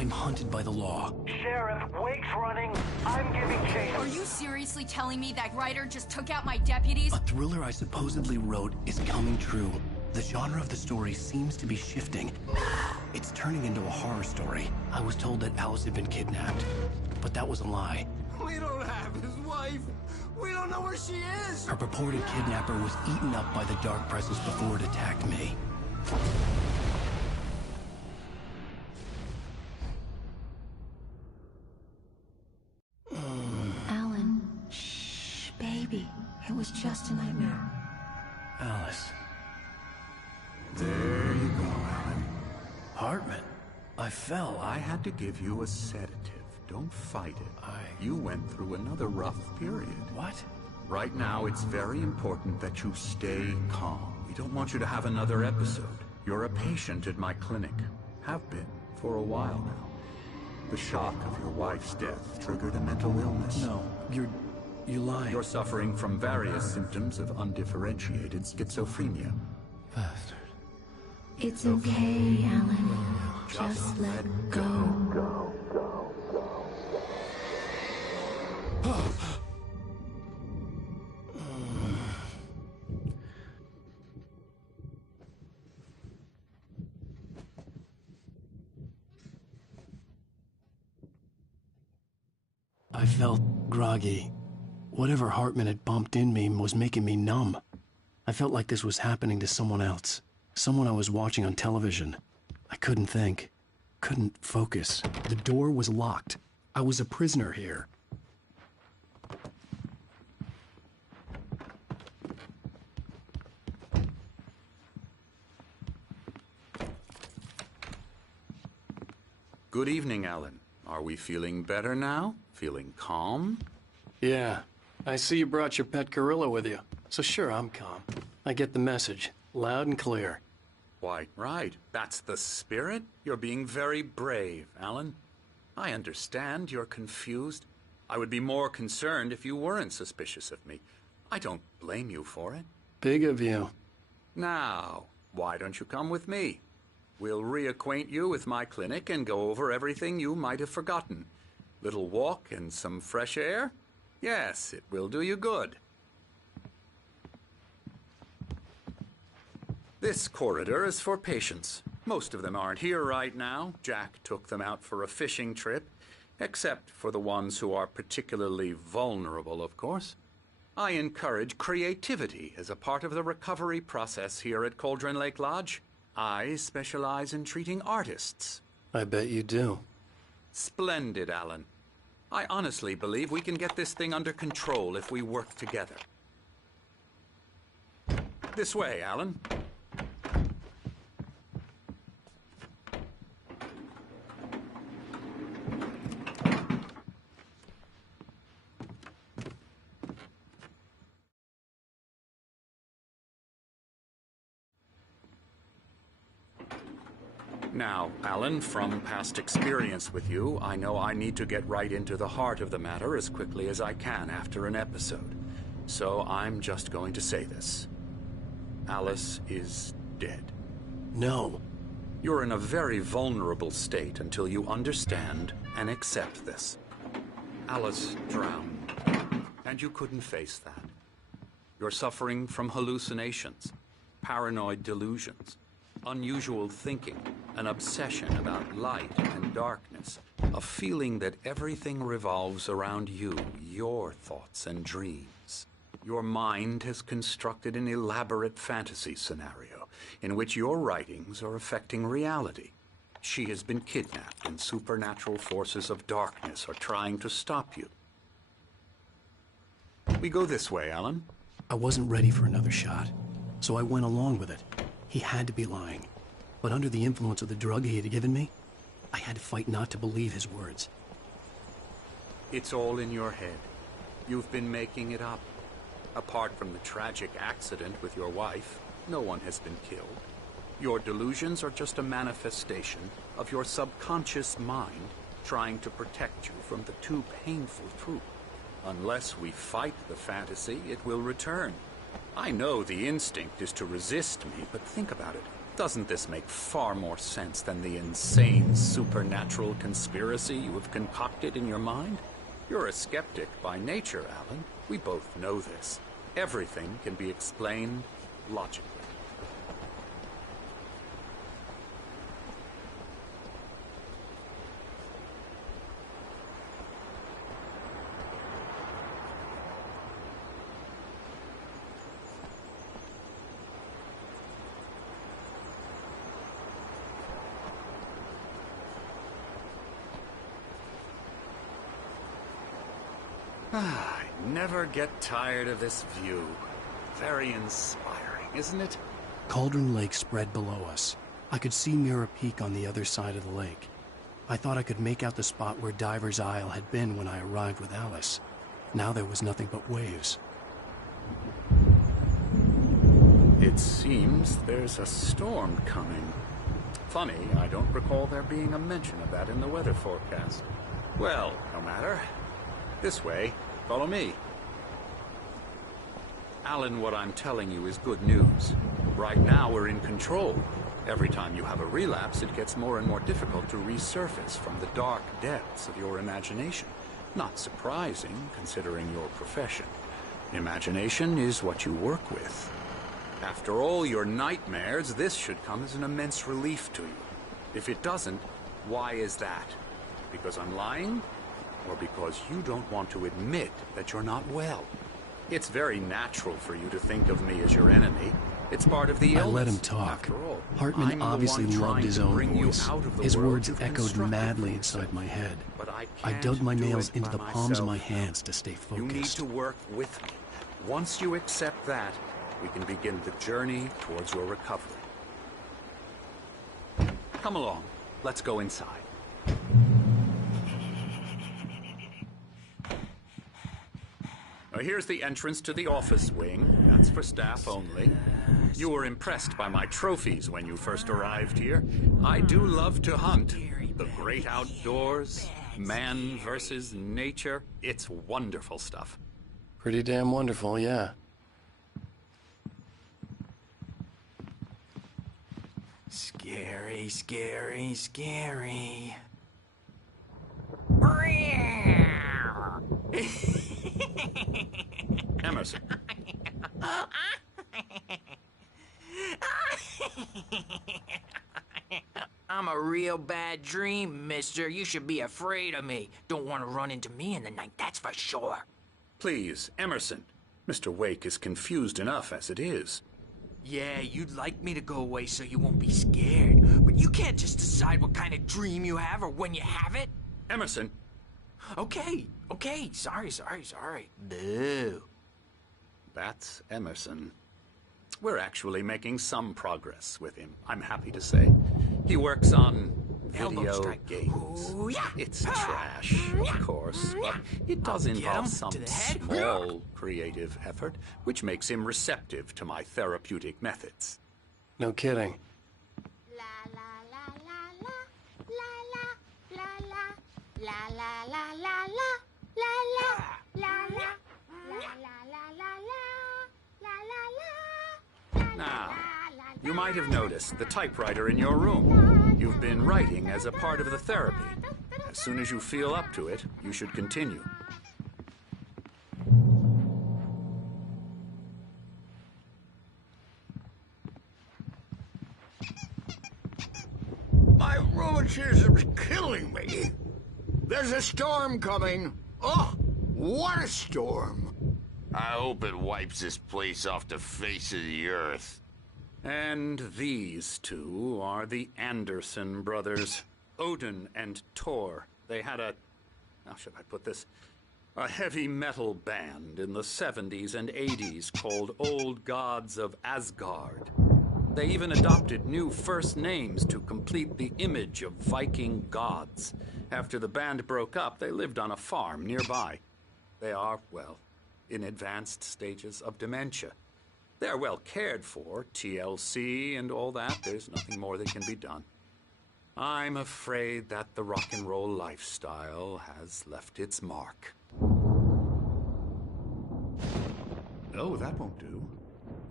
I'm hunted by the law. Sheriff, Wake's running. I'm giving chase. Are you seriously telling me that writer just took out my deputies? A thriller I supposedly wrote is coming true. The genre of the story seems to be shifting. It's turning into a horror story. I was told that Alice had been kidnapped, but that was a lie. We don't have his wife. We don't know where she is. Her purported kidnapper was eaten up by the dark presence before it attacked me. Alan, shh, baby. It was just a nightmare. Alice. There you go, Alan. Hartman. I fell. I had to give you a sedative. Don't fight it. You went through another rough period. What? Right now, it's very important that you stay calm. We don't want you to have another episode. You're a patient at my clinic. Have been for a while now. The shock of your wife's death triggered a mental illness. No, you're lying. You're suffering from various symptoms of undifferentiated schizophrenia. Bastard. It's okay, Alan. Just let go. I felt groggy. Whatever Hartman had bumped in me was making me numb. I felt like this was happening to someone else. Someone I was watching on television. I couldn't think. Couldn't focus. The door was locked. I was a prisoner here. Good evening, Alan. Are we feeling better now? Feeling calm? Yeah. I see you brought your pet gorilla with you. So sure, I'm calm. I get the message. Loud and clear. Why, right. That's the spirit. You're being very brave, Alan. I understand you're confused. I would be more concerned if you weren't suspicious of me. I don't blame you for it. Big of you. Now, why don't you come with me? We'll reacquaint you with my clinic and go over everything you might have forgotten. Little walk and some fresh air? Yes, it will do you good. This corridor is for patients. Most of them aren't here right now. Jack took them out for a fishing trip, except for the ones who are particularly vulnerable, of course. I encourage creativity as a part of the recovery process here at Cauldron Lake Lodge. I specialize in treating artists. I bet you do. Splendid, Alan. I honestly believe we can get this thing under control if we work together. This way, Alan. Now, Alan, from past experience with you, I know I need to get right into the heart of the matter as quickly as I can after an episode. So I'm just going to say this. Alice is dead. No. You're in a very vulnerable state until you understand and accept this. Alice drowned, and you couldn't face that. You're suffering from hallucinations, paranoid delusions, unusual thinking, an obsession about light and darkness, a feeling that everything revolves around you, your thoughts and dreams. Your mind has constructed an elaborate fantasy scenario in which your writings are affecting reality. She has been kidnapped and supernatural forces of darkness are trying to stop you. We go this way, Alan. I wasn't ready for another shot, so I went along with it. He had to be lying. But under the influence of the drug he had given me, I had to fight not to believe his words. It's all in your head. You've been making it up. Apart from the tragic accident with your wife, no one has been killed. Your delusions are just a manifestation of your subconscious mind trying to protect you from the too painful truth. Unless we fight the fantasy, it will return. I know the instinct is to resist me, but think about it. Doesn't this make far more sense than the insane supernatural conspiracy you have concocted in your mind? You're a skeptic by nature, Alan. We both know this. Everything can be explained logically. I never get tired of this view. Very inspiring, isn't it? Cauldron Lake spread below us. I could see Mirror Peak on the other side of the lake. I thought I could make out the spot where Diver's Isle had been when I arrived with Alice. Now there was nothing but waves. It seems there's a storm coming. Funny, I don't recall there being a mention of that in the weather forecast. Well, no matter. This way. Follow me. Alan, what I'm telling you is good news. Right now, we're in control. Every time you have a relapse, it gets more and more difficult to resurface from the dark depths of your imagination. Not surprising, considering your profession. Imagination is what you work with. After all your nightmares, this should come as an immense relief to you. If it doesn't, why is that? Because I'm lying? Or because you don't want to admit that you're not well? It's very natural for you to think of me as your enemy. It's part of the illness. I let him talk. After all, Hartman obviously loved his own voice. His words echoed madly inside my head. But I dug my nails into the palms of my hands to stay You need focused. to work with me. Once you accept that, we can begin the journey towards your recovery. Come along. Let's go inside. Now, here's the entrance to the office wing. That's for staff only. You were impressed by my trophies when you first arrived here. I do love to hunt. The great outdoors, man versus nature. It's wonderful stuff. Pretty damn wonderful, yeah. Scary, scary, scary. Emerson. I'm a real bad dream, mister. You should be afraid of me. Don't want to run into me in the night, that's for sure. Please, Emerson. Mr. Wake is confused enough as it is. Yeah, you'd like me to go away so you won't be scared. But you can't just decide what kind of dream you have or when you have it. Emerson. Okay. Sorry. Boo. That's Emerson. We're actually making some progress with him, I'm happy to say. He works on Elbow video strike. games. Ooh, yeah. It's trash, of course, but it does Get him involve to some the head. small creative effort, which makes him receptive to my therapeutic methods. No kidding. La la la la la la la la la la la la la la la la la Now, you might have noticed the typewriter in your room. You've been writing as a part of the therapy. As soon as you feel up to it, you should continue. My rheumatism's killing me. There's a storm coming. Oh, what a storm. I hope it wipes this place off the face of the earth. And these two are the Anderson brothers, Odin and Tor. They had how should I put this? A heavy metal band in the 70s and 80s called Old Gods of Asgard. They even adopted new first names to complete the image of Viking gods. After the band broke up, they lived on a farm nearby. They are, well, in advanced stages of dementia. They're well cared for, TLC and all that. There's nothing more that can be done. I'm afraid that the rock and roll lifestyle has left its mark. Oh, that won't do.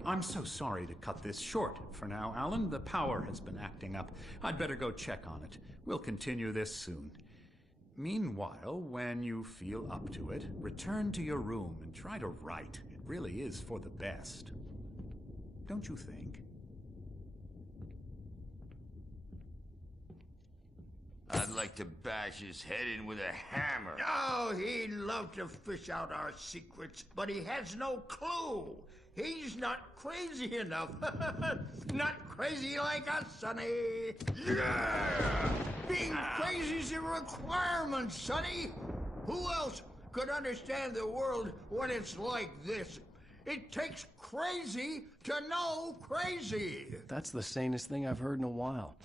I'm so sorry to cut this short for now, Alan. The power has been acting up. I'd better go check on it. We'll continue this soon. Meanwhile, when you feel up to it, return to your room and try to write. It really is for the best. Don't you think? I'd like to bash his head in with a hammer. Oh, he'd love to fish out our secrets, but he has no clue. He's not crazy enough. Not crazy like us, Sonny. Yeah! Being crazy's a requirement, Sonny. Who else could understand the world when it's like this? It takes crazy to know crazy. That's the sanest thing I've heard in a while.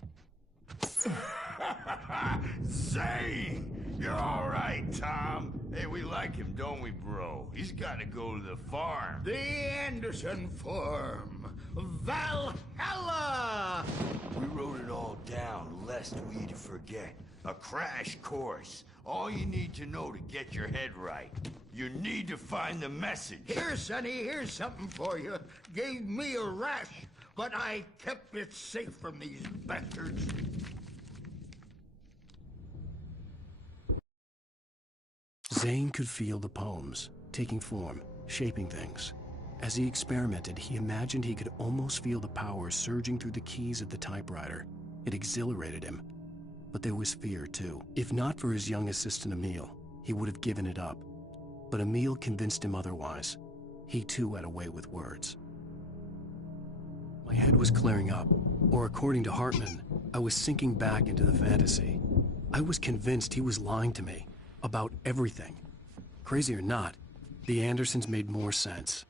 Zane! You're all right, Tom. Hey, we like him, don't we, bro? He's got to go to the farm. The Anderson Farm. Valhalla! We wrote it all down, lest we forget. A crash course. All you need to know to get your head right. You need to find the message. Here, Sonny, here's something for you. Gave me a rash, but I kept it safe from these bastards. Zane could feel the poems, taking form, shaping things. As he experimented, he imagined he could almost feel the power surging through the keys of the typewriter. It exhilarated him. But there was fear, too. If not for his young assistant Emil, he would have given it up. But Emil convinced him otherwise. He, too, had a way with words. My head was clearing up, or according to Hartman, I was sinking back into the fantasy. I was convinced he was lying to me. About everything. Crazy or not, the Andersons made more sense.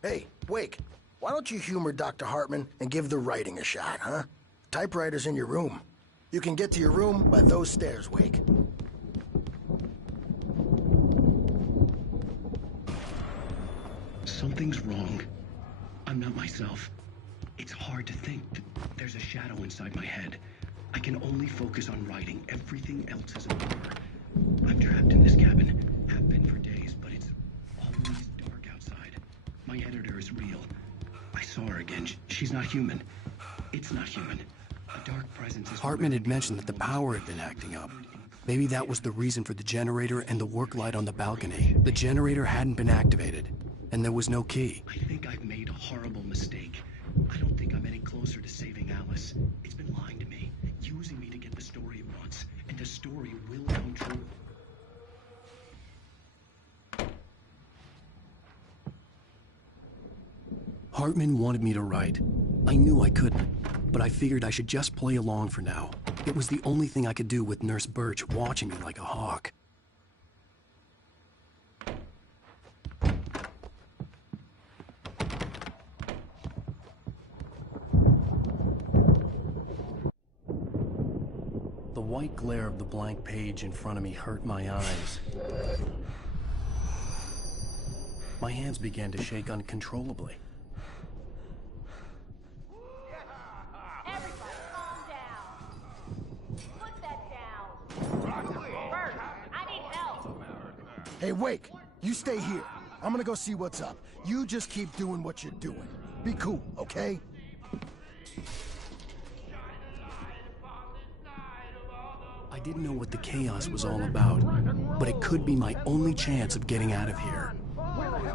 Hey, Wake, why don't you humor Dr. Hartman and give the writing a shot, huh? Typewriter's in your room. You can get to your room by those stairs, Wake. Something's wrong. I'm not myself. It's hard to think. There's a shadow inside my head. I can only focus on writing. Everything else is a blur. I'm trapped in this cabin. Have been for days, but it's always dark outside. My editor is real. I saw her again. She's not human. It's not human. A dark presence is... Hartman had mentioned that the power had been acting up. Maybe that was the reason for the generator and the work light on the balcony. The generator hadn't been activated. and there was no key. I think I've made a horrible mistake. I don't think I'm any closer to saving Alice. It's been lying to me, using me to get the story it wants, and the story will come true. Hartman wanted me to write. I knew I couldn't, but I figured I should just play along for now. It was the only thing I could do with Nurse Birch watching me like a hawk. The white glare of the blank page in front of me hurt my eyes. My hands began to shake uncontrollably. Everybody, calm down. Put that down. Bert, I need help. Hey, Wake, you stay here. I'm gonna go see what's up. You just keep doing what you're doing. Be cool, okay? I didn't know what the chaos was all about, but it could be my only chance of getting out of here.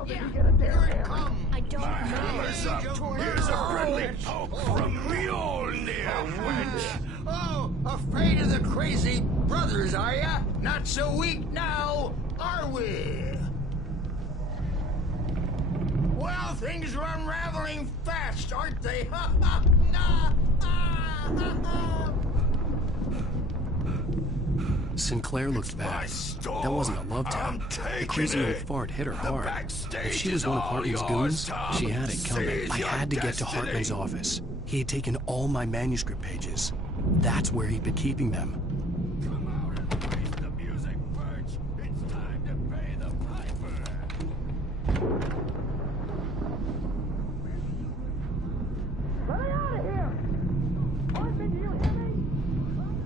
Here it comes. I don't know. Here's a friendly poke from Mjolnir, wench. Oh, afraid of the crazy brothers, are ya? Not so weak now, are we? Well, things are unraveling fast, aren't they? Sinclair looked bad. That wasn't a love tap. The crazy old fart hit her hard. If she was one of Hartman's goons, she had it coming. I had to get to Hartman's office. He had taken all my manuscript pages. That's where he'd been keeping them. Come out and face the music, Birch. It's time to pay the piper. Let me out of here! Hartman, do you hear me?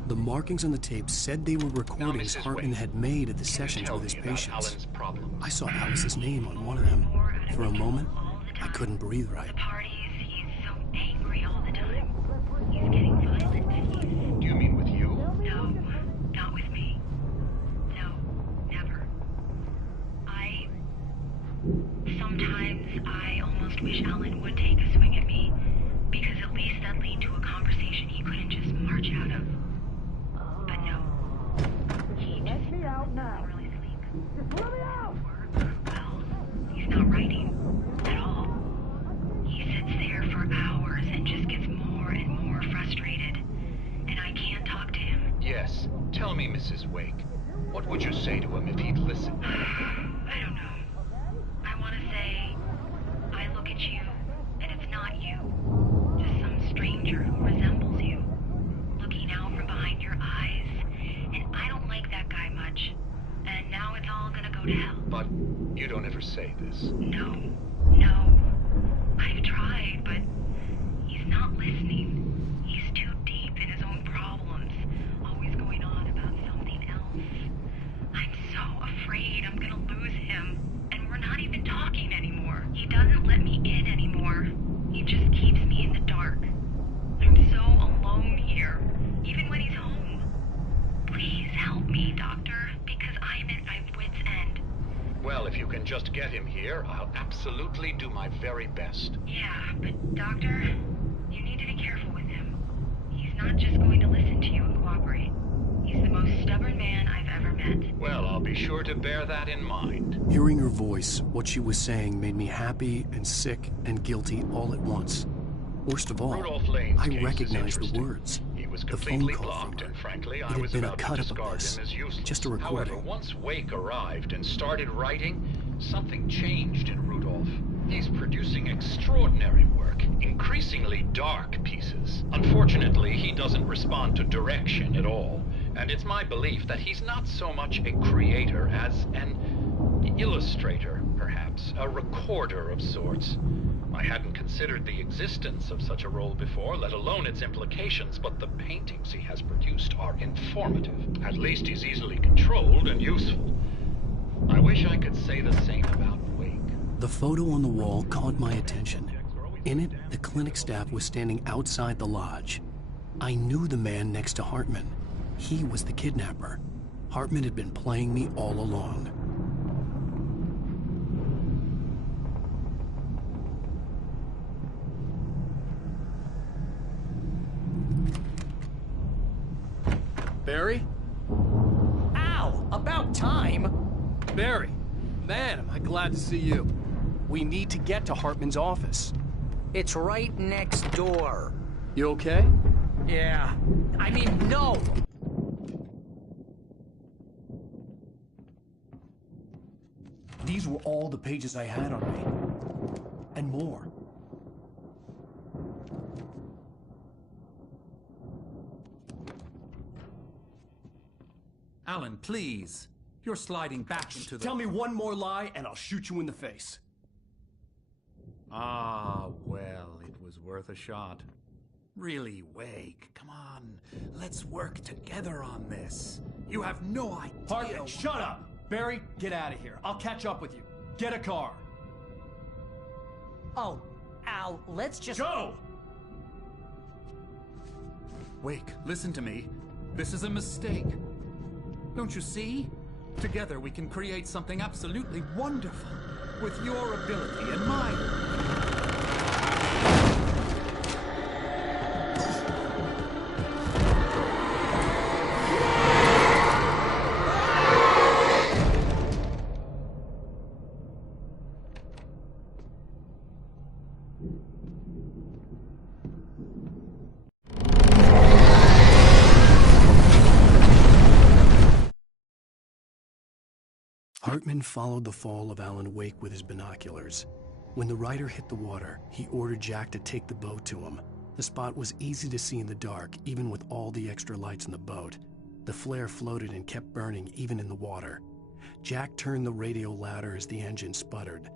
The markings on the tape said they were recordings Mrs. Hartman Wade, had made at the Can you sessions tell with his me about patients. Alan's problem? I saw Alice's name on one of them. For a moment, I couldn't breathe right. Parties, he's so angry all the time. He's getting violent. Do you mean with you? No, not with me. No, never. Sometimes I almost wish Alan would take a swing at me, because at least that'd lead to a conversation he couldn't just march out of. But no. He Let just me out now. doesn't really sleep. Just let me out! Well, he's not writing at all. He sits there for hours and just gets more and more frustrated. And I can't talk to him. Yes. Tell me, Mrs. Wake. What would you say to him if he'd listen? I don't know. I want to say, I look at you, and it's not you. Just some stranger who resembles you. Looking out from behind your eyes. And I don't like that guy much. And now it's all gonna go to hell. But you don't ever say this. No. I've tried, but he's not listening. He's too deep in his own problems, always going on about something else. I'm so afraid I'm gonna lose him, and we're not even talking anymore. He doesn't let me in anymore. He just keeps me in the dark. I'm so alone here, even when he's home. Please help me, Doctor, because I'm at my wit's end. Well, if you can just get him here, I'll absolutely do my very best. Yeah, but Doctor, you need to be careful with him. He's not just going to listen to you and cooperate. He's the most stubborn man I've ever met. Well, I'll be sure to bear that in mind. Hearing her voice, what she was saying made me happy and sick and guilty all at once. Worst of all, Rudolph Lane's I case is recognized the interesting. words. He was The phone completely call blocked, from her. and frankly, It I had was been a about to cut-up of discard this. him as useless. Just a recording. However, once Wake arrived and started writing, something changed in Rudolph. He's producing extraordinary work, increasingly dark pieces. Unfortunately, he doesn't respond to direction at all, and it's my belief that he's not so much a creator as an illustrator, perhaps, a recorder of sorts. I hadn't considered the existence of such a role before, let alone its implications, but the paintings he has produced are informative. At least he's easily controlled and useful. I wish I could say the same about Wake. The photo on the wall caught my attention. In it, the clinic staff was standing outside the lodge. I knew the man next to Hartman. He was the kidnapper. Hartman had been playing me all along. Barry? Ow! About time! Barry! Man, am I glad to see you. We need to get to Hartman's office. It's right next door. You okay? Yeah. I mean, no! These were all the pages I had on me. And more. Alan, please. You're sliding back into the... Tell me one more lie and I'll shoot you in the face. Ah, well, it was worth a shot. Really, Wake, come on. Let's work together on this. You have no idea... Hartman, shut up! Barry, get out of here. I'll catch up with you. Get a car. Oh, Al, let's just... Go! Wake, listen to me. This is a mistake. Don't you see? Together we can create something absolutely wonderful. With your ability and mine. Hartman followed the fall of Alan Wake with his binoculars. When the rider hit the water, he ordered Jack to take the boat to him. The spot was easy to see in the dark, even with all the extra lights in the boat. The flare floated and kept burning even in the water. Jack turned the radio louder as the engine sputtered.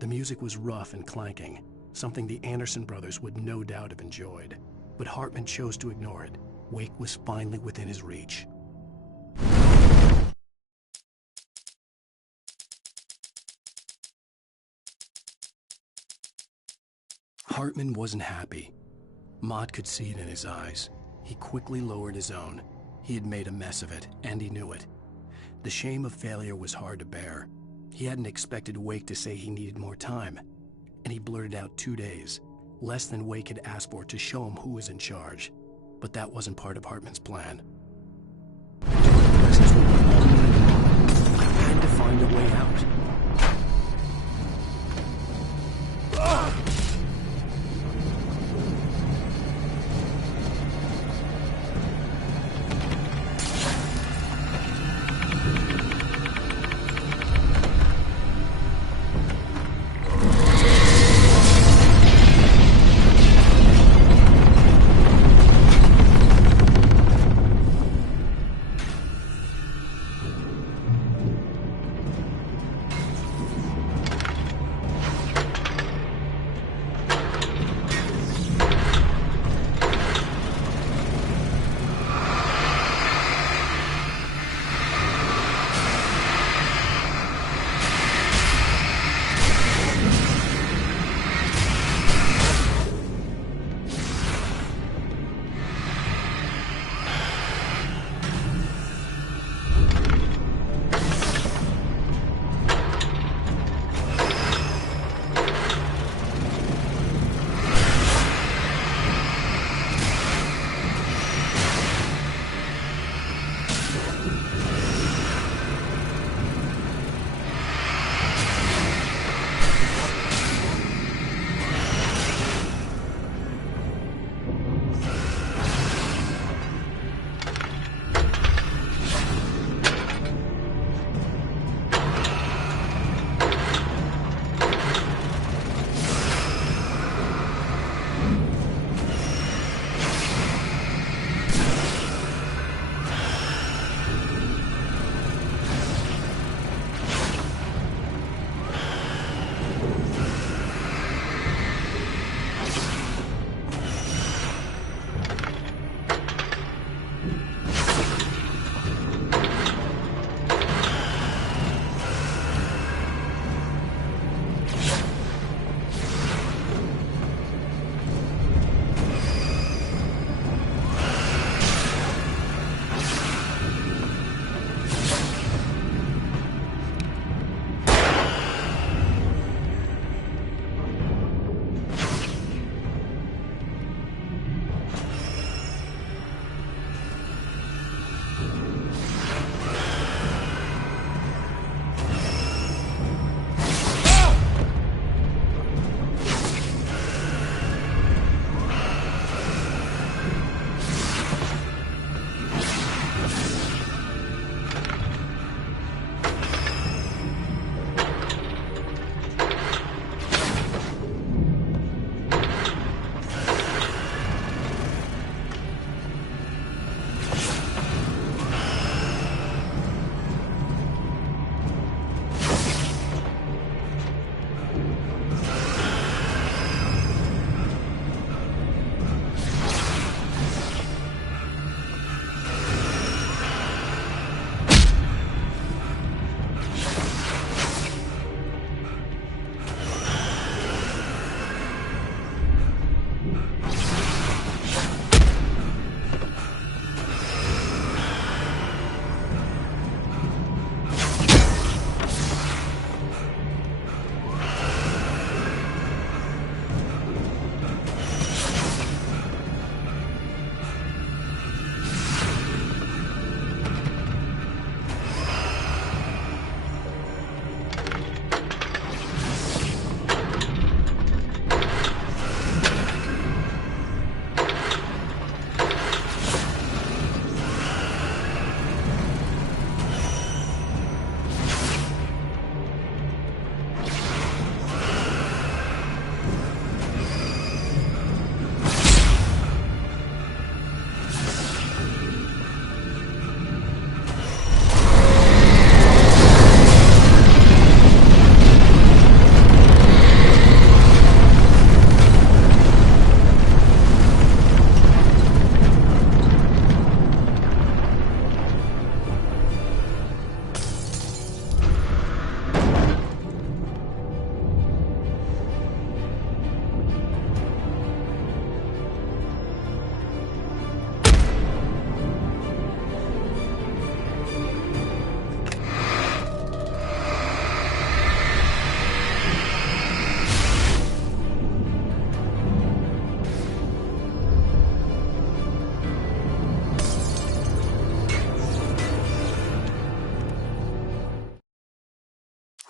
The music was rough and clanking, something the Anderson brothers would no doubt have enjoyed. But Hartman chose to ignore it. Wake was finally within his reach. Hartman wasn't happy. Mott could see it in his eyes. He quickly lowered his own. He had made a mess of it, and he knew it. The shame of failure was hard to bear. He hadn't expected Wake to say he needed more time, and he blurted out 2 days, less than Wake had asked for to show him who was in charge. But that wasn't part of Hartman's plan. Presents were all night long. I had to find a way out.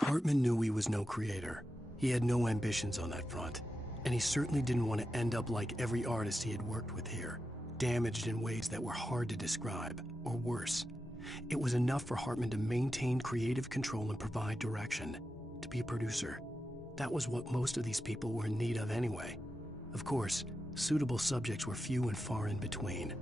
Hartman knew he was no creator. He had no ambitions on that front. And he certainly didn't want to end up like every artist he had worked with here, damaged in ways that were hard to describe, or worse. It was enough for Hartman to maintain creative control and provide direction, to be a producer. That was what most of these people were in need of anyway. Of course, suitable subjects were few and far in between.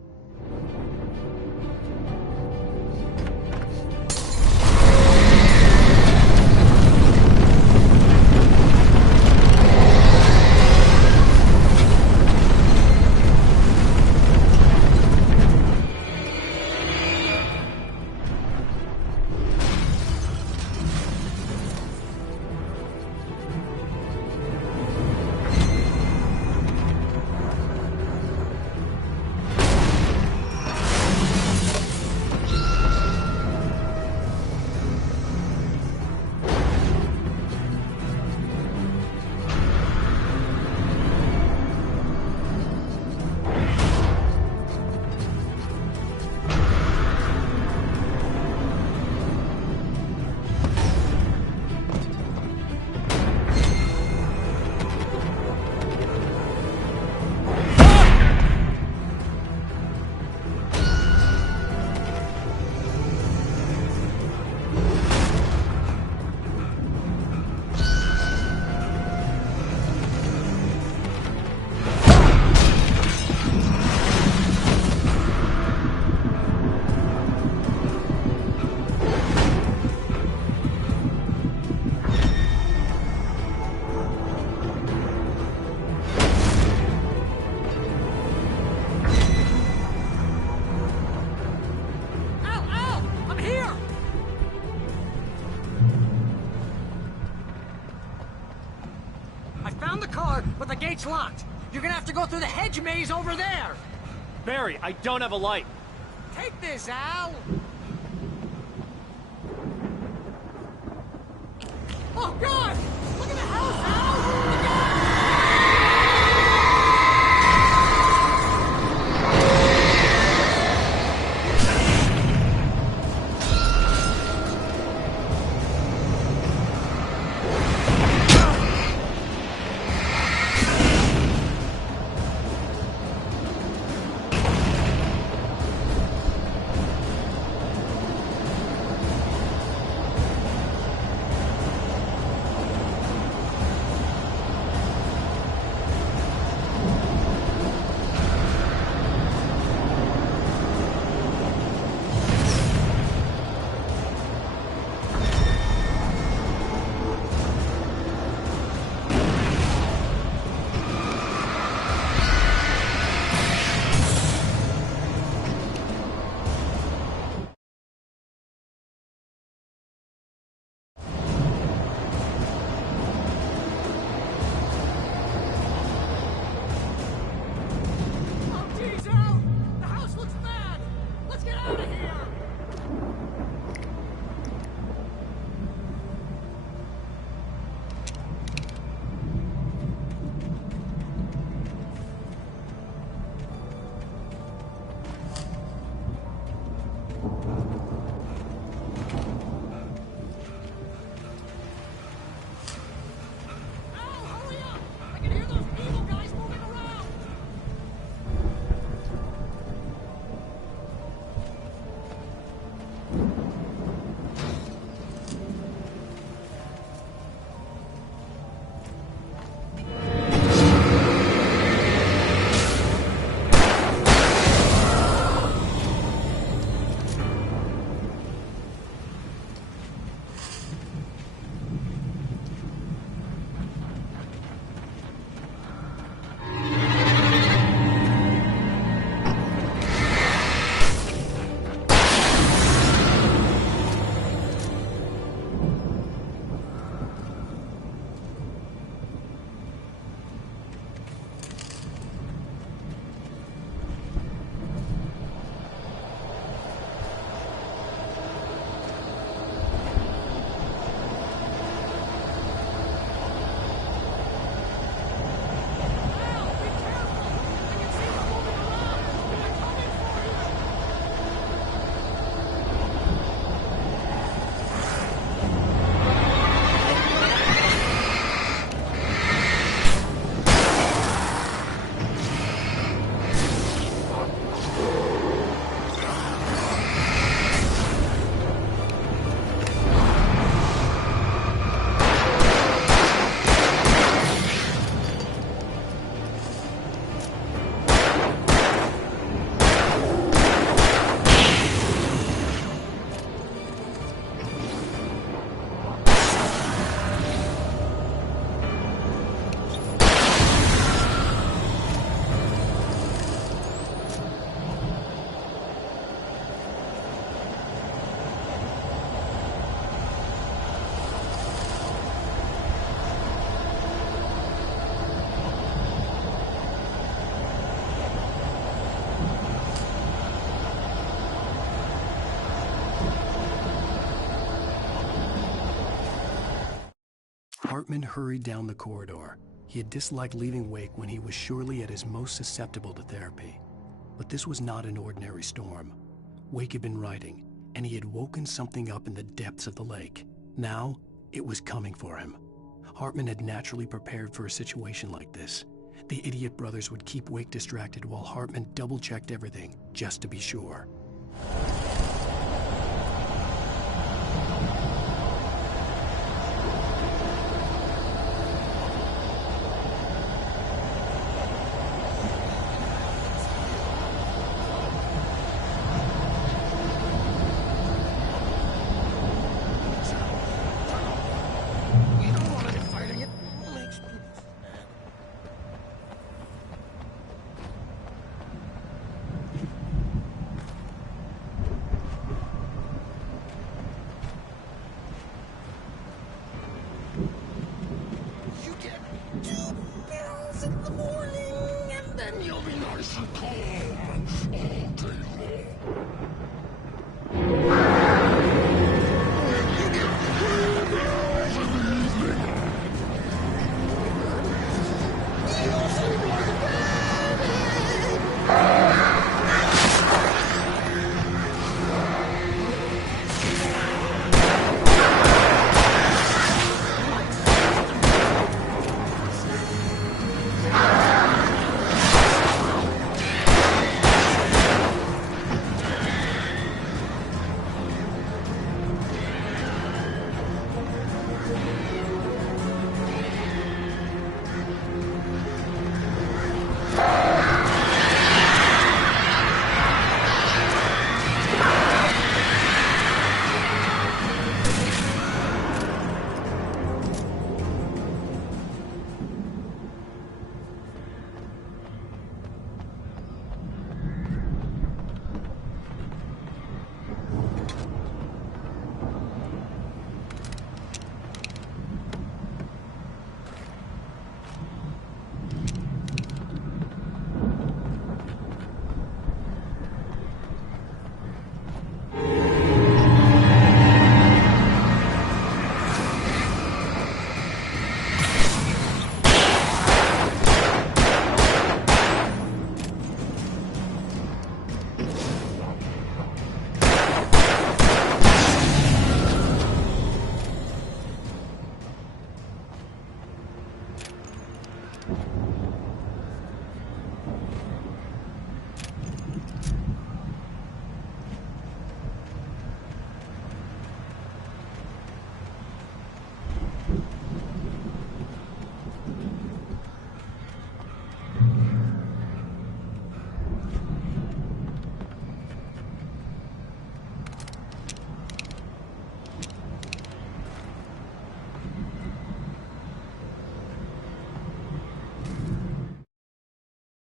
But the gate's locked. You're gonna have to go through the hedge maze over there. Barry, I don't have a light. Take this, Al. Oh, God! Look at the house, Al! Look out! Hartman hurried down the corridor. He had disliked leaving Wake when he was surely at his most susceptible to therapy. But this was not an ordinary storm. Wake had been writing, and he had woken something up in the depths of the lake. Now, it was coming for him. Hartman had naturally prepared for a situation like this. The idiot brothers would keep Wake distracted while Hartman double-checked everything, just to be sure.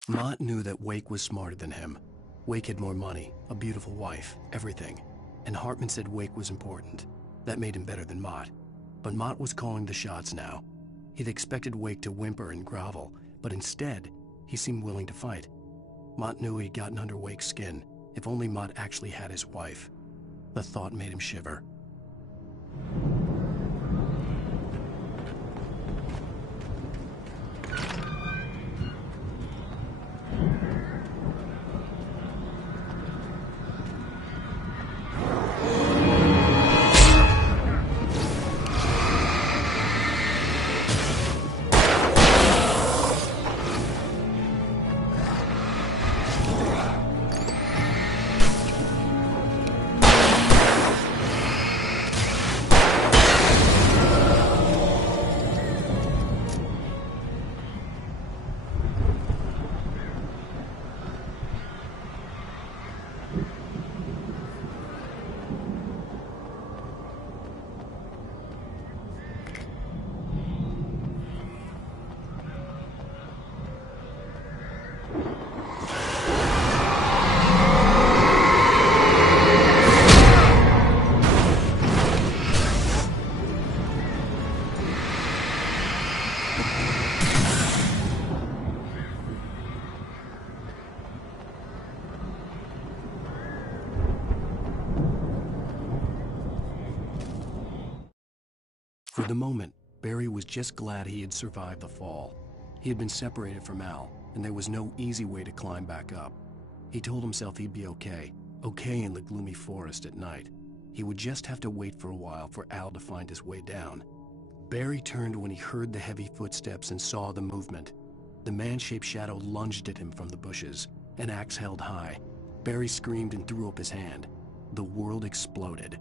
Mott knew that Wake was smarter than him. Wake had more money, a beautiful wife, everything. And Hartman said Wake was important. That made him better than Mott. But Mott was calling the shots now. He'd expected Wake to whimper and grovel, but instead, he seemed willing to fight. Mott knew he'd gotten under Wake's skin. If only Mott actually had his wife. The thought made him shiver. For the moment, Barry was just glad he had survived the fall. He had been separated from Al, and there was no easy way to climb back up. He told himself he'd be okay in the gloomy forest at night. He would just have to wait for a while for Al to find his way down. Barry turned when he heard the heavy footsteps and saw the movement. The man-shaped shadow lunged at him from the bushes, an axe held high. Barry screamed and threw up his hand. The world exploded.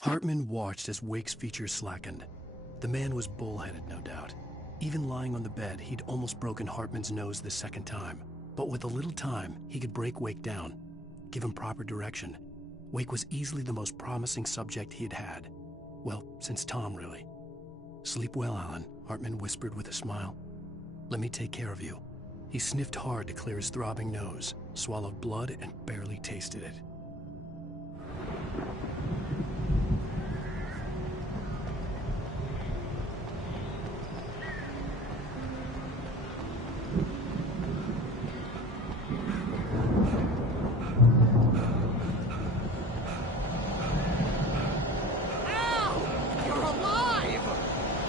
Hartman watched as Wake's features slackened. The man was bullheaded, no doubt. Even lying on the bed, he'd almost broken Hartman's nose the second time. But with a little time, he could break Wake down, give him proper direction. Wake was easily the most promising subject he had had. Well, since Tom, really. "Sleep well, Alan," Hartman whispered with a smile. "Let me take care of you." He sniffed hard to clear his throbbing nose, swallowed blood, and barely tasted it.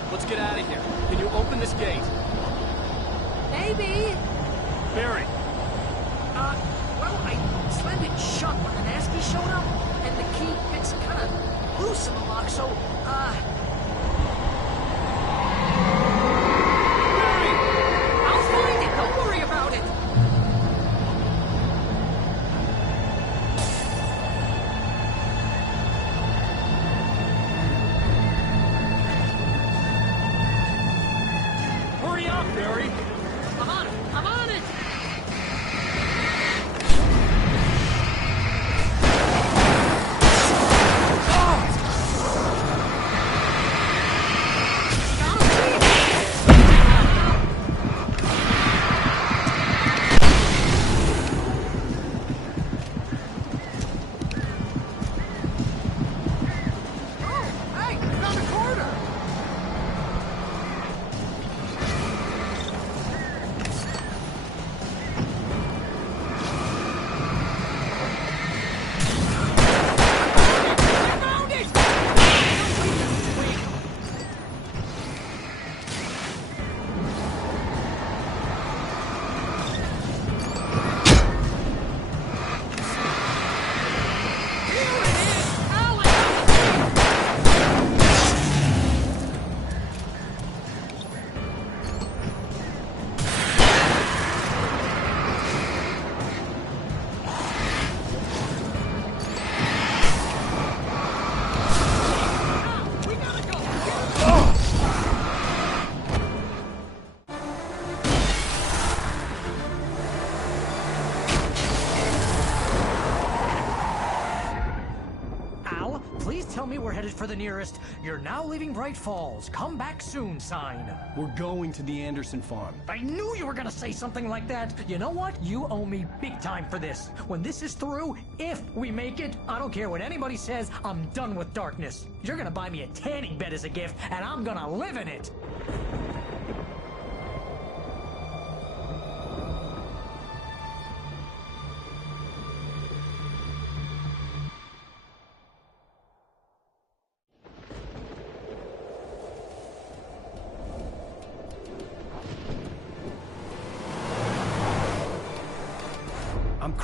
Let's get out of here. Can you open this gate? Maybe. Barry! Well, I slammed it shut when the nasty showed up, and the key, it's kind of loose in the lock, so, Barry! I'll find it, don't worry about it! Hurry up, Barry! I'm on it! I'm on it! Tell me we're headed for the nearest "You're now leaving Bright Falls. Come back soon" sign. We're going to the Anderson farm. I knew you were gonna say something like that. You know what? You owe me big time for this. When this is through, if we make it, I don't care what anybody says, I'm done with darkness. You're gonna buy me a tanning bed as a gift, and I'm gonna live in it.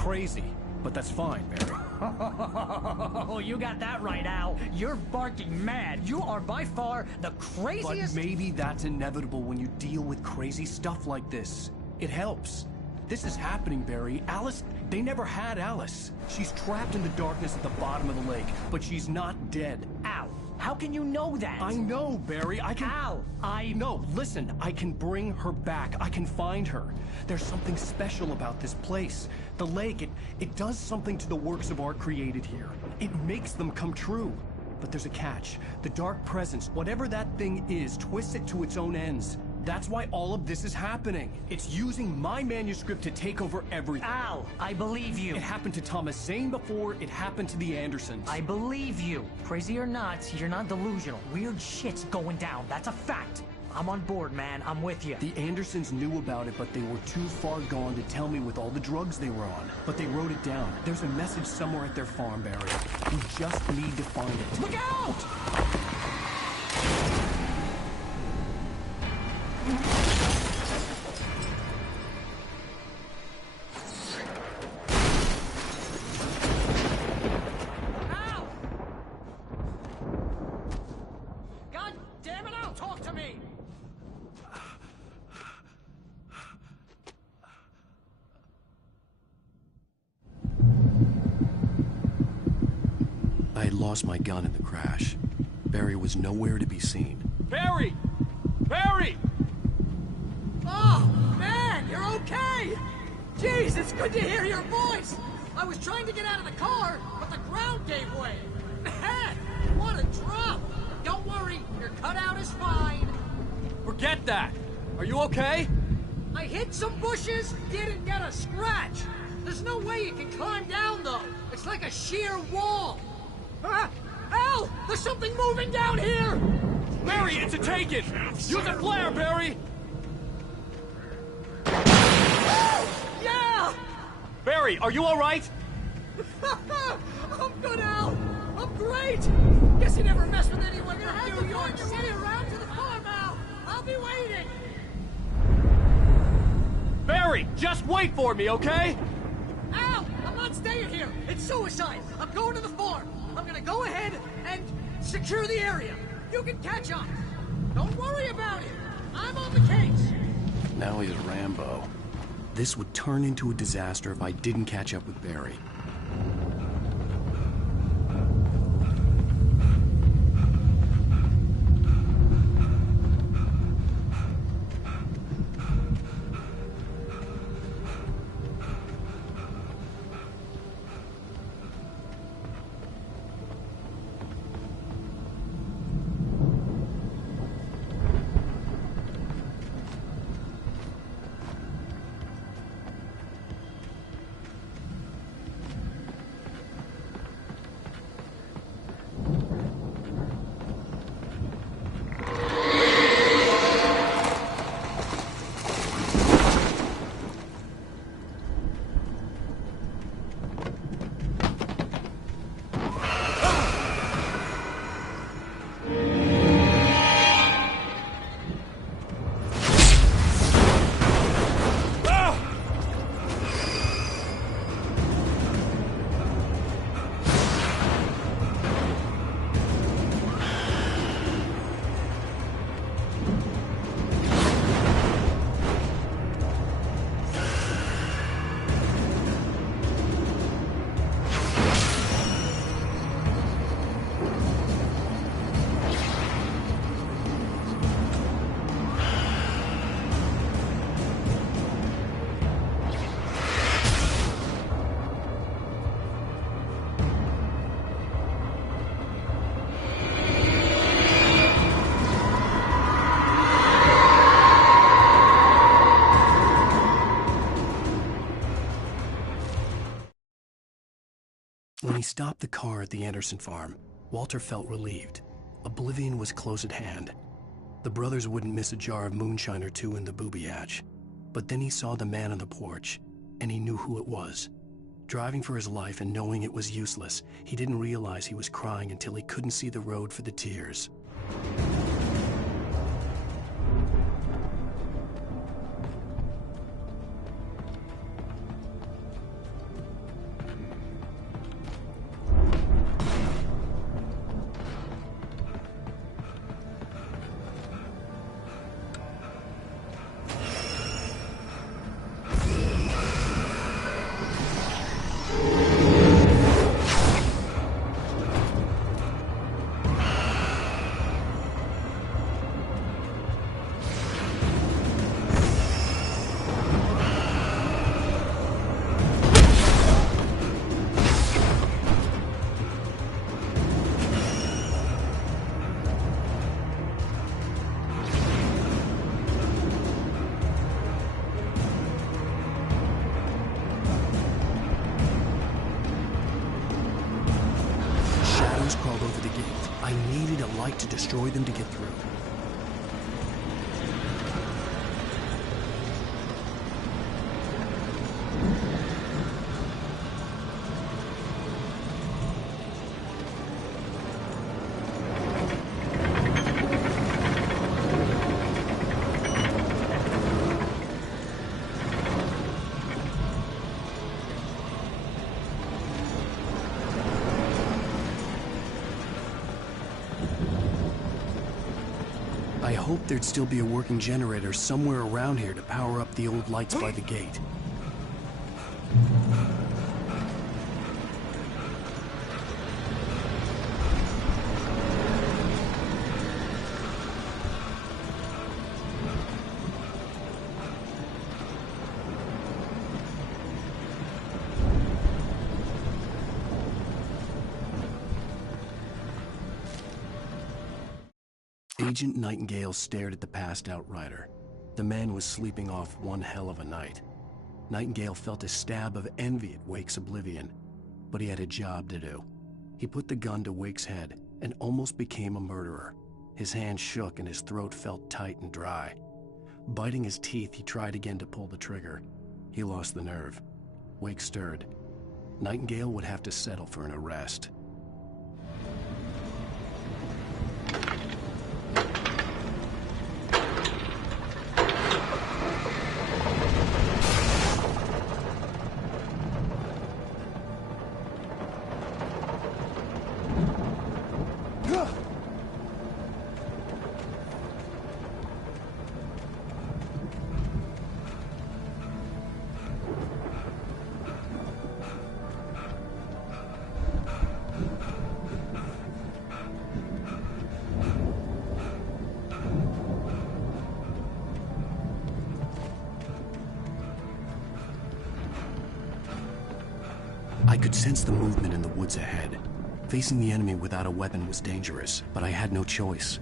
crazy, but that's fine, Barry. Oh, you got that right, Al. You're barking mad. You are by far the craziest... But maybe that's inevitable when you deal with crazy stuff like this. It helps. This is happening, Barry. Alice, they never had Alice. She's trapped in the darkness at the bottom of the lake, but she's not dead. Al, how can you know that? I know, Barry. I can... Al, No, listen. I can bring her back. I can find her. There's something special about this place. The lake, it does something to the works of art created here. It makes them come true. But there's a catch. The dark presence, whatever that thing is, twists it to its own ends. That's why all of this is happening. It's using my manuscript to take over everything. Al, I believe you. It happened to Thomas Zane before, it happened to the Andersons. I believe you. Crazy or not, you're not delusional. Weird shit's going down. That's a fact. I'm on board, man. I'm with you. The Andersons knew about it, but they were too far gone to tell me with all the drugs they were on. But they wrote it down. There's a message somewhere at their farm, Barry. We just need to find it. Look out! Al! God damn it, Al, talk to me! I had lost my gun in the crash. Barry was nowhere to be seen. Barry! Barry! Oh, man, you're okay! Jeez, it's good to hear your voice! I was trying to get out of the car, but the ground gave way. Man, what a drop! Don't worry, your cutout is fine. Forget that! Are you okay? I hit some bushes, didn't get a scratch. There's no way you can climb down, though. It's like a sheer wall. Al! There's something moving down here! Barry, it's a take-it! Use a flare, Barry! Yeah! Barry, are you alright? I'm good, Al! I'm great! Guess you never mess with anyone from New York City around to the farm, Al! I'll be waiting! Barry, just wait for me, okay? Al! I'm not staying here! It's suicide! I'm going to the farm! I'm gonna go ahead and secure the area! You can catch up! Don't worry about it! I'm on the case! Now he's Rambo. This would turn into a disaster if I didn't catch up with Barry. When he stopped the car at the Anderson farm, Walter felt relieved. Oblivion was close at hand. The brothers wouldn't miss a jar of moonshine or two in the booby hatch. But then he saw the man on the porch, and he knew who it was. Driving for his life and knowing it was useless, he didn't realize he was crying until he couldn't see the road for the tears. the gate. I needed a light to destroy them to get through. I hoped there'd still be a working generator somewhere around here to power up the old lights by the gate. Agent Nightingale stared at the passed-out rider. The man was sleeping off one hell of a night. Nightingale felt a stab of envy at Wake's oblivion, but he had a job to do. He put the gun to Wake's head and almost became a murderer. His hand shook and his throat felt tight and dry. Biting his teeth, he tried again to pull the trigger. He lost the nerve. Wake stirred. Nightingale would have to settle for an arrest. I could sense the movement in the woods ahead. Facing the enemy without a weapon was dangerous, but I had no choice.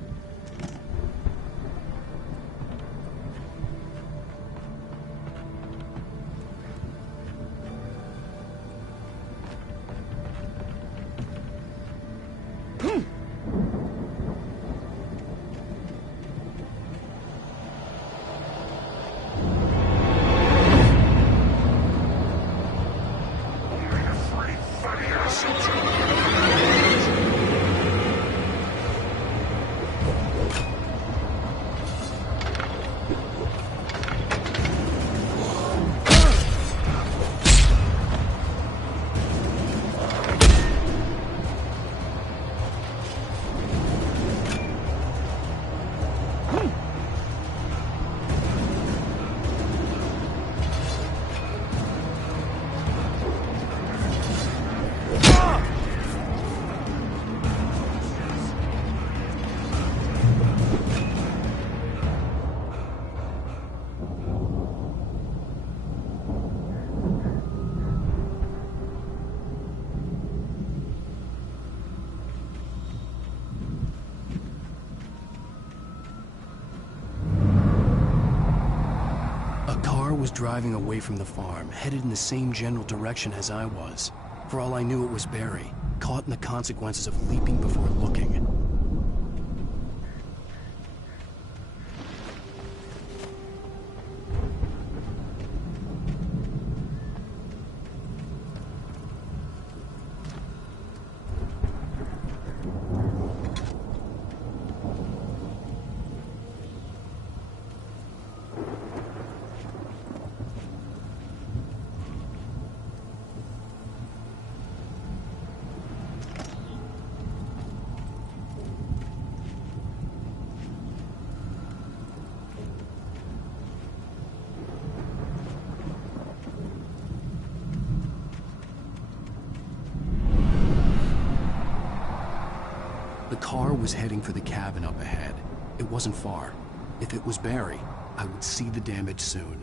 Was driving away from the farm, headed in the same general direction as I was. For all I knew, it was Barry, caught in the consequences of leaping before looking. The car was heading for the cabin up ahead. It wasn't far. If it was Barry, I would see the damage soon.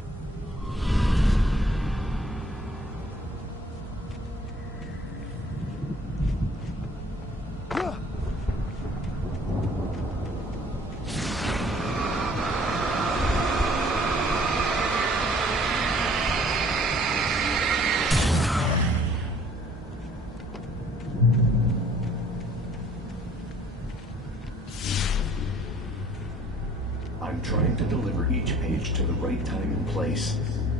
trying to deliver each page to the right time and place.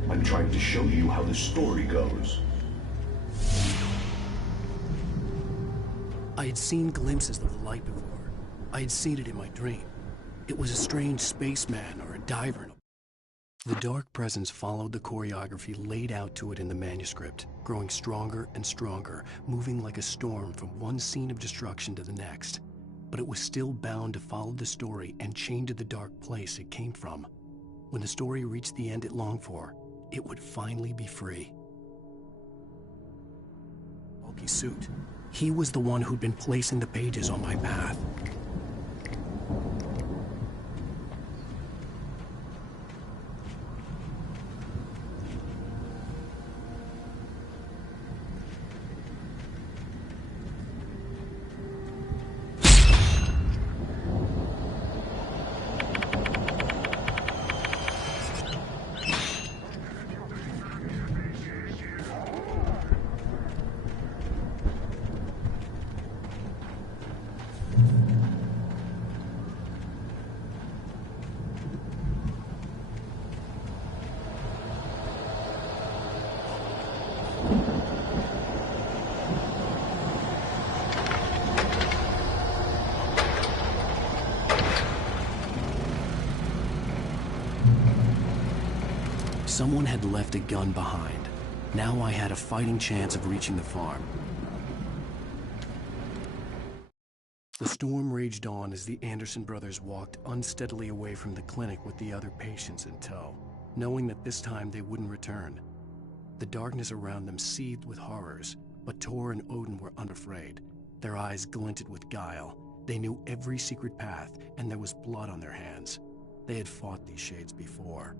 I'm trying to show you how the story goes. I had seen glimpses of the light before. I had seen it in my dream. It was a strange spaceman or a diver. The dark presence followed the choreography laid out to it in the manuscript, growing stronger and stronger, moving like a storm from one scene of destruction to the next. But it was still bound to follow the story and chained to the dark place it came from. When the story reached the end it longed for, it would finally be free. Bulky suit. He was the one who'd been placing the pages on my path. Someone had left a gun behind. Now I had a fighting chance of reaching the farm. The storm raged on as the Anderson brothers walked unsteadily away from the clinic with the other patients in tow, knowing that this time they wouldn't return. The darkness around them seethed with horrors, but Tor and Odin were unafraid. Their eyes glinted with guile. They knew every secret path, and there was blood on their hands. They had fought these shades before.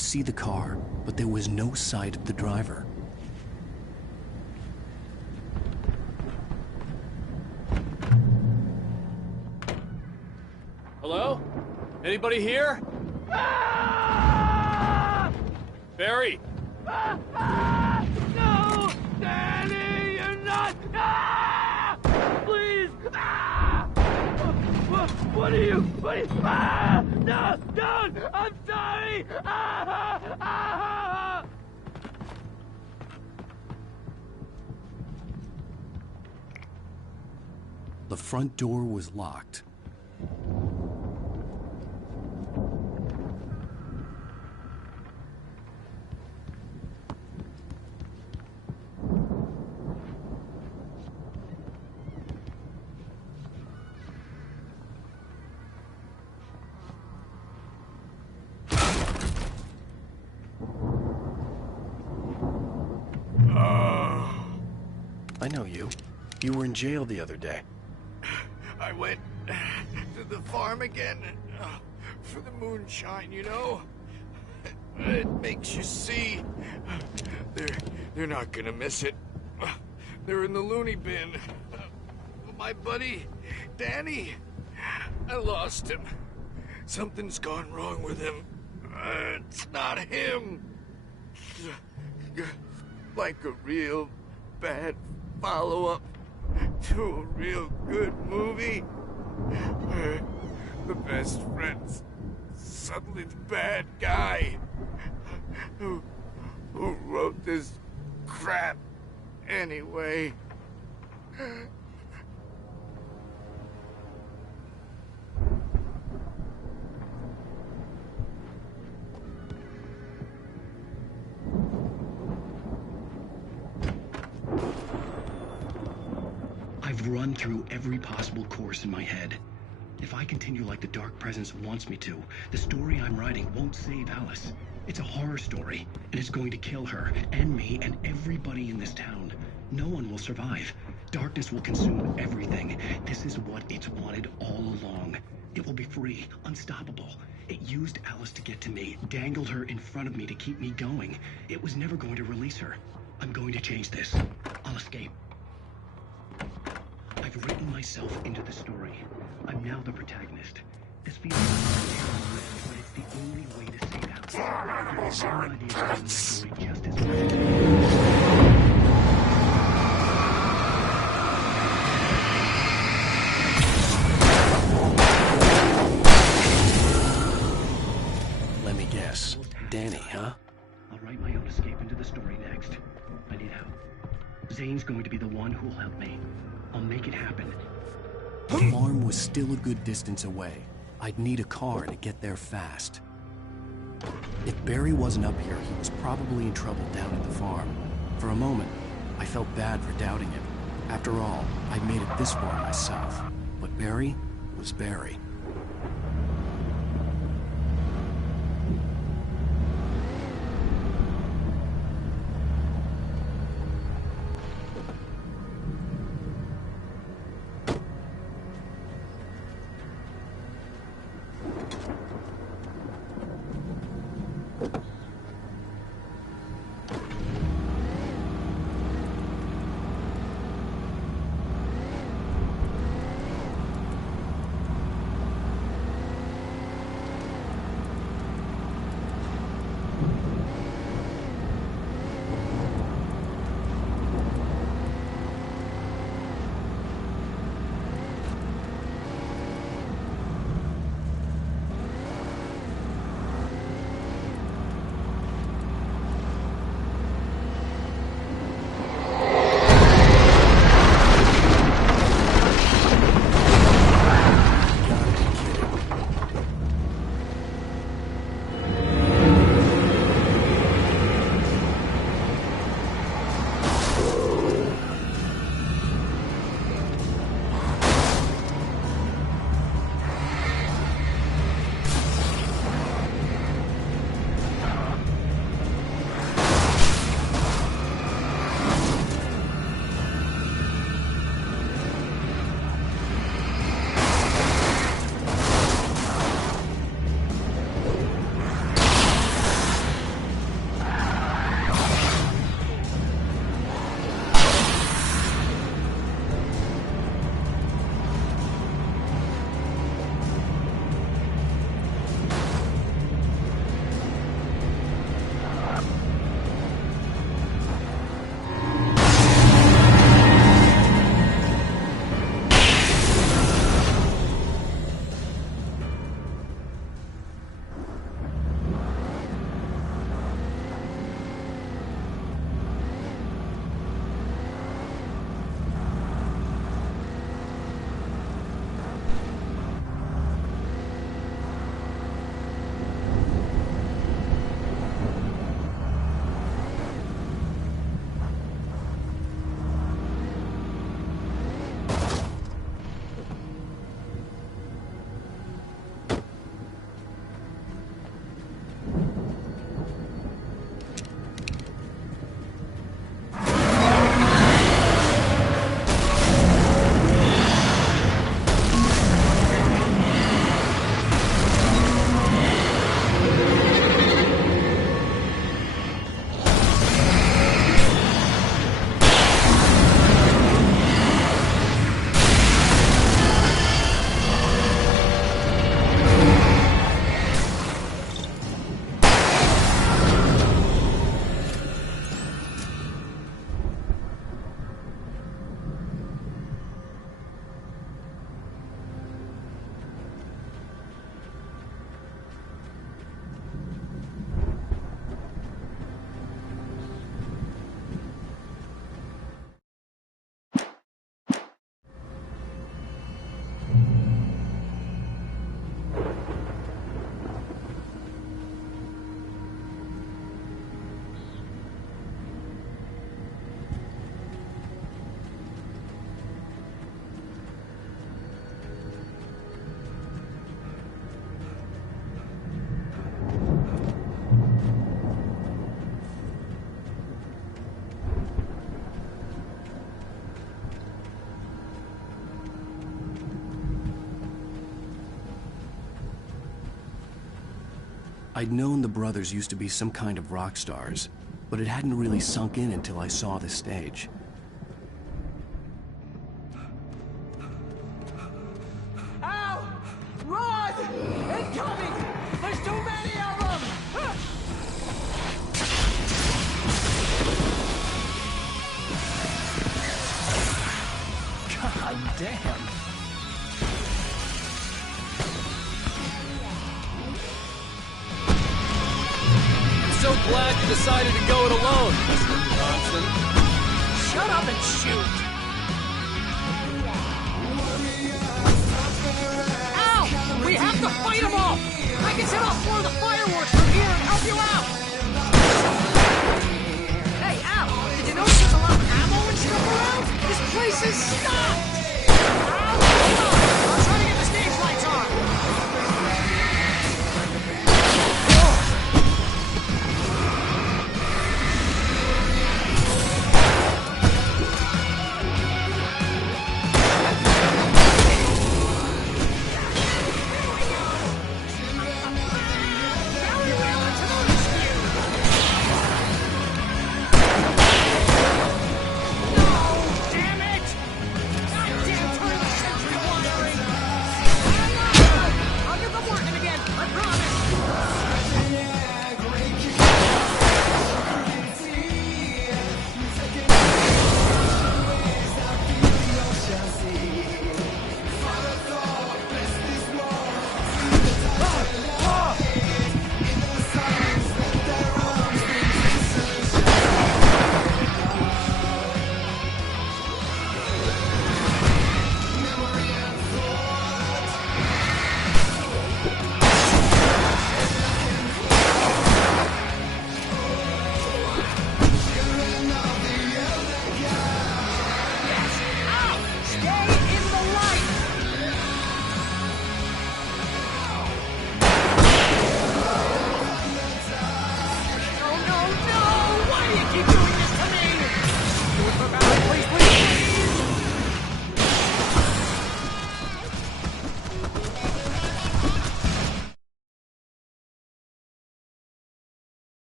could see the car, but there was no sight of the driver. Hello? Anybody here? Barry! No! Danny, you're not! Please! What are you? No! Don't! I'm sorry! The front door was locked. I know you. You were in jail the other day. I went to the farm again for the moonshine, you know? It makes you see. They're not gonna miss it. They're in the loony bin. My buddy, Danny, I lost him. Something's gone wrong with him. It's not him. Like a real bad follow-up to a real good movie where the best friend's suddenly the bad guy who wrote this crap anyway. I've run through every possible course in my head. If I continue like the Dark Presence wants me to, the story I'm writing won't save Alice. It's a horror story, and it's going to kill her, and me, and everybody in this town. No one will survive. Darkness will consume everything. This is what it's wanted all along. It will be free, unstoppable. It used Alice to get to me, dangled her in front of me to keep me going. It was never going to release her. I'm going to change this. I'll escape. I've written myself into the story. I'm now the protagonist. This feels like a risk, but it's the only way to save Alice. There's no idea of telling the story just as Let me guess. Danny, huh? I'll write my own escape into the story next. I need help. Zane's going to be the one who'll help me. I'll make it happen. The farm was still a good distance away. I'd need a car to get there fast. If Barry wasn't up here, he was probably in trouble down at the farm. For a moment, I felt bad for doubting him. After all, I'd made it this far myself. But Barry was Barry. I'd known the brothers used to be some kind of rock stars, but it hadn't really sunk in until I saw the stage. Ow! Run! Incoming! There's too many of them! God damn! So glad you decided to go it alone, Mr. Johnson. Shut up and shoot! Ow! We have to fight them off! I can set off more of the fireworks from here and help you out! Hey, Al! Did you notice there's a lot of ammo and stuff around? This place is stocked! Al, hold on! I'm trying to get the stage lights on!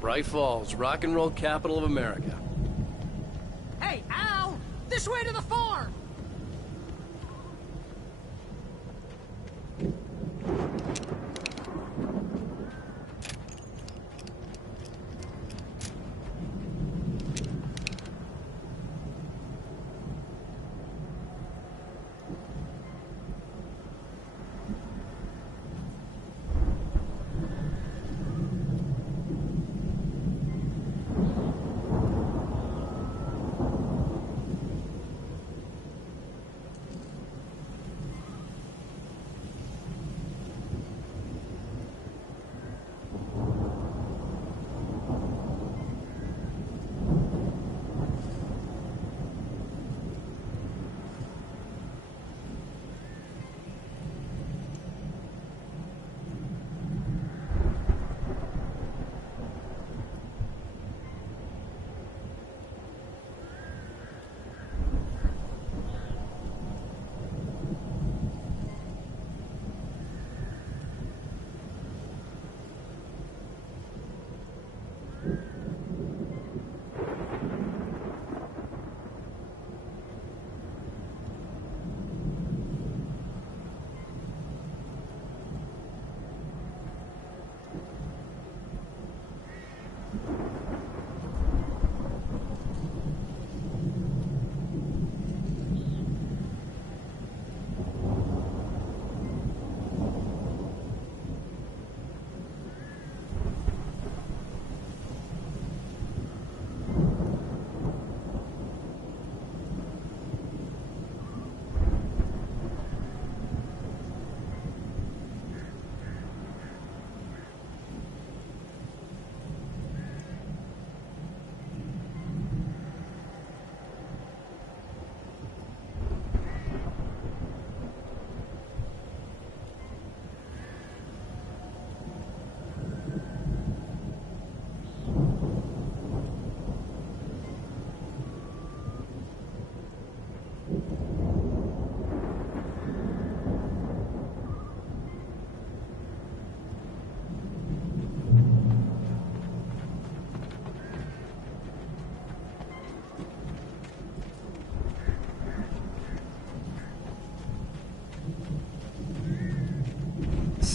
Bright Falls, rock and roll capital of America. Hey, Al! This way to the farm!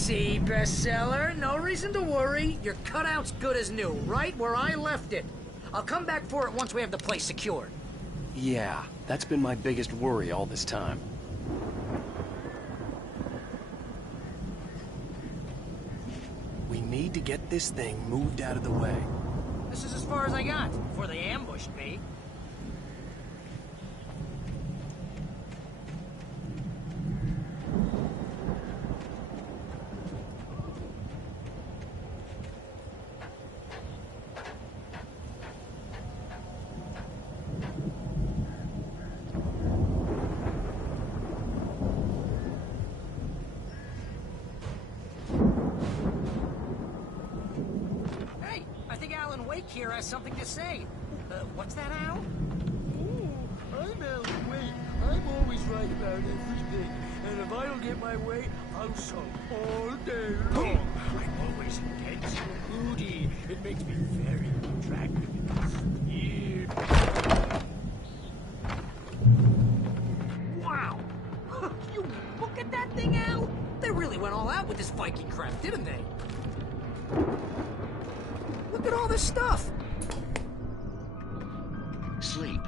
See, bestseller, no reason to worry. Your cutout's good as new, right where I left it. I'll come back for it once we have the place secured. Yeah, that's been my biggest worry all this time. We need to get this thing moved out of the way. This is as far as I got before they ambushed me. Here has something to say. What's that, Al? Ooh, I'm Alan Wake. I'm always right about everything. And if I don't get my way, I'll sulk all day long. I'm always intense and moody. It makes me very attractive and weird. Wow! You look at that thing, Al! They really went all out with this Viking crap, didn't they? Look at all this stuff! Sleep.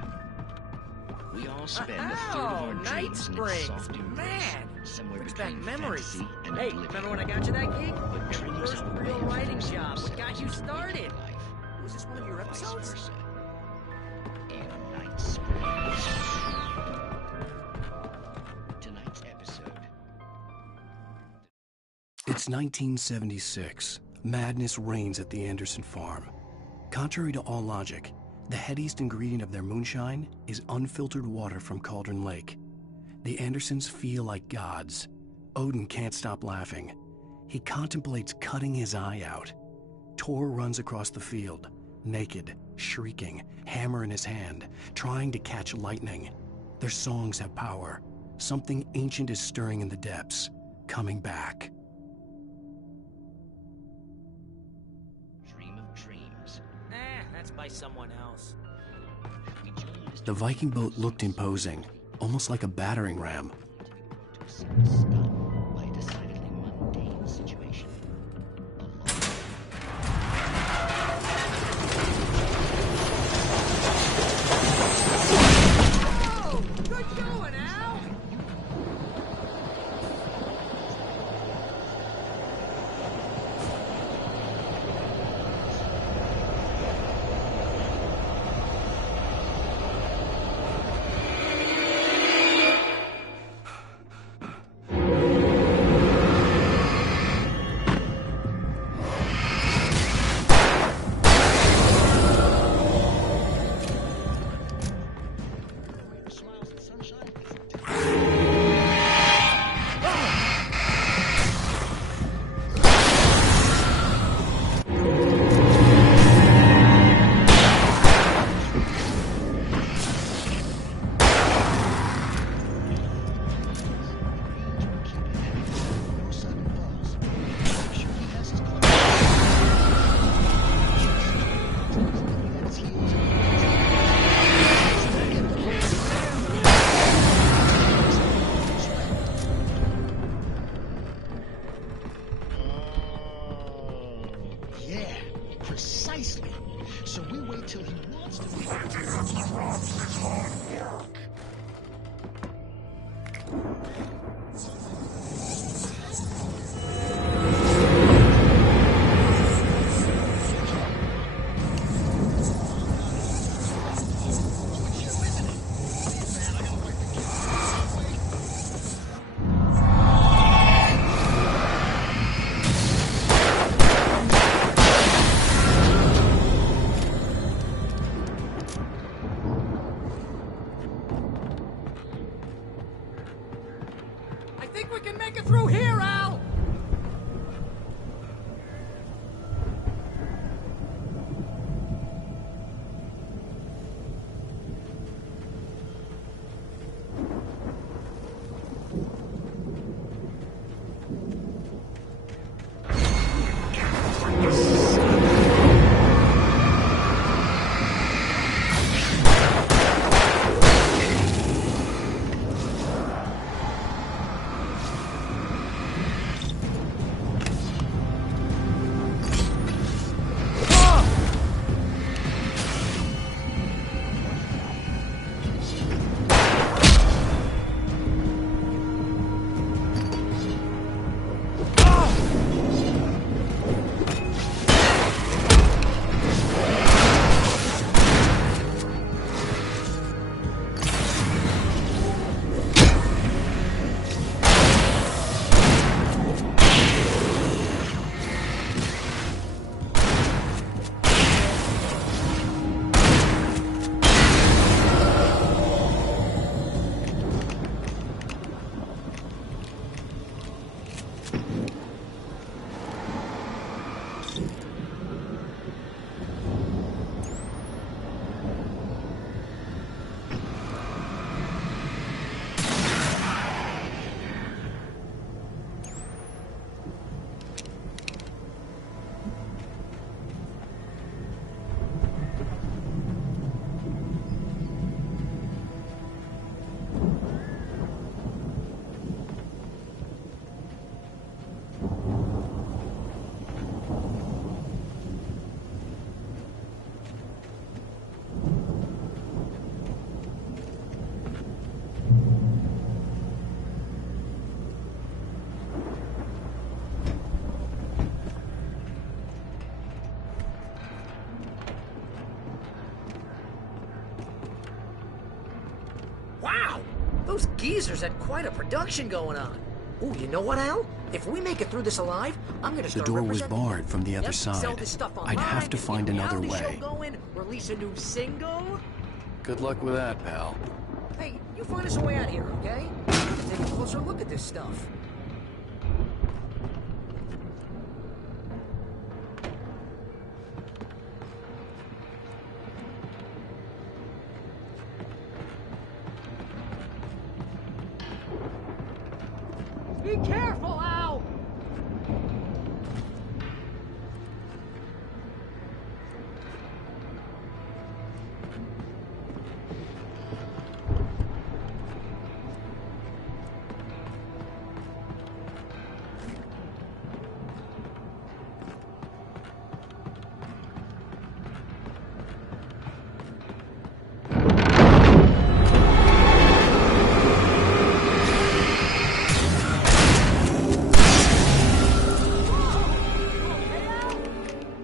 We all spend a third of our Night dreams in its Springs! soft embrace, Man! somewhere Brings back between memories. fantasy and Hey, oblivion. remember when I got you that gig? But dreams Your first are a way real of writing forcing job. What themselves got you into started? life, Was this one of your or vice episodes? versa. In Night Springs. Tonight's episode. It's 1976. Madness reigns at the Anderson farm. Contrary to all logic, the headiest ingredient of their moonshine is unfiltered water from Cauldron Lake. The Andersons feel like gods. Odin can't stop laughing. He contemplates cutting his eye out. Tor runs across the field, naked, shrieking, hammer in his hand, trying to catch lightning. Their songs have power. Something ancient is stirring in the depths, coming back. Dream of dreams. That's by someone else. The Viking boat looked imposing, almost like a battering ram. By a decidedly mundane situation. Oh! Good going, Al! Precisely. So we wait till he wants to be. I think we can make it through here, Al! Those geezers had quite a production going on. Ooh, you know what, Al? If we make it through this alive, I'm gonna The start door was representing- barred from the other Yep, side. Sell this stuff online, I'd have to get find a another reality way. show going, release a new single. Good luck with that, pal. Hey, you find us a way out here, okay? Take a closer look at this stuff. Be careful, Al!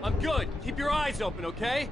I'm good. Keep your eyes open, okay?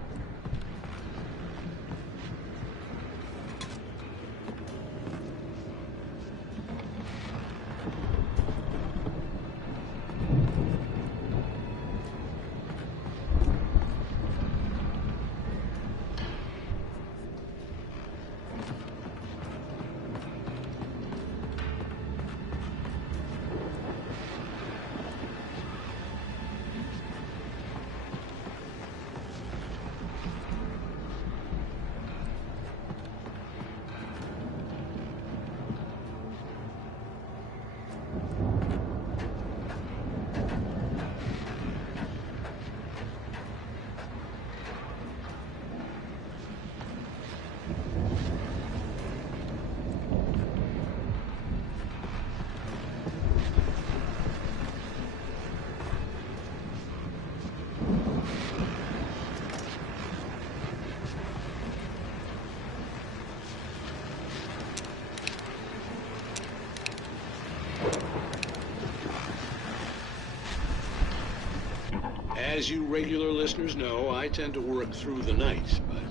As you regular listeners know, I tend to work through the night, but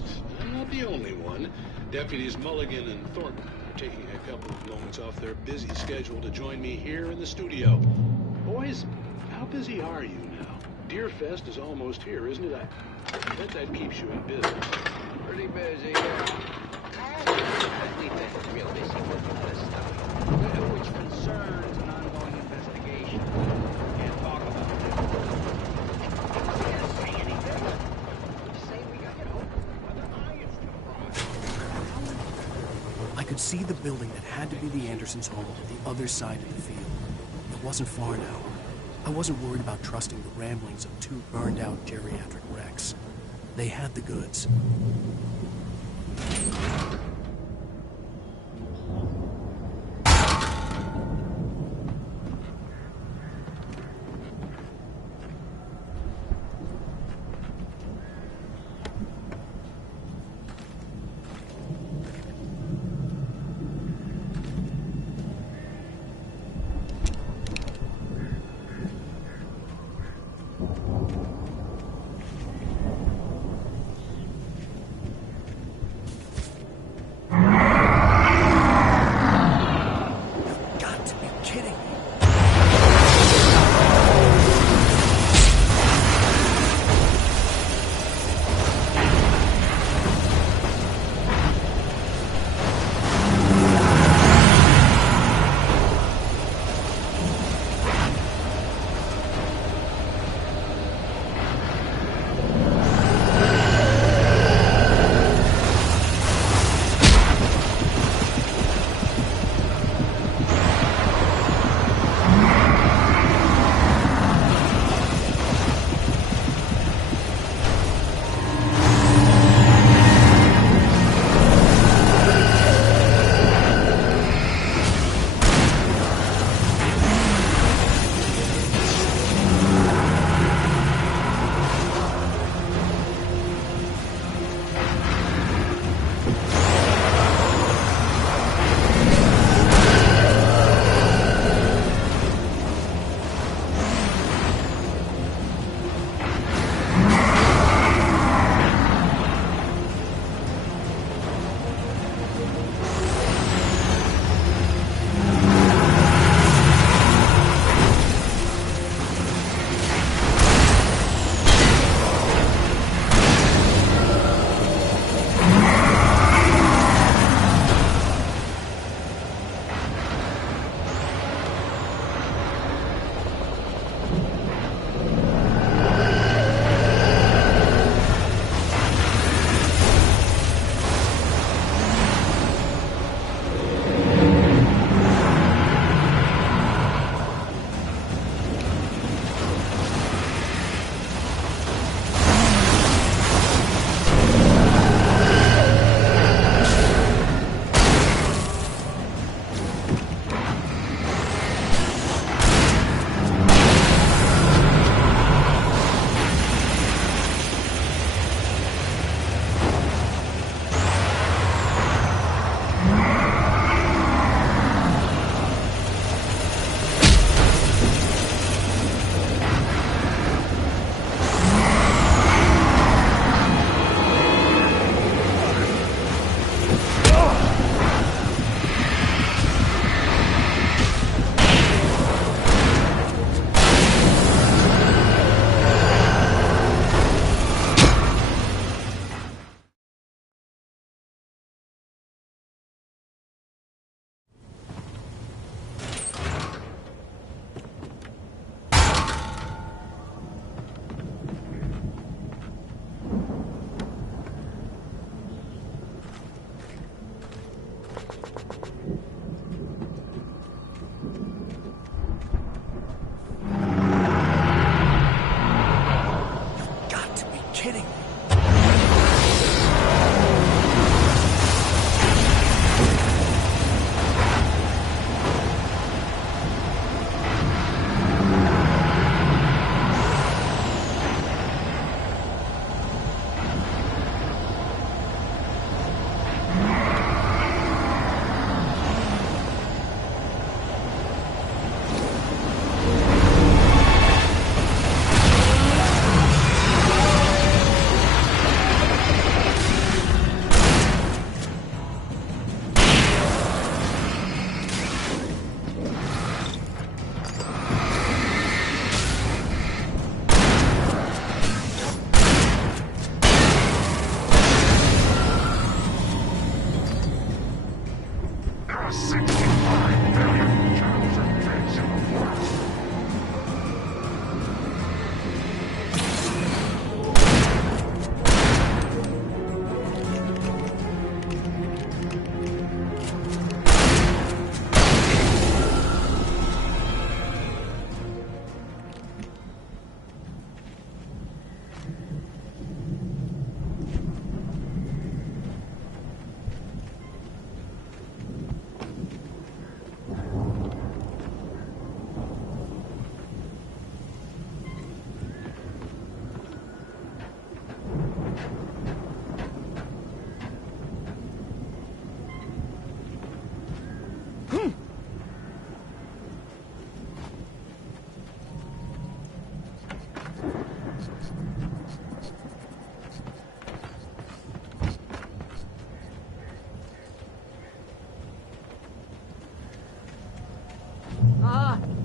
I'm not the only one. Deputies Mulligan and Thornton are taking a couple of moments off their busy schedule to join me here in the studio. Boys, how busy are you now? Deerfest is almost here, isn't it? I bet that keeps you in business. Pretty busy, yeah. We've been real busy working on this stuff. Which concerns an ongoing investigation. Can't talk about it. Can't say anything. Just say we got, other clients to fraud. I could see the building that had to be the Andersons' home on the other side of the field. It wasn't far now. I wasn't worried about trusting the ramblings of two burned-out geriatric wrecks. They had the goods.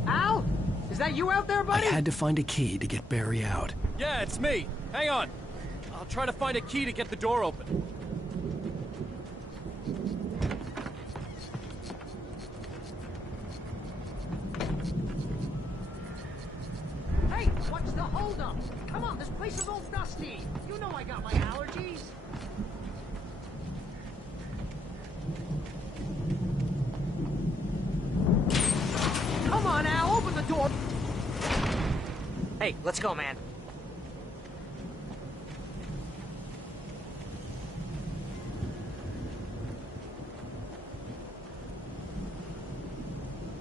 Al? Is that you out there, I buddy? had to find a key to get Barry out. Yeah, it's me. Hang on. I'll try to find a key to get the door open. Hey, what's the holdup? Come on, this place is all dusty. You know I got my allergies. Come on, Al, open the door. Hey, let's go, man.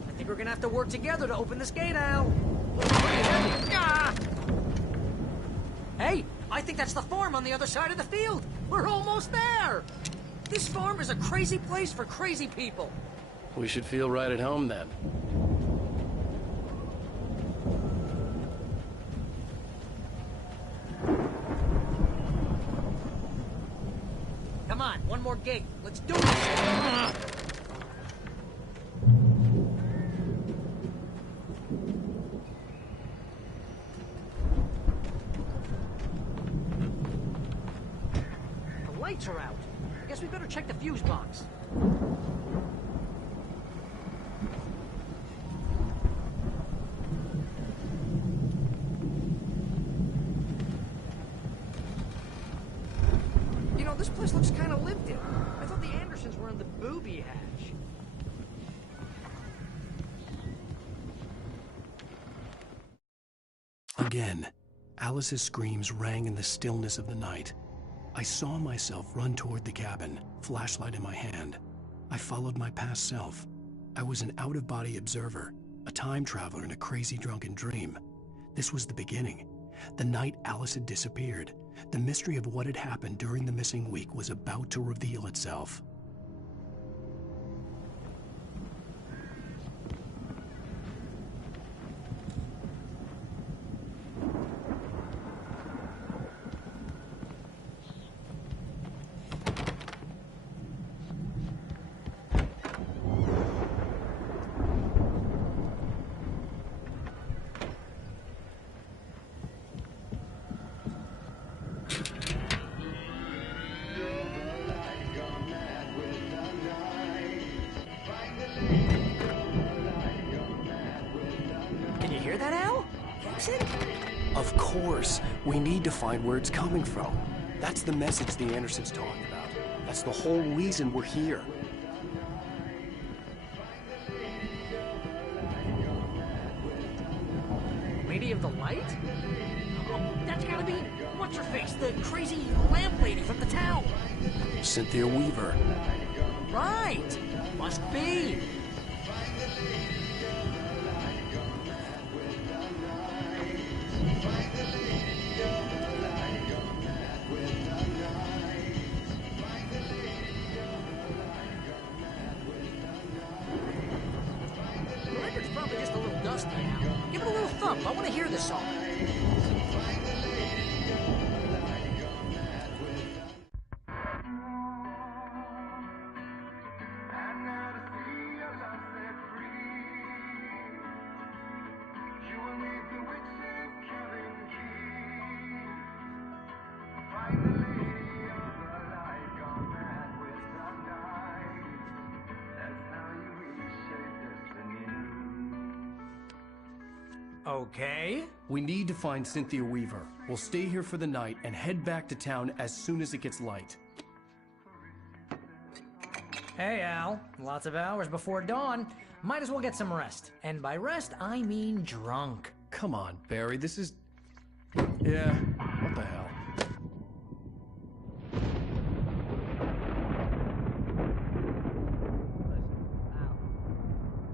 I think we're gonna have to work together to open this gate, Al. Ah! Hey, I think that's the farm on the other side of the field. We're almost there. This farm is a crazy place for crazy people. We should feel right at home then. Come on, one more gate. Let's do it. The lights are out. I guess we better check the fuse box. You know, this place looks kind of lived in. I thought the Andersons were in the booby hatch. Again, Alice's screams rang in the stillness of the night. I saw myself run toward the cabin, flashlight in my hand. I followed my past self. I was an out-of-body observer, a time traveler in a crazy drunken dream. This was the beginning. The night Alice had disappeared. The mystery of what had happened during the missing week was about to reveal itself. Can you hear that, Al? Music? Of course, we need to find where it's coming from. That's the message the Andersons talking about. That's the whole reason we're here. Lady of the Light? Oh, that's gotta be what's-her-face, the crazy lamp lady from the town. Cynthia Weaver. Right. Must be. The record's probably just a little dusty now. Give it a little thump. I want to hear this song. Okay. We need to find Cynthia Weaver. We'll stay here for the night and head back to town as soon as it gets light. Hey, Al. Lots of hours before dawn. Might as well get some rest. And by rest, I mean drunk. Come on, Barry, this is... Yeah, what the hell?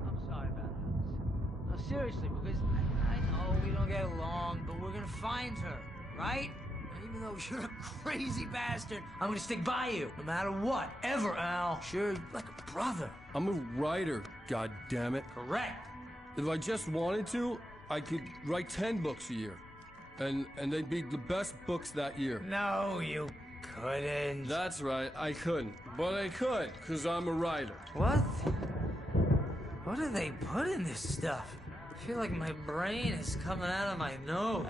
I'm sorry about this. No, seriously, because I know we don't get along, but we're gonna find her, right? And even though you're a crazy bastard, I'm gonna stick by you, no matter what, ever, Al. Sure, like a brother. I'm a writer, goddammit. Correct. If I just wanted to, I could write 10 books a year. And they'd be the best books that year. No, you couldn't. That's right, I couldn't. But I could, because I'm a writer. What? What do they put in this stuff? feel like my brain is coming out of my nose.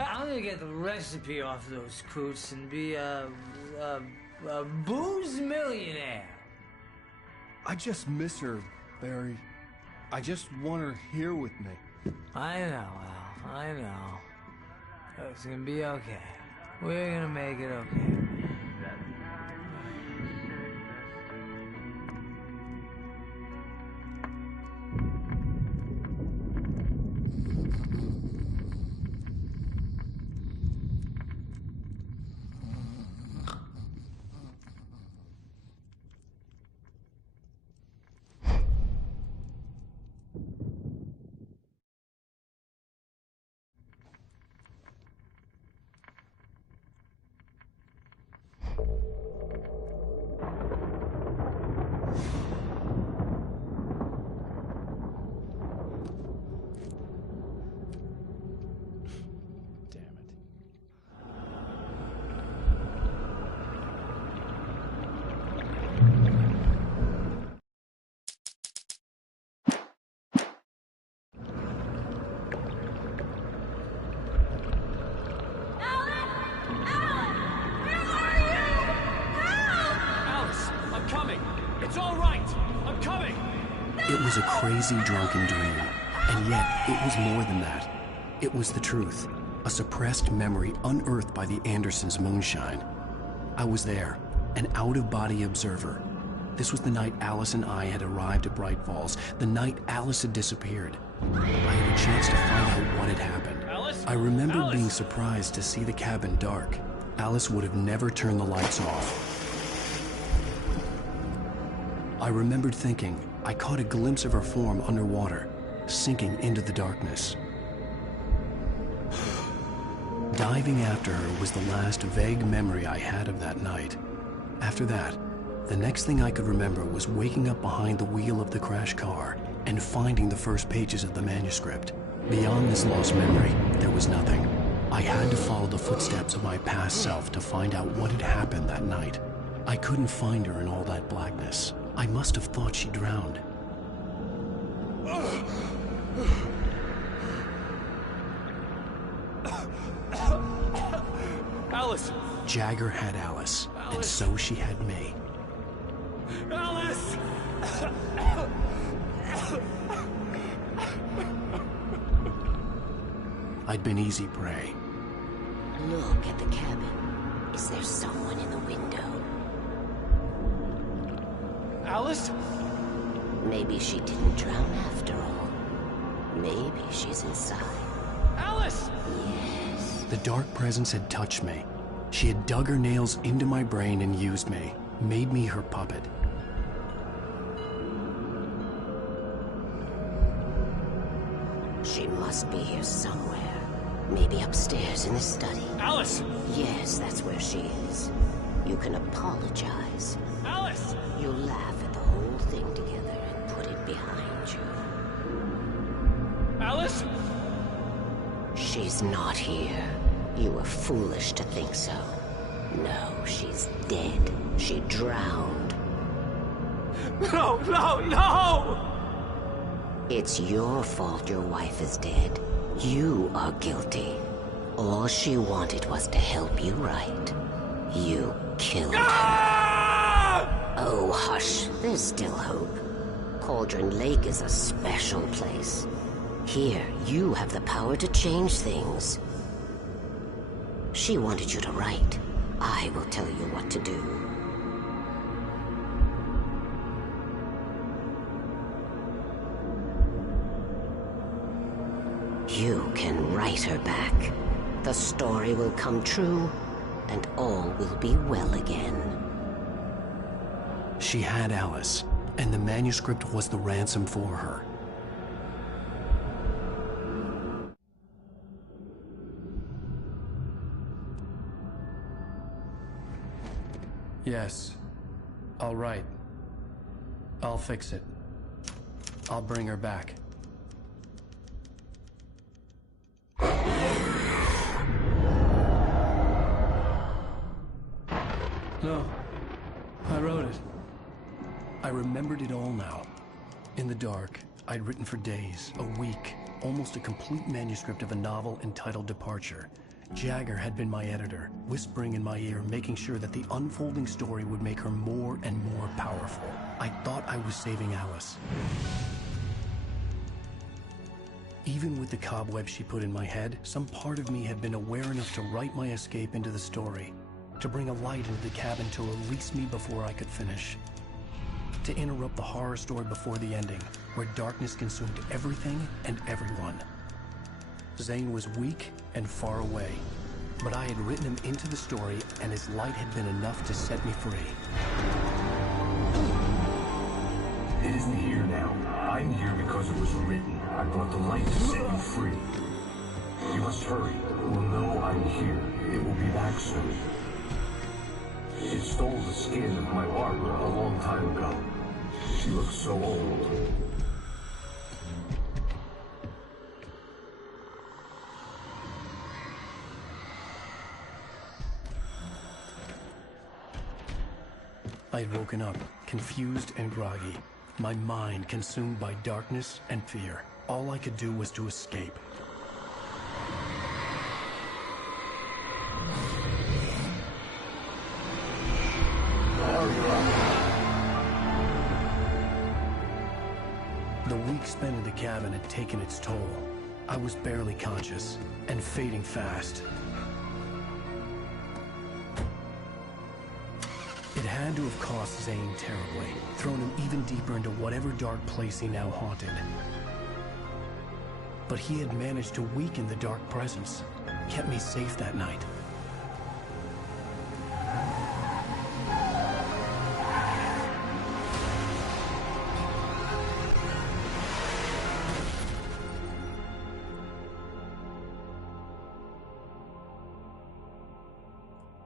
I'm gonna get the recipe off those coots and be a booze millionaire. I just miss her, Barry. I just want her here with me. I know, Al. I know. It's gonna be okay. We're gonna make it okay. It was a crazy, drunken dream, and yet it was more than that. It was the truth, a suppressed memory unearthed by the Andersons' moonshine. I was there, an out-of-body observer. This was the night Alice and I had arrived at Bright Falls, the night Alice had disappeared. I had a chance to find out what had happened. Alice? I remembered Alice? being surprised to see the cabin dark. Alice would have never turned the lights off. I remembered thinking, I caught a glimpse of her form underwater, sinking into the darkness. Diving after her was the last vague memory I had of that night. After that, the next thing I could remember was waking up behind the wheel of the crash car and finding the first pages of the manuscript. Beyond this lost memory, there was nothing. I had to follow the footsteps of my past self to find out what had happened that night. I couldn't find her in all that blackness. I must have thought she drowned. Alice! Jagger had Alice, and so she had me. Alice! I'd been easy prey. Look at the cabin. Is there someone in the window? Alice? Maybe she didn't drown after all. Maybe she's inside. Alice! Yes. The dark presence had touched me. She had dug her nails into my brain and used me, made me her puppet. She must be here somewhere. Maybe upstairs in the study. Alice! Yes, that's where she is. You can apologize. Alice! You'll laugh at the whole thing together and put it behind you. Alice? She's not here. You were foolish to think so. No, she's dead. She drowned. No, no, no! It's your fault your wife is dead. You are guilty. All she wanted was to help you right. You killed her. Oh, hush. There's still hope. Cauldron Lake is a special place. Here, you have the power to change things. She wanted you to write. I will tell you what to do. You can write her back. The story will come true, and all will be well again. She had Alice, and the manuscript was the ransom for her. Yes. All right. I'll fix it. I'll bring her back. No. I wrote it. I remembered it all now. In the dark, I'd written for days, a week, almost a complete manuscript of a novel entitled Departure. Jagger had been my editor, whispering in my ear, making sure that the unfolding story would make her more and more powerful. I thought I was saving Alice. Even with the cobwebs she put in my head, some part of me had been aware enough to write my escape into the story, to bring a light into the cabin to release me before I could finish, to interrupt the horror story before the ending, where darkness consumed everything and everyone. Zane was weak and far away, but I had written him into the story, and his light had been enough to set me free. It isn't here now. I'm here because it was written. I brought the light to set you free. You must hurry. It will know I'm here. It will be back soon. It stole the skin of my Barbara a long time ago. She looks so old. I had woken up, confused and groggy, my mind consumed by darkness and fear. All I could do was to escape. The week spent in the cabin had taken its toll. I was barely conscious, and fading fast. It had to have cost Zane terribly, thrown him even deeper into whatever dark place he now haunted. But he had managed to weaken the dark presence, kept me safe that night.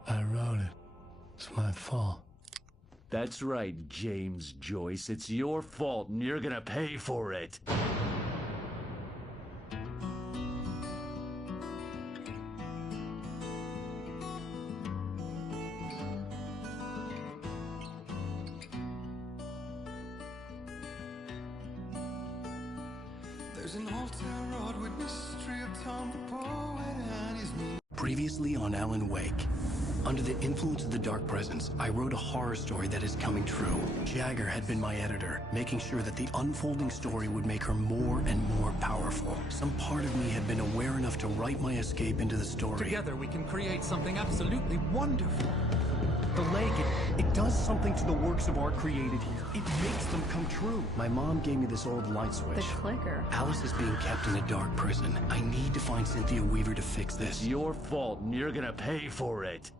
I wrote it. It's my fault. That's right, James Joyce. It's your fault, and you're gonna pay for it. There's an old town road with mystery of Tom the poet and his meaning. Previously on Alan Wake. Under the influence of the dark presence, I wrote a horror story that is coming true. Jagger had been my editor, making sure that the unfolding story would make her more and more powerful. Some part of me had been aware enough to write my escape into the story. Together we can create something absolutely wonderful. The lake, it does something to the works of art created here. It makes them come true. My mom gave me this old light switch. The clicker. Alice is being kept in a dark prison. I need to find Cynthia Weaver to fix this. It's your fault, and you're gonna pay for it.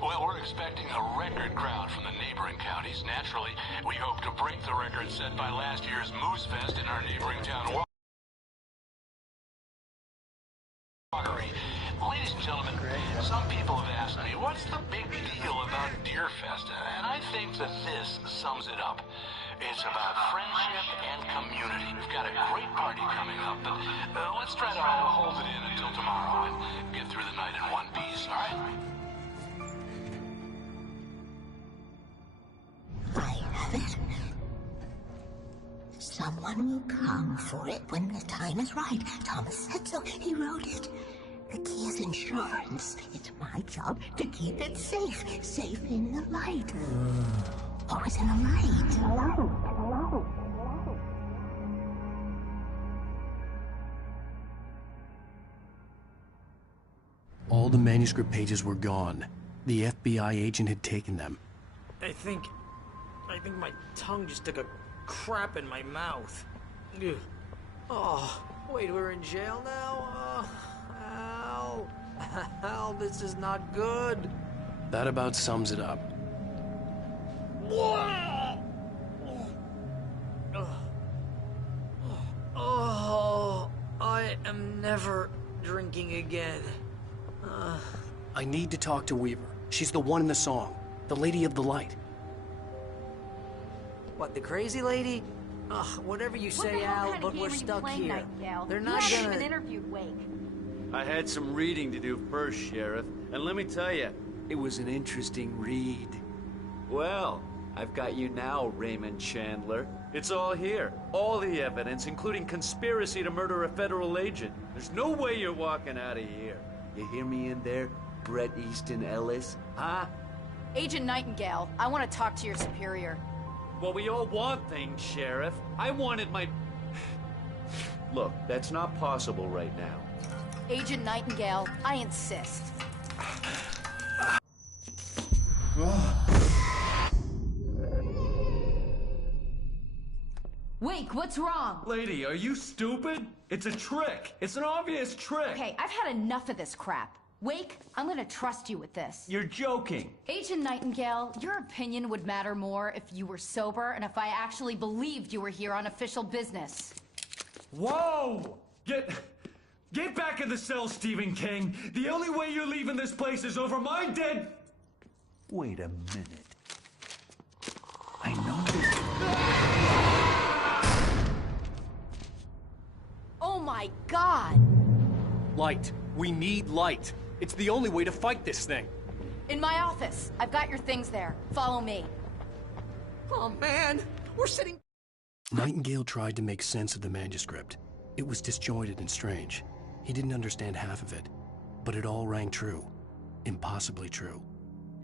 Well, we're expecting a record crowd from the neighboring counties. Naturally, we hope to break the record set by last year's Moose Fest in our neighboring town. Ladies and gentlemen, some people have asked me, what's the big deal about Deer Fest? And I think that this sums it up. It's about friendship and community. We've got a great party coming up, but let's try to hold it in until tomorrow and get through the night in one piece, all right? I have it. Someone will come for it when the time is right. Thomas said so. He wrote it. The key is insurance. It's my job to keep it safe. Safe in the light. Always in the light. All the manuscript pages were gone. The FBI agent had taken them. I think my tongue just took a crap in my mouth. Ugh. Oh, wait, we're in jail now? Al. Al, this is not good. That about sums it up. Oh, I am never drinking again. I need to talk to Weaver. She's the one in the song. The Lady of the Light. What, the crazy lady? Ugh, whatever you say, Al, but we're stuck here. They're not you gonna... haven't even interviewed Wake. I had some reading to do first, Sheriff, and let me tell you, it was an interesting read. Well, I've got you now, Raymond Chandler. It's all here. All the evidence, including conspiracy to murder a federal agent. There's no way you're walking out of here. You hear me in there, Bret Easton Ellis? Huh? Agent Nightingale, I want to talk to your superior. Well, we all want things, Sheriff. I wanted my... Look, that's not possible right now. Agent Nightingale, I insist. Wake, what's wrong? Lady, are you stupid? It's a trick. It's an obvious trick. Okay, I've had enough of this crap. Wake, I'm gonna trust you with this. You're joking. Agent Nightingale, your opinion would matter more if you were sober and if I actually believed you were here on official business. Whoa! Get back in the cell, Stephen King. The only way you're leaving this place is over my dead... Wait a minute. I know this... Oh my God! Light. We need light. It's the only way to fight this thing. In my office. I've got your things there. Follow me. Oh man, we're sitting... Nightingale tried to make sense of the manuscript. It was disjointed and strange. He didn't understand half of it, but it all rang true. Impossibly true.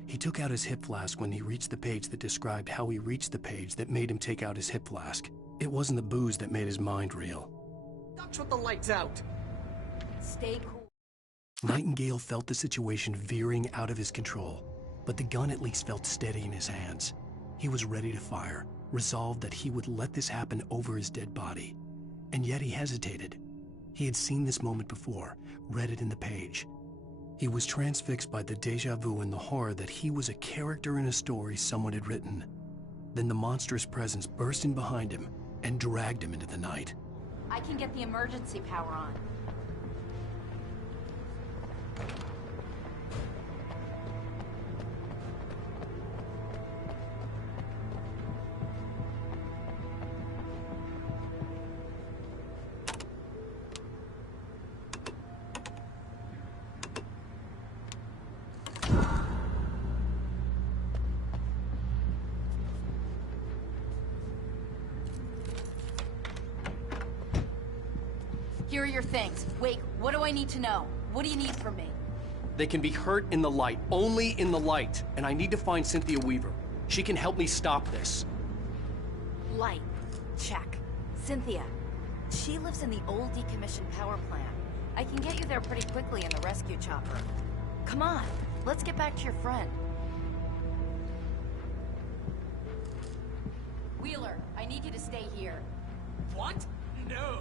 He took out his hip flask when he reached the page that described how he reached the page that made him take out his hip flask. It wasn't the booze that made his mind reel. Ducks with the lights out. Stay cool. Nightingale felt the situation veering out of his control, but the gun at least felt steady in his hands. He was ready to fire, resolved that he would let this happen over his dead body. And yet he hesitated. He had seen this moment before, read it in the page. He was transfixed by the déjà vu and the horror that he was a character in a story someone had written. Then the monstrous presence burst in behind him and dragged him into the night. I can get the emergency power on. Here are your things. Wait, what do I need to know? What do you need from me? They can be hurt in the light, only in the light. And I need to find Cynthia Weaver. She can help me stop this. Light. Check. Cynthia. She lives in the old decommissioned power plant. I can get you there pretty quickly in the rescue chopper. Come on, let's get back to your friend. Wheeler, I need you to stay here. What? No.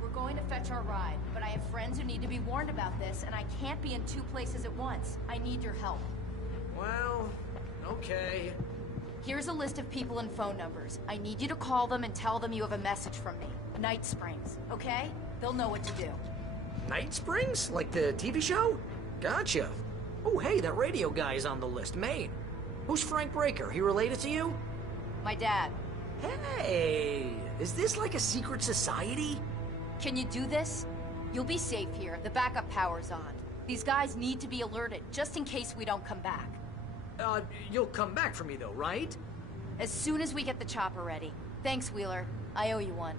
We're going to fetch our ride, but I have friends who need to be warned about this, and I can't be in two places at once. I need your help. Well, okay. Here's a list of people and phone numbers. I need you to call them and tell them you have a message from me. Night Springs, okay? They'll know what to do. Night Springs? Like the TV show? Gotcha. Oh, hey, that radio guy is on the list, Maine. Who's Frank Breaker? He related to you? My dad. Hey, is this like a secret society? Can you do this? You'll be safe here. The backup power's on. These guys need to be alerted, just in case we don't come back. You'll come back for me though, right? As soon as we get the chopper ready. Thanks, Wheeler. I owe you one.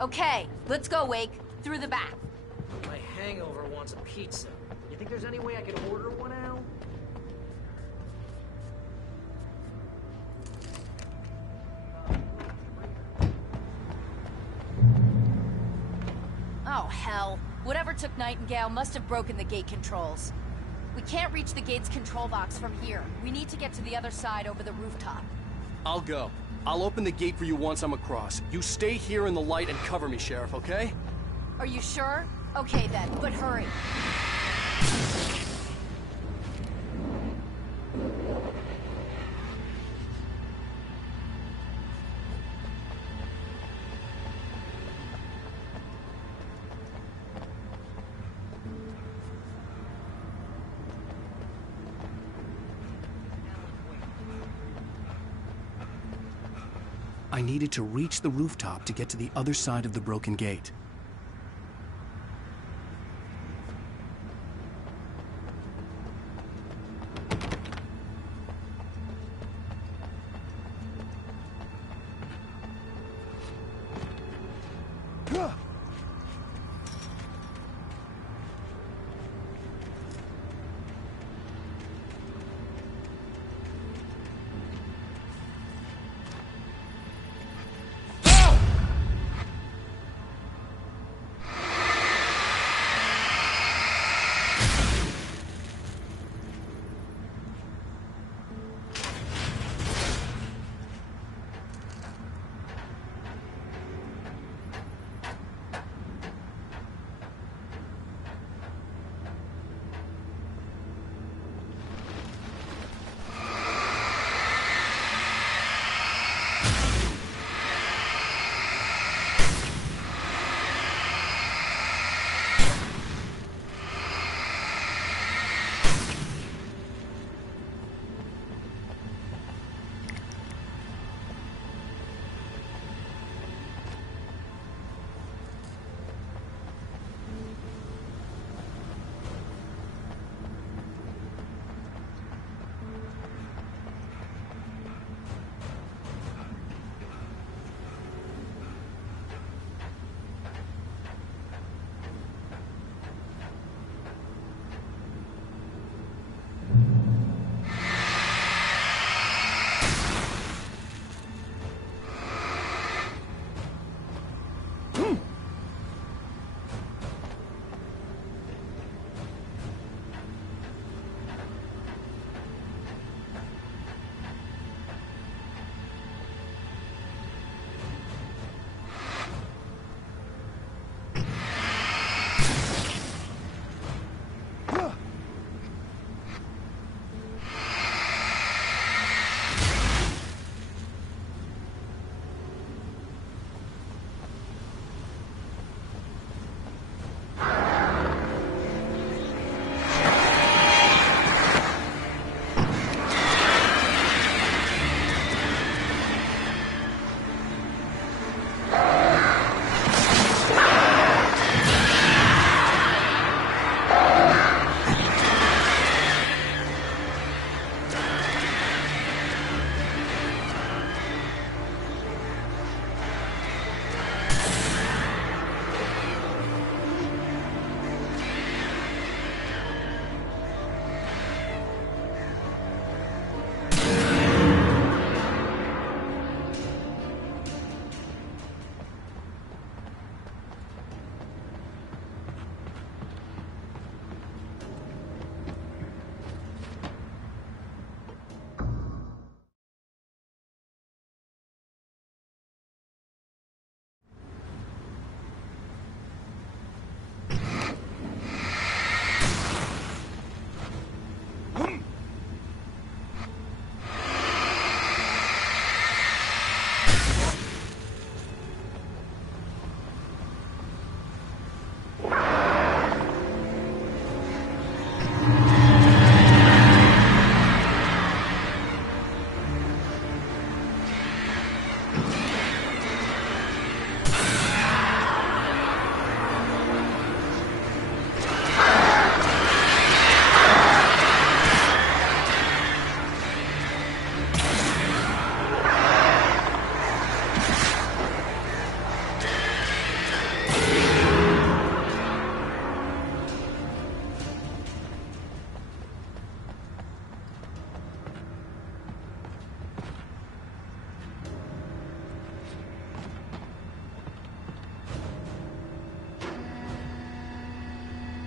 Okay, let's go, Wake. Through the back. My hangover wants a pizza. You think there's any way I could order one, Al? Oh, hell. Whatever took Nightingale must have broken the gate controls. We can't reach the gate's control box from here. We need to get to the other side over the rooftop. I'll go. I'll open the gate for you once I'm across. You stay here in the light and cover me, Sheriff, okay? Are you sure? Okay then, but hurry. I needed to reach the rooftop to get to the other side of the broken gate.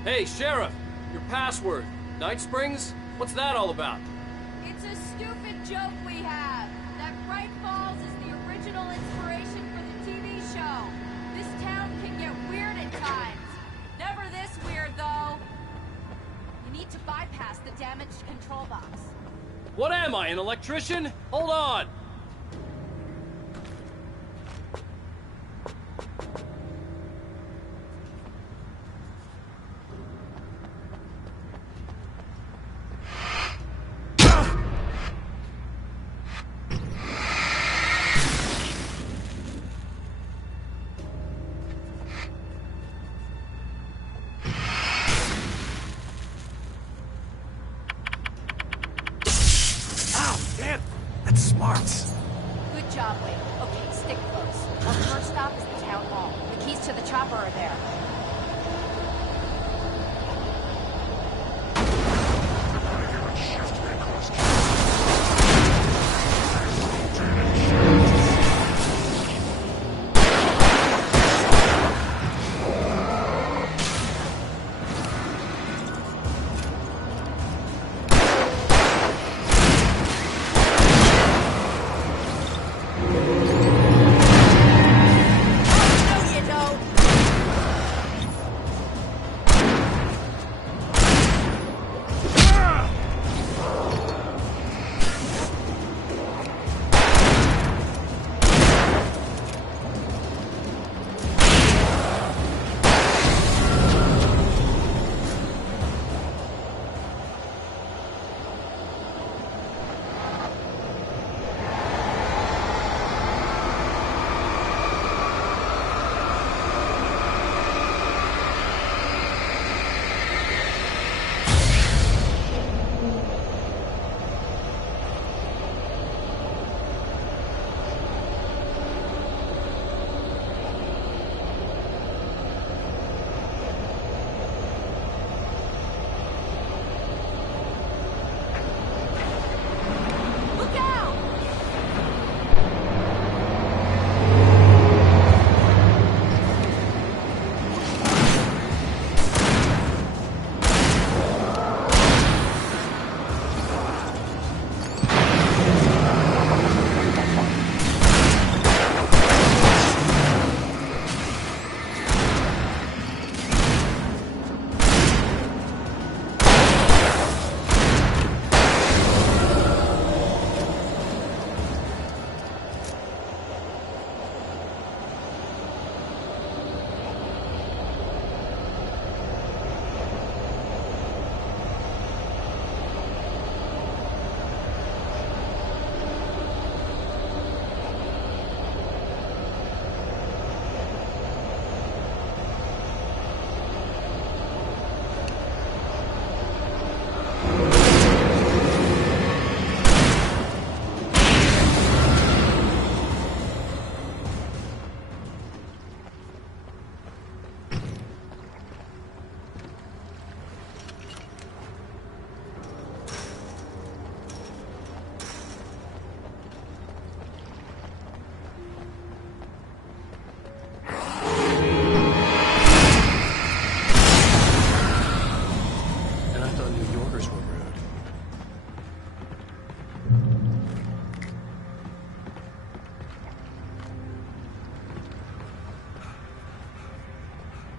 Hey, Sheriff! Your password. Night Springs? What's that all about? It's a stupid joke we have. That Bright Falls is the original inspiration for the TV show. This town can get weird at times. Never this weird, though. You need to bypass the damaged control box. What am I, an electrician? Hold on! That's smart. to the chopper are there.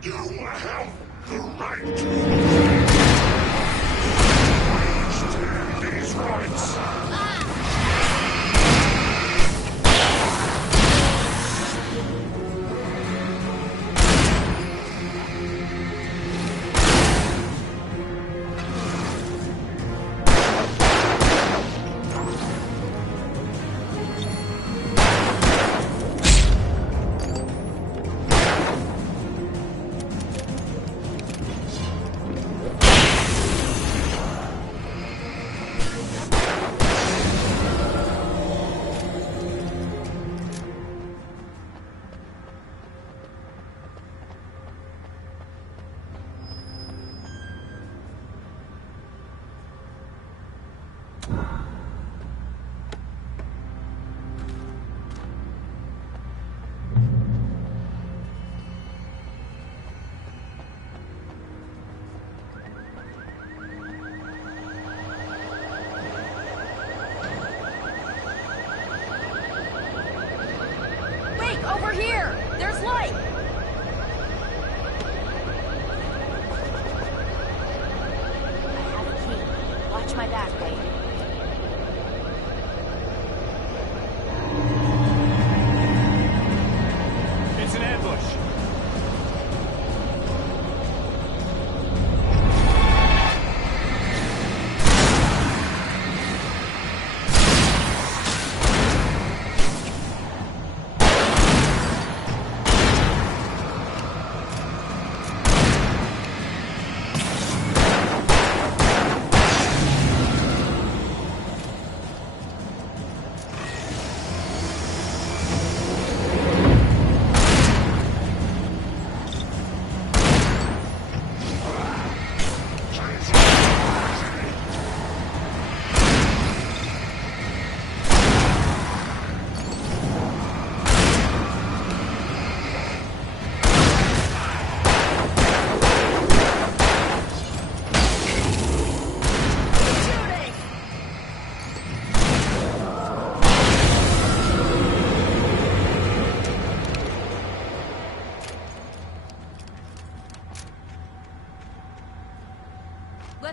You have the right. Stand these rights. Over here! There's light! I have a key. Watch my back, Wade. It's an ambush.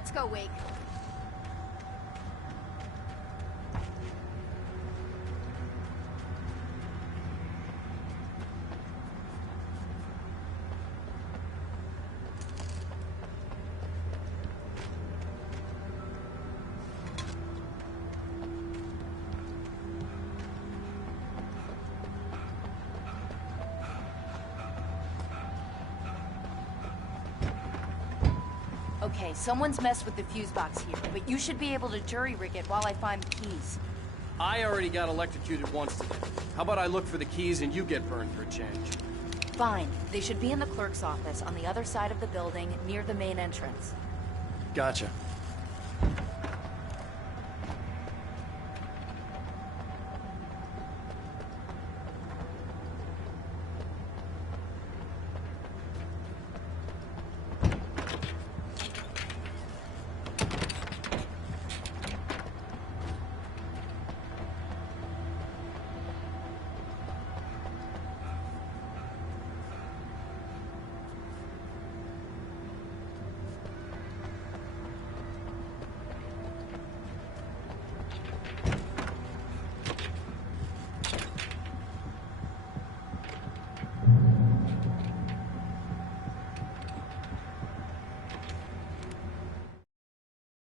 Let's go, Wake. Okay, someone's messed with the fuse box here, but you should be able to jury-rig it while I find the keys. I already got electrocuted once today. How about I look for the keys and you get burned for a change? Fine. They should be in the clerk's office on the other side of the building, near the main entrance. Gotcha.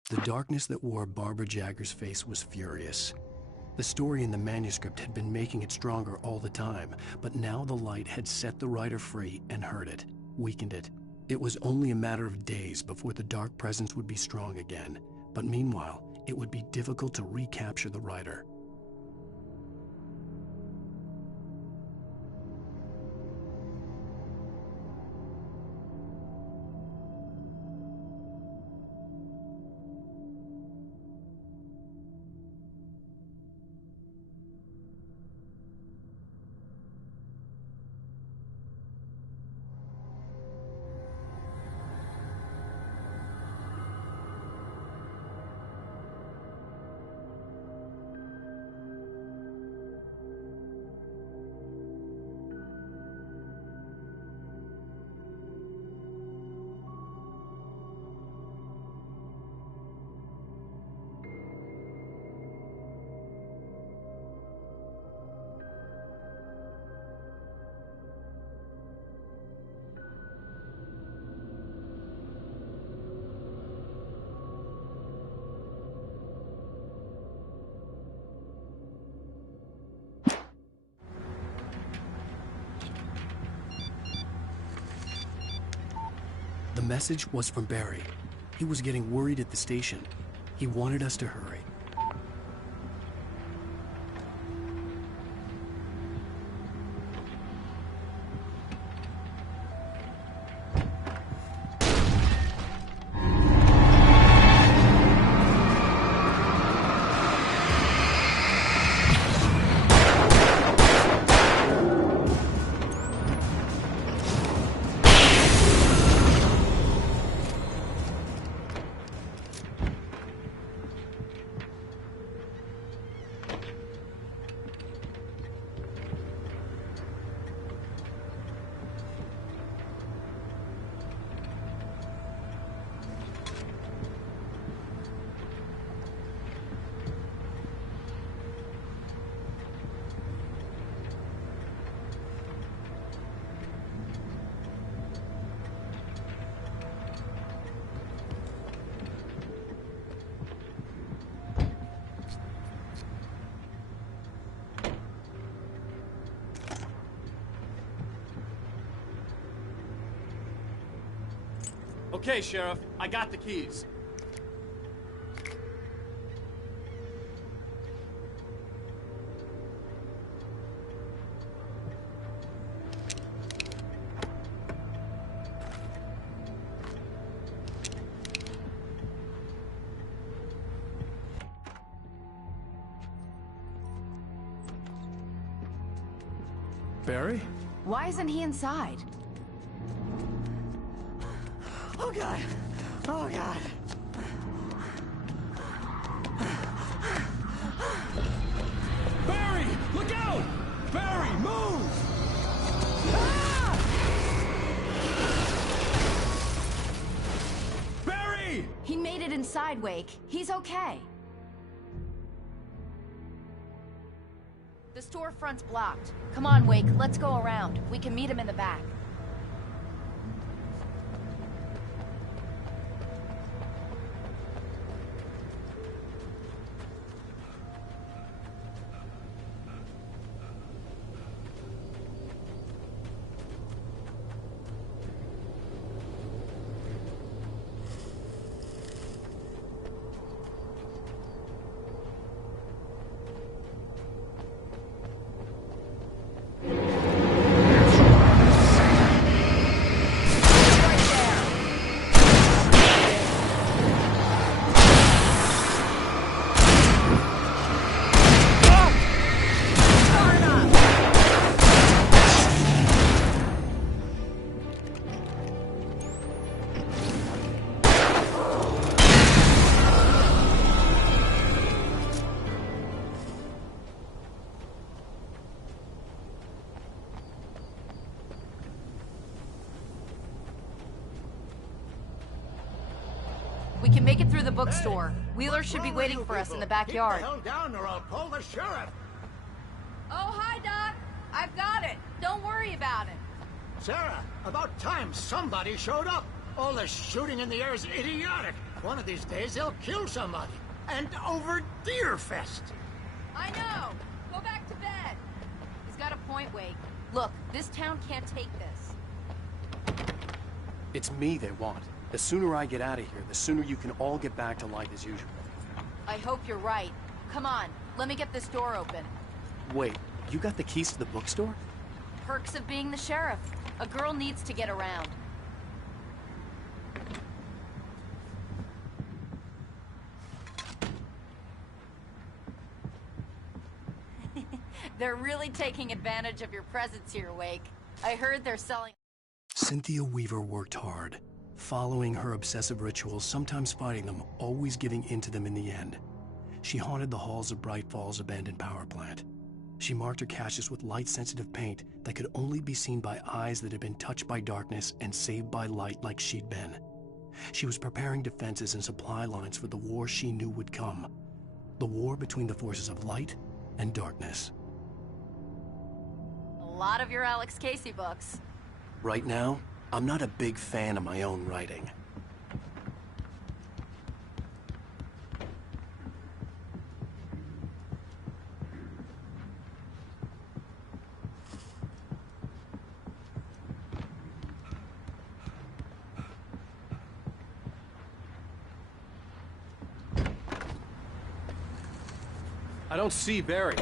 The darkness that wore Barbara Jagger's face was furious. The story in the manuscript had been making it stronger all the time, but now the light had set the writer free and hurt it, weakened it. It was only a matter of days before the dark presence would be strong again, but meanwhile, it would be difficult to recapture the writer. The message was from Barry. He was getting worried at the station. He wanted us to hurry. Okay, Sheriff, I got the keys. Barry? Why isn't he inside? Oh, God. Oh, God. Barry! Look out! Barry, move! Ah! He made it inside, Wake. He's okay. The storefront's blocked. Come on, Wake. Let's go around. We can meet him in the back. We can make it through the bookstore. Wheeler should be waiting for us in the backyard. Keep the hell down or I'll call the sheriff. Oh, hi, Doc. I've got it. Don't worry about it. Sarah, about time somebody showed up. All the shooting in the air is idiotic. One of these days they'll kill somebody. And over Deerfest. I know. Go back to bed. He's got a point, Wake. Look, this town can't take this. It's me they want. The sooner I get out of here, the sooner you can all get back to life as usual. I hope you're right. Come on, let me get this door open. Wait, you got the keys to the bookstore? Perks of being the sheriff. A girl needs to get around. They're really taking advantage of your presence here, Wake. I heard they're selling... Cynthia Weaver worked hard, following her obsessive rituals, sometimes fighting them, always giving in to them in the end. She haunted the halls of Bright Falls' abandoned power plant. She marked her caches with light-sensitive paint that could only be seen by eyes that had been touched by darkness and saved by light like she'd been. She was preparing defenses and supply lines for the war she knew would come. The war between the forces of light and darkness. A lot of your Alex Casey books. Right now, I'm not a big fan of my own writing. I don't see Barry.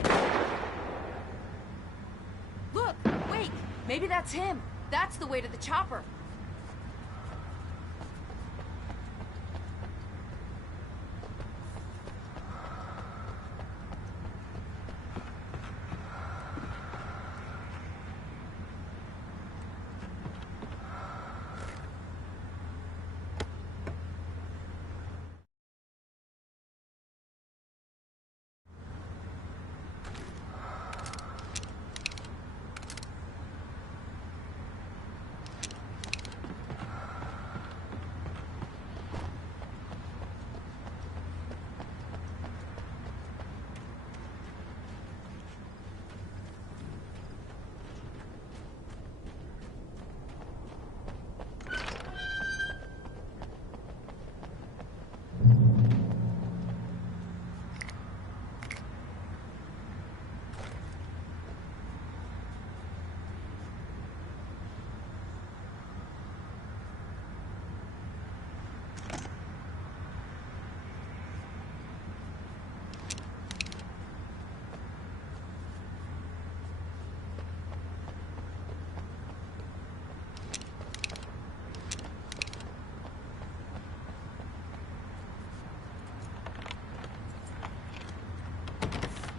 Look, wait, maybe that's him. That's the way to the chopper.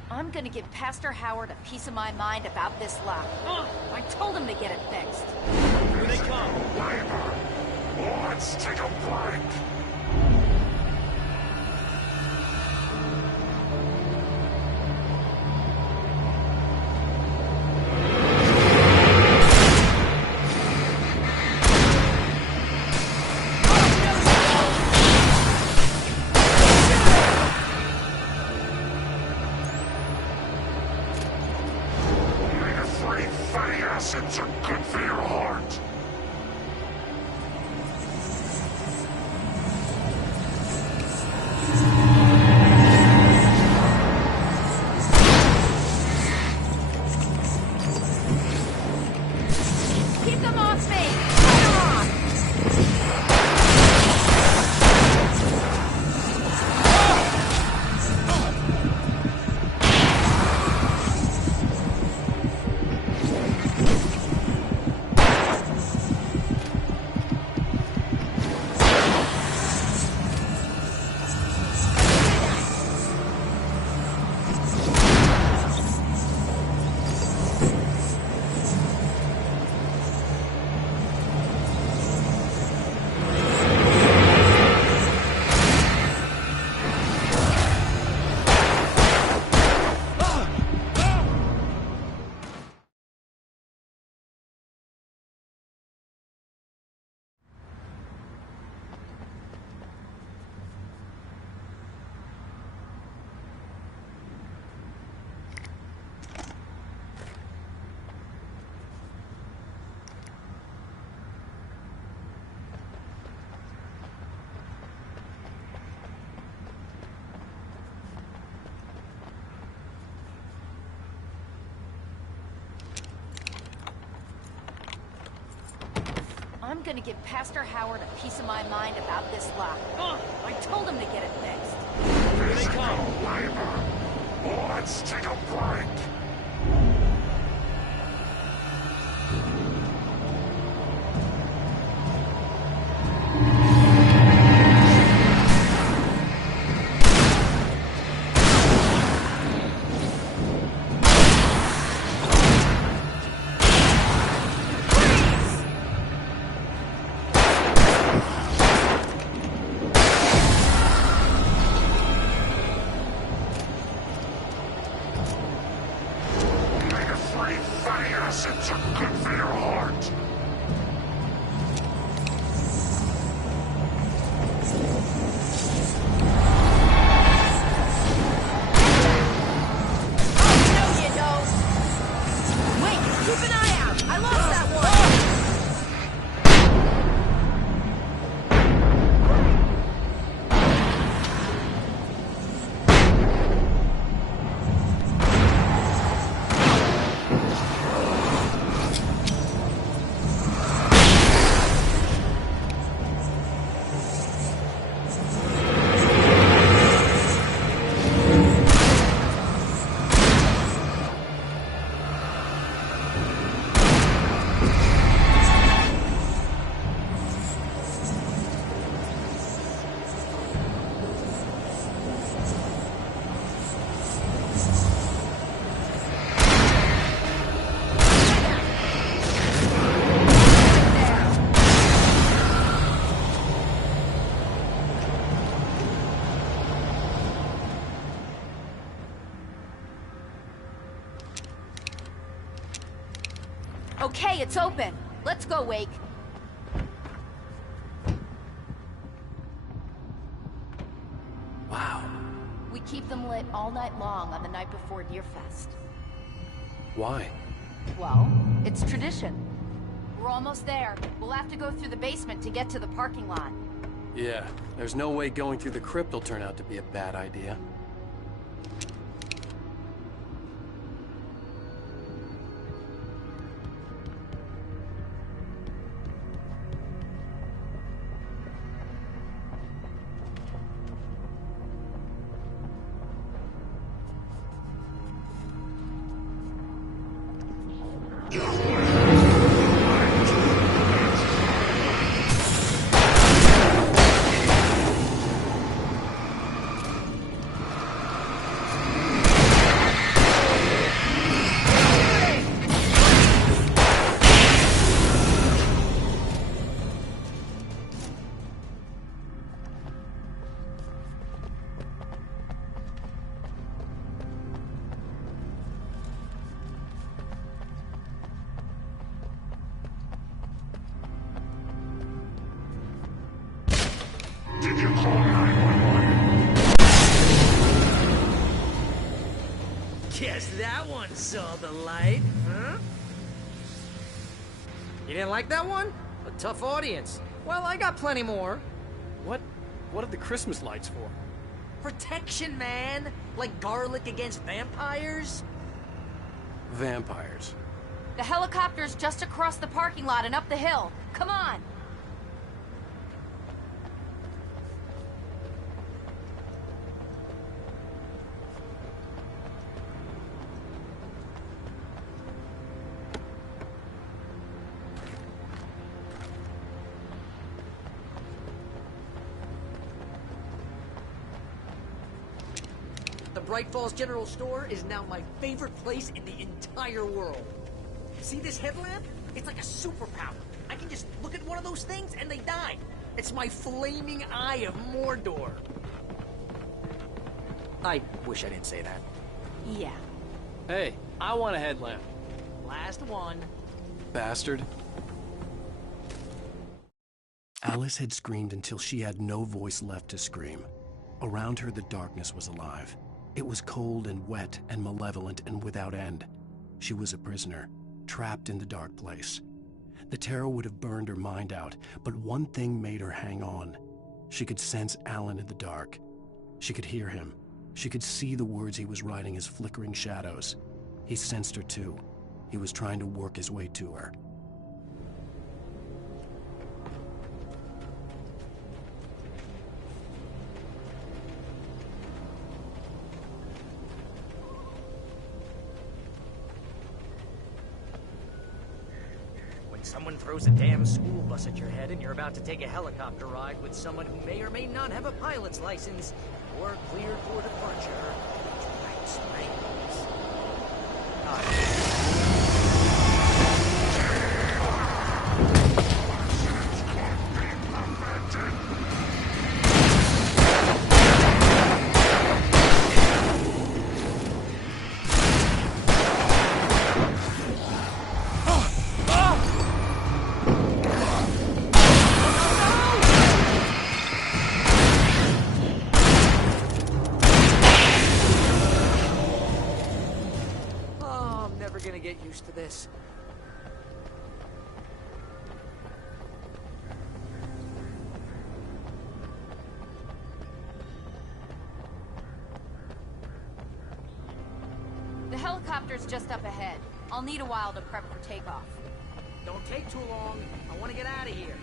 I'm gonna give Pastor Howard a piece of my mind about this lock. I told him to get it fixed. Here they come. Let's take a break. fatty acids are good for your heart. Keep them off me! Cut them off! I'm gonna give Pastor Howard a piece of my mind about this lock. Ugh, I told him to get it fixed. Here they come. Let's take a break. Fatty acids are good for your heart. Keep an eye out! I lost that one! Okay, it's open. Let's go, Wake. Wow. We keep them lit all night long on the night before Deerfest. Why? Well, it's tradition. We're almost there. We'll have to go through the basement to get to the parking lot. Yeah, there's no way going through the crypt will turn out to be a bad idea. Did you call 911? Guess that one saw the light, huh? You didn't like that one? A tough audience. Well, I got plenty more. What are the Christmas lights for? Protection, man! Like garlic against vampires? Vampires. The helicopter's just across the parking lot and up the hill. Come on! The Bright Falls General Store is now my favorite place in the entire world. See this headlamp? It's like a superpower. I can just look at one of those things and they die. It's my flaming eye of Mordor. I wish I didn't say that. Yeah. Hey, I want a headlamp. Last one. Bastard. Alice had screamed until she had no voice left to scream. Around her, the darkness was alive. It was cold and wet and malevolent and without end. She was a prisoner, trapped in the dark place. The terror would have burned her mind out, but one thing made her hang on. She could sense Alan in the dark. She could hear him. She could see the words he was writing as flickering shadows. He sensed her too. He was trying to work his way to her. Someone throws a damn school bus at your head and you're about to take a helicopter ride with someone who may or may not have a pilot's license or cleared for departure. Right springs. Get used to this. The helicopter's just up ahead. I'll need a while to prep for takeoff. Don't take too long. I want to get out of here.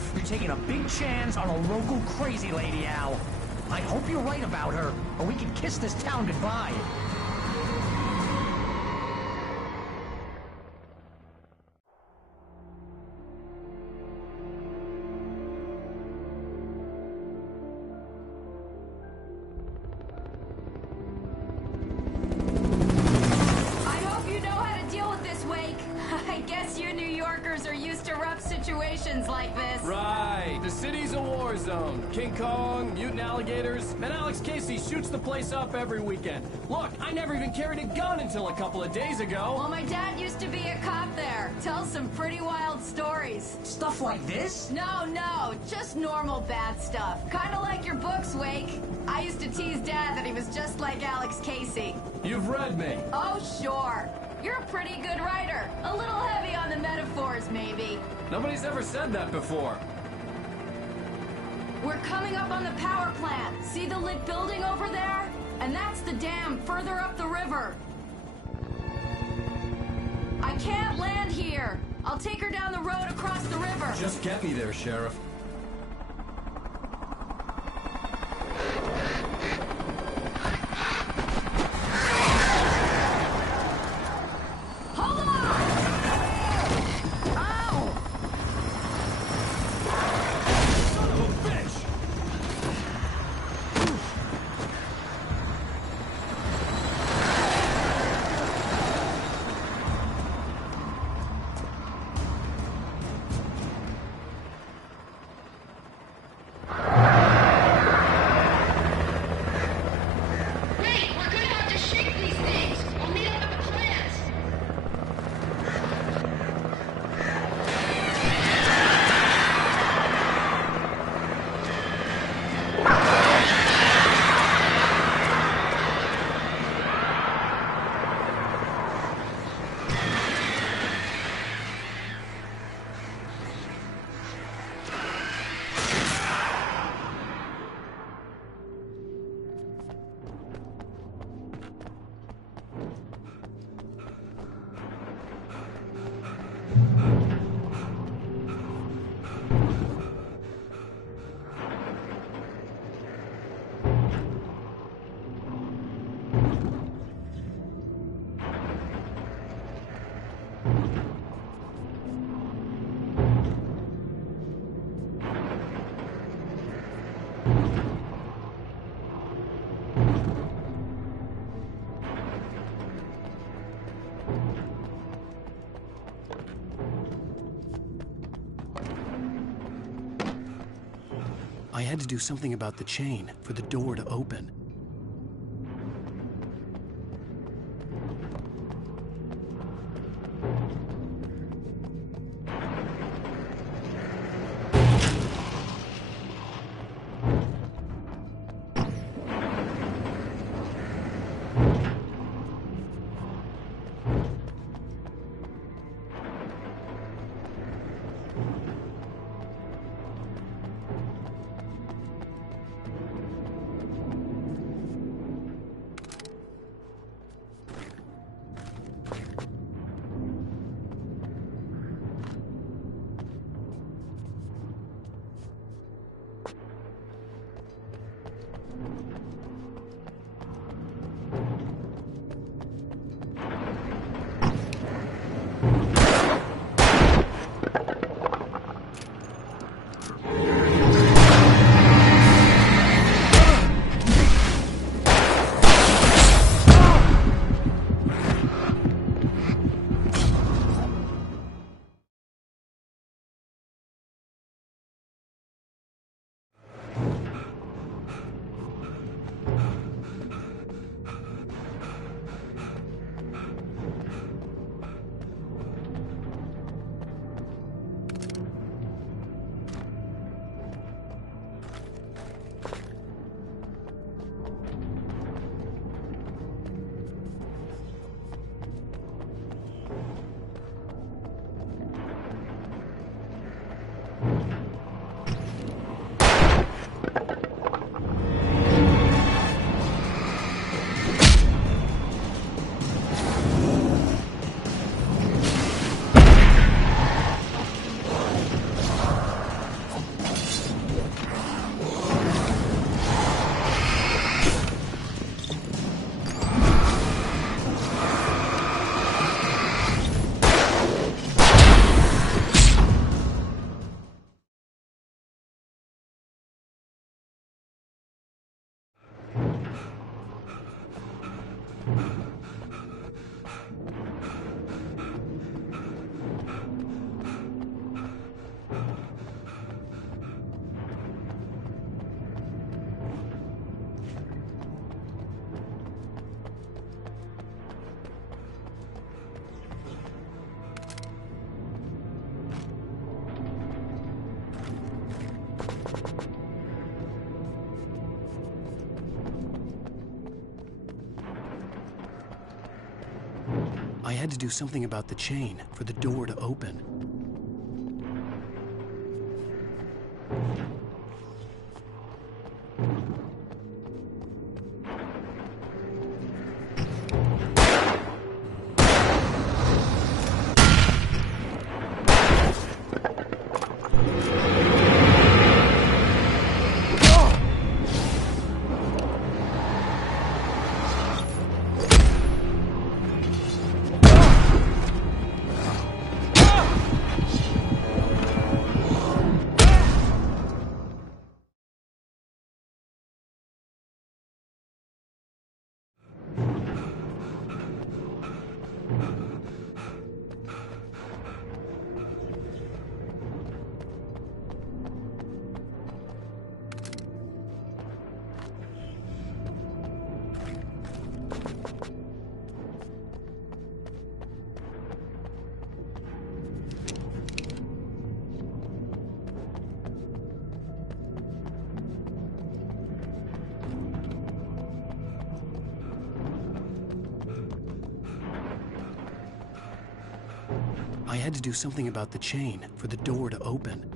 Sheriff, you're taking a big chance on a local crazy lady, Al. I hope you're right about her, or we can kiss this town goodbye. Like this. Right. The city's a war zone. King Kong, mutant alligators, and Alex Casey shoots the place up every weekend. Look, I never even carried a gun until a couple of days ago. Well, my dad used to be a cop there. Tells some pretty wild stories. Stuff like this? No, just normal bad stuff. Kind of like your books, Wake. I used to tease Dad that he was just like Alex Casey. You've read me. Oh, sure. You're a pretty good writer. A little heavy on the metaphors, maybe. Nobody's ever said that before. We're coming up on the power plant. See the lit building over there? And that's the dam further up the river. I can't land here. I'll take her down the road across the river. Just get me there, Sheriff. I had to do something about the chain for the door to open. had to do something about the chain for the door to open. I had to do something about the chain for the door to open.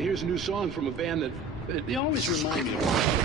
And here's a new song from a band that they always remind me of.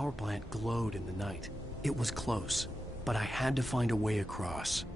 power plant glowed in the night. It was close, but I had to find a way across.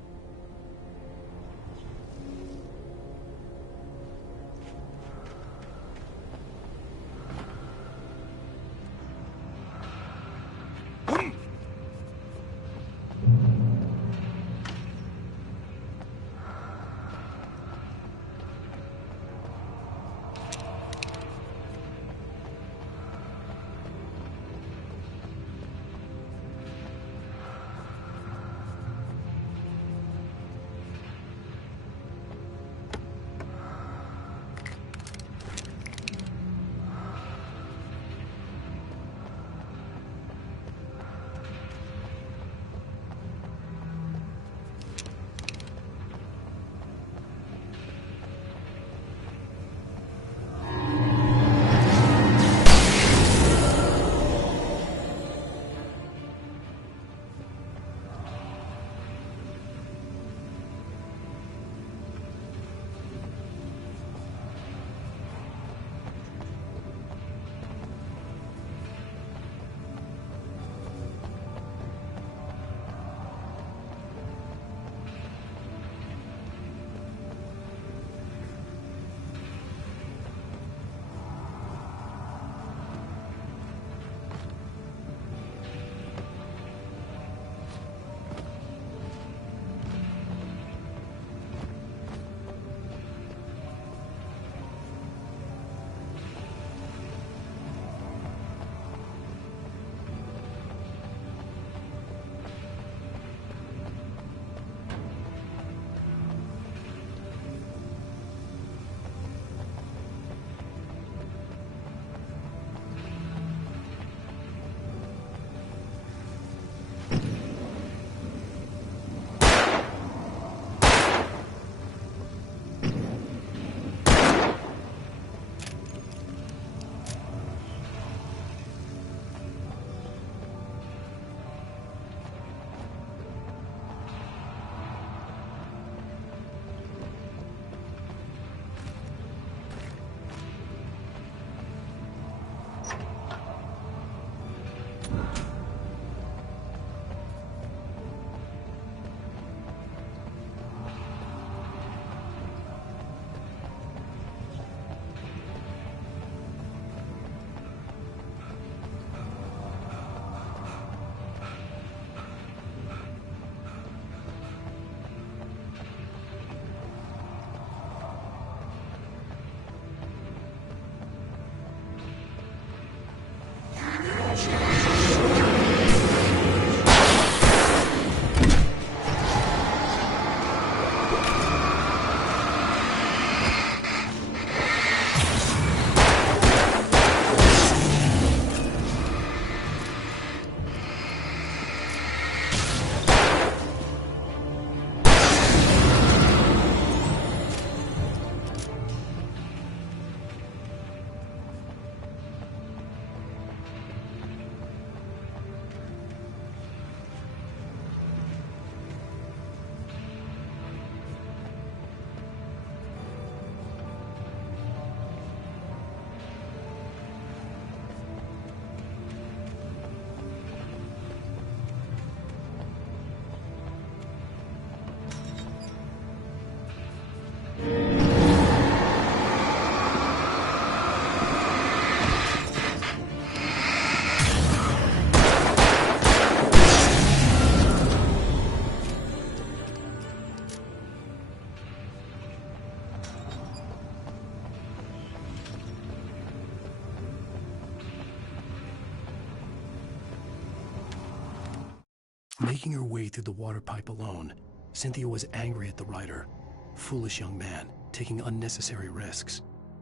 Making her way through the water pipe alone, Cynthia was angry at the writer. Foolish young man, taking unnecessary risks.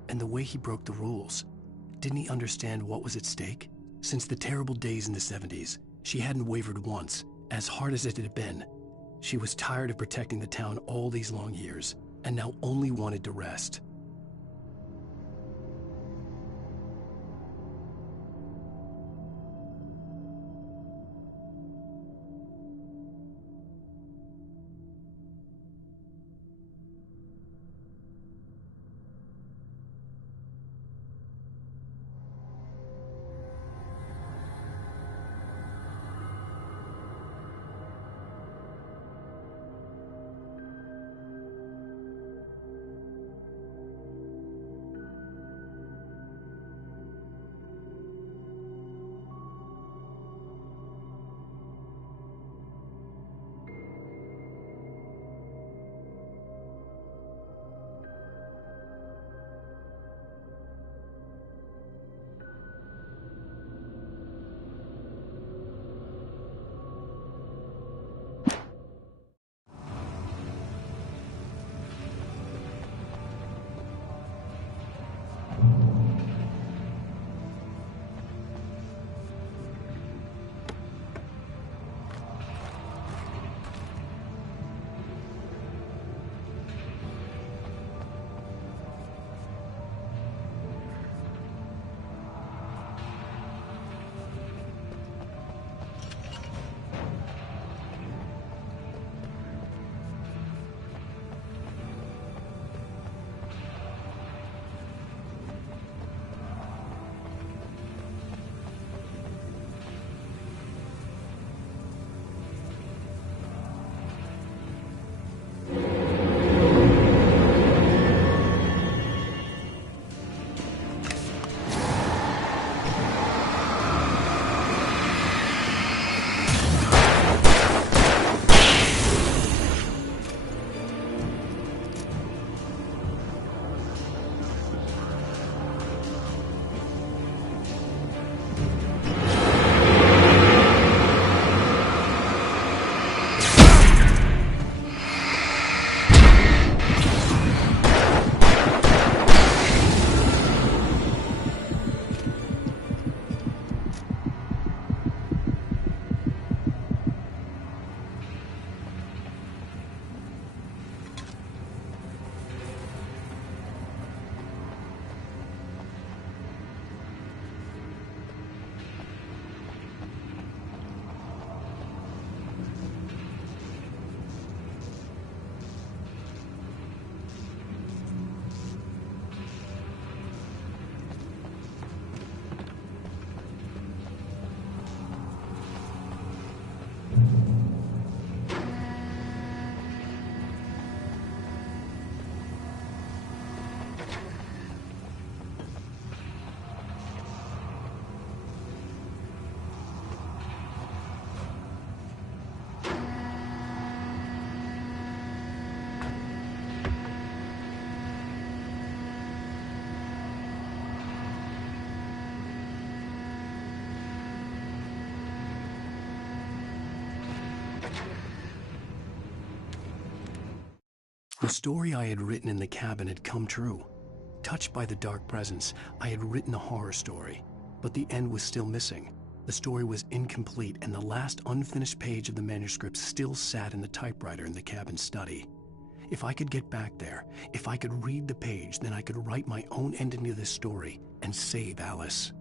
And the way he broke the rules. Didn't he understand what was at stake? Since the terrible days in the 70s, she hadn't wavered once, as hard as it had been. She was tired of protecting the town all these long years, and now only wanted to rest. The story I had written in the cabin had come true. Touched by the dark presence, I had written a horror story, but the end was still missing. The story was incomplete, and the last unfinished page of the manuscript still sat in the typewriter in the cabin study. If I could get back there, if I could read the page, then I could write my own ending to this story and save Alice.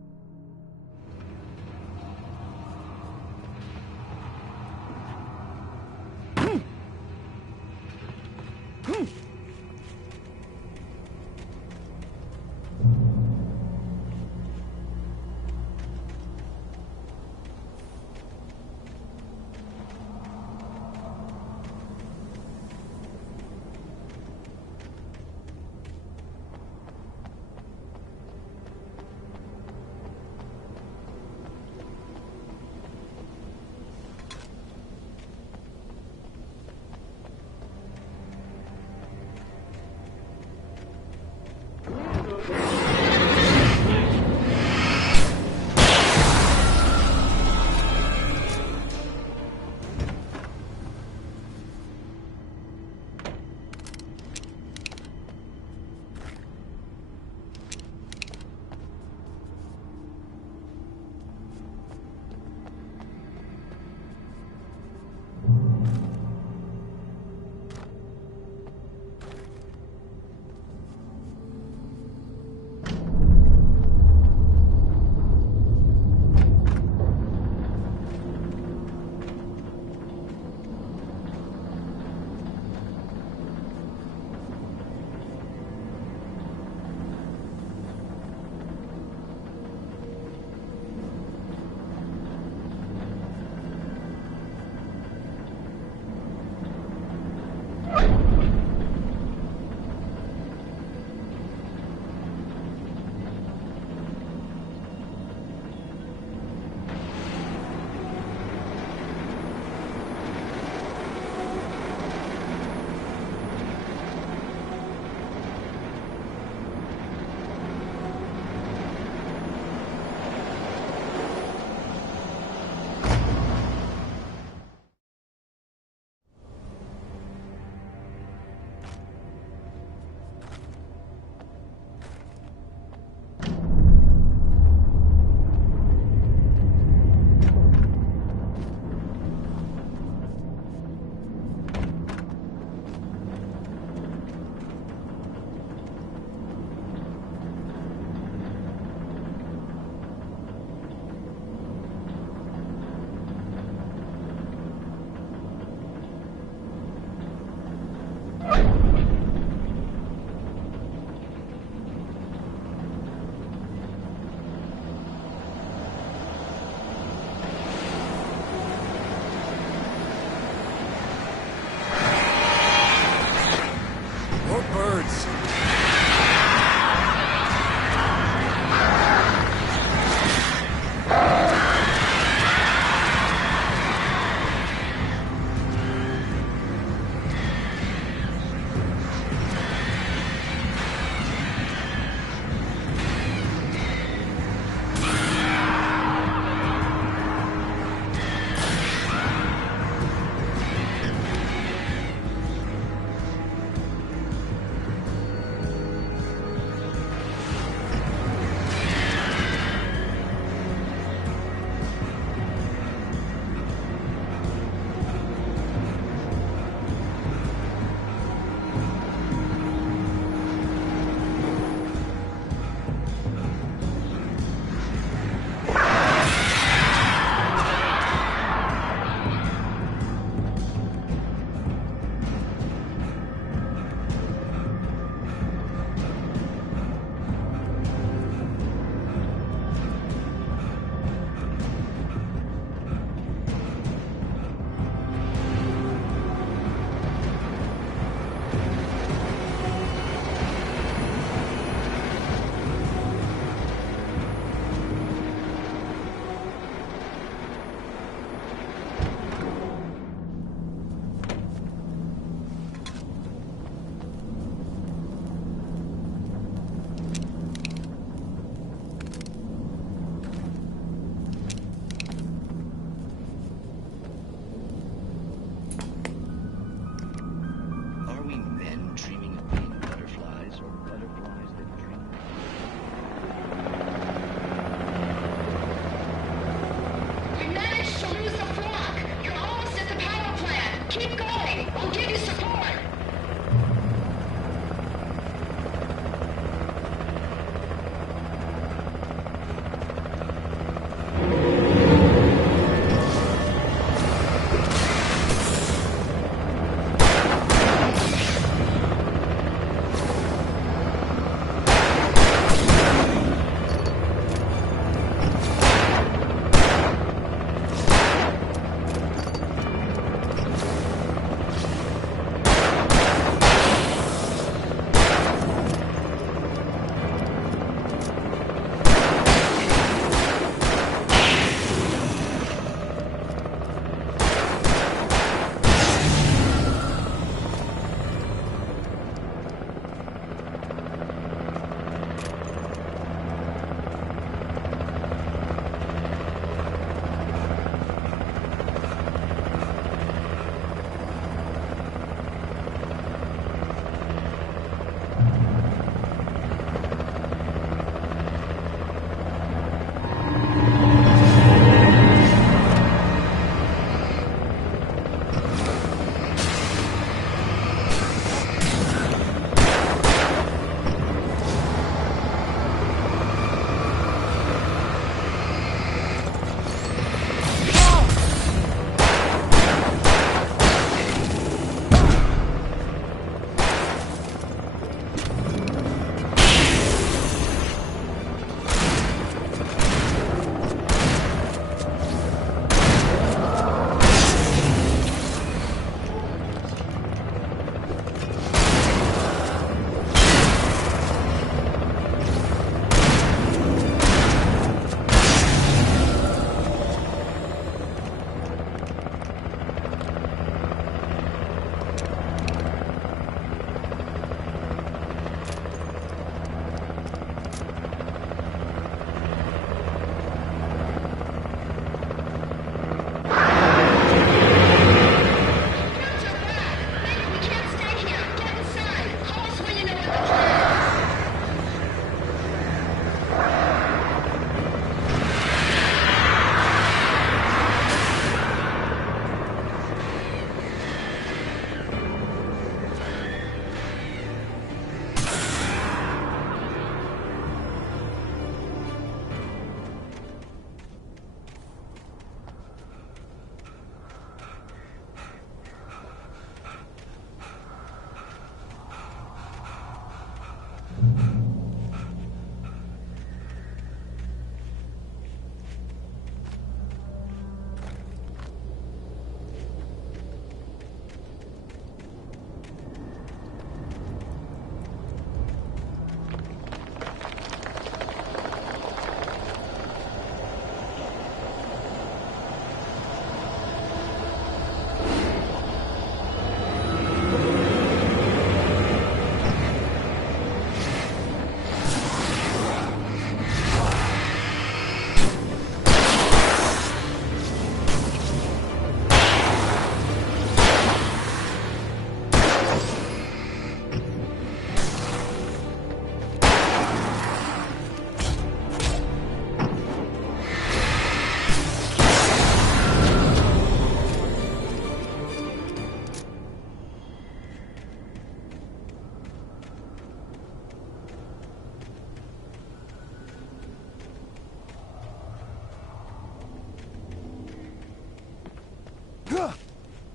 Keep going! I'll give you support!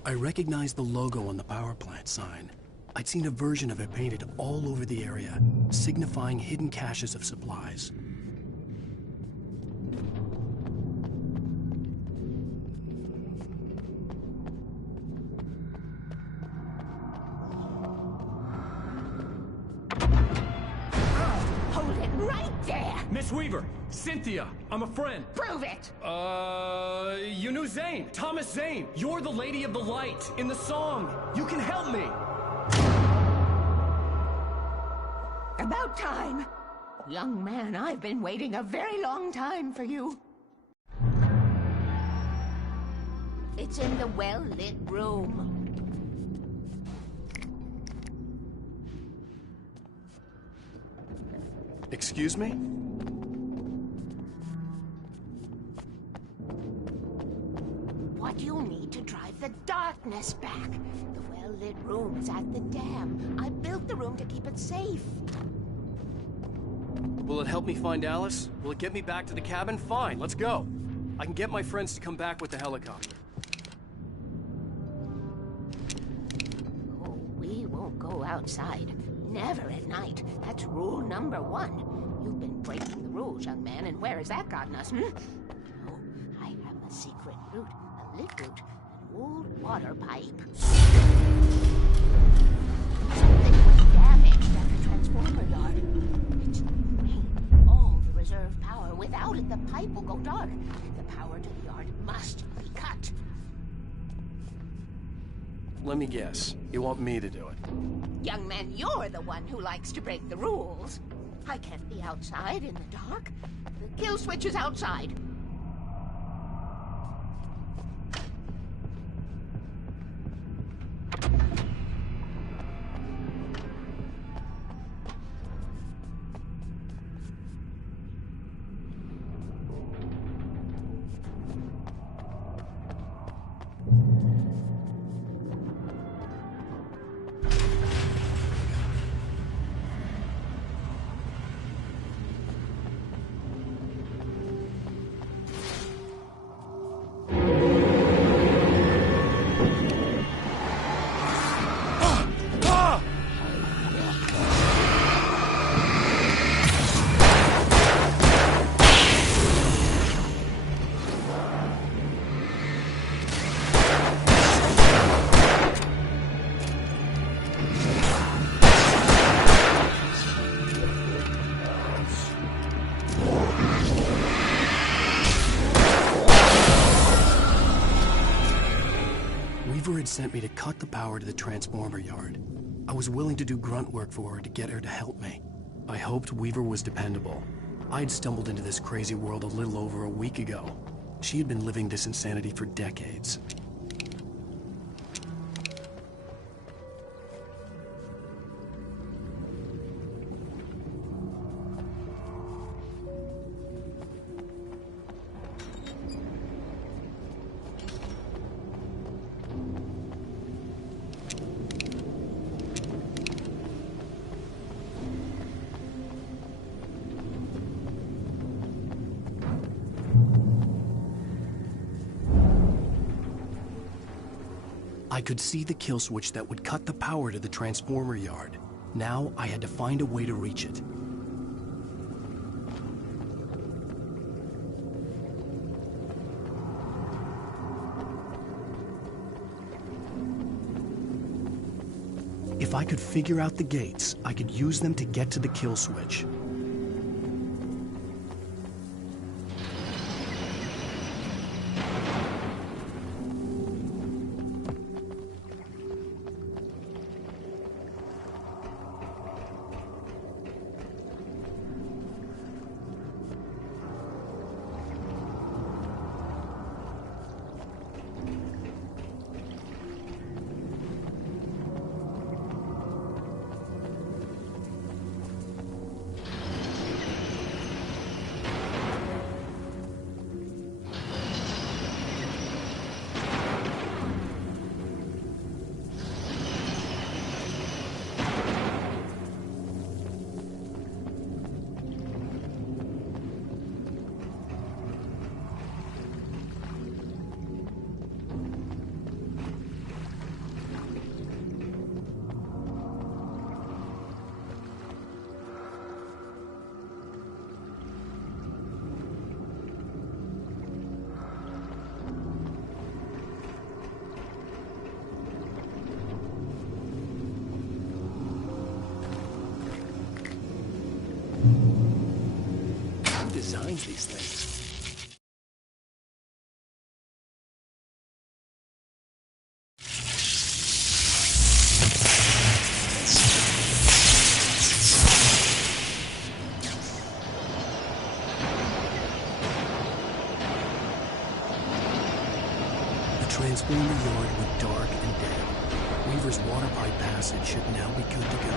I recognized the logo on the power plant sign. I'd seen a version of it painted all over the area, signifying hidden caches of supplies. Hold it right there! Miss Weaver! Cynthia! I'm a friend! Prove it! You knew Zane! Thomas Zane! You're the Lady of the Light in the song! You can help me! About time! Young man, I've been waiting a very long time for you. It's in the well-lit room. Excuse me? What what you'll need to drive the darkness back. The well-lit room is at the dam. I built the room to keep it safe. Will it help me find Alice? Will it get me back to the cabin? Fine, let's go. I can get my friends to come back with the helicopter. Oh, we won't go outside. Never at night. That's rule number 1. You've been breaking the rules, young man, and where has that gotten us, No, I have a secret route, a lit route, an old water pipe. Something was damaged at the transformer yard. It's drained all the reserve power. Without it, the pipe will go dark. The power to the yard must be cut. Let me guess. You want me to do it? Young man, you're the one who likes to break the rules. I can't be outside in the dark. The kill switch is outside. Sent me to cut the power to the transformer yard. I was willing to do grunt work for her to get her to help me. I hoped Weaver was dependable. I'd stumbled into this crazy world a little over a week ago. She had been living this insanity for decades. I could see the kill switch that would cut the power to the transformer yard. Now I had to find a way to reach it. If I could figure out the gates, I could use them to get to the kill switch. Designs these things. The transformer yard went dark and dead. Weaver's water pipe passage should now be good to go.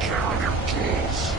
Kill your tools.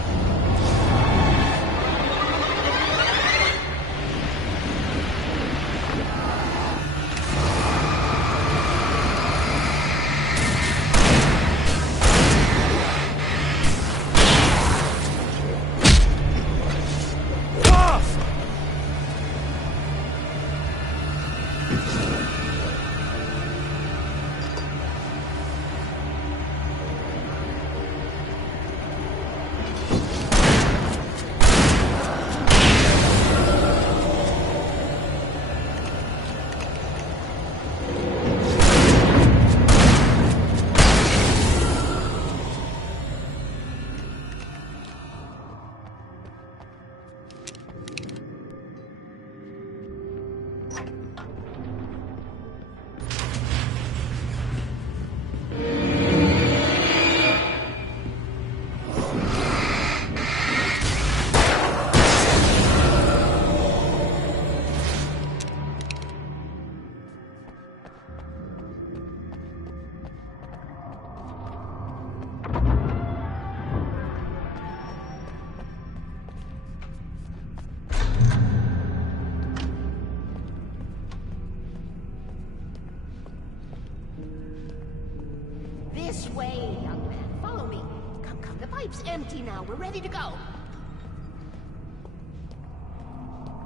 This way, young man. Follow me. Come, come. The pipe's empty now. We're ready to go.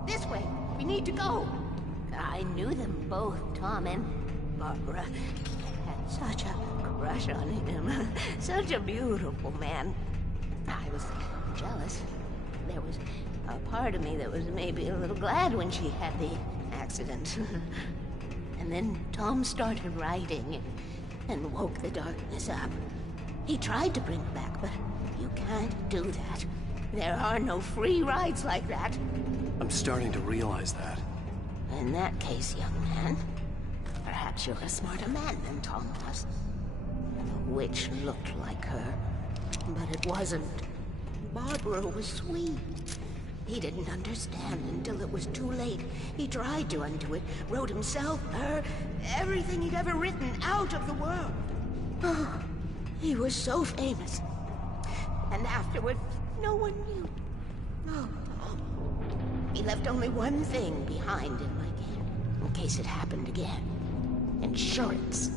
This way. We need to go. I knew them both, Tom and Barbara. I had such a crush on him. Such a beautiful man. I was jealous. There was a part of me that was maybe a little glad when she had the accident. And then Tom started writing and woke the darkness up. He tried to bring it back, but you can't do that. There are no free rides like that. I'm starting to realize that. In that case, young man, perhaps you're a smarter man than Tom was. The witch looked like her, but it wasn't. Barbara was sweet. He didn't understand until it was too late. He tried to undo it, wrote himself, her, everything he'd ever written out of the world. Oh, he was so famous. And afterward, no one knew. Oh, he left only one thing behind in my camp, in case it happened again. Insurance.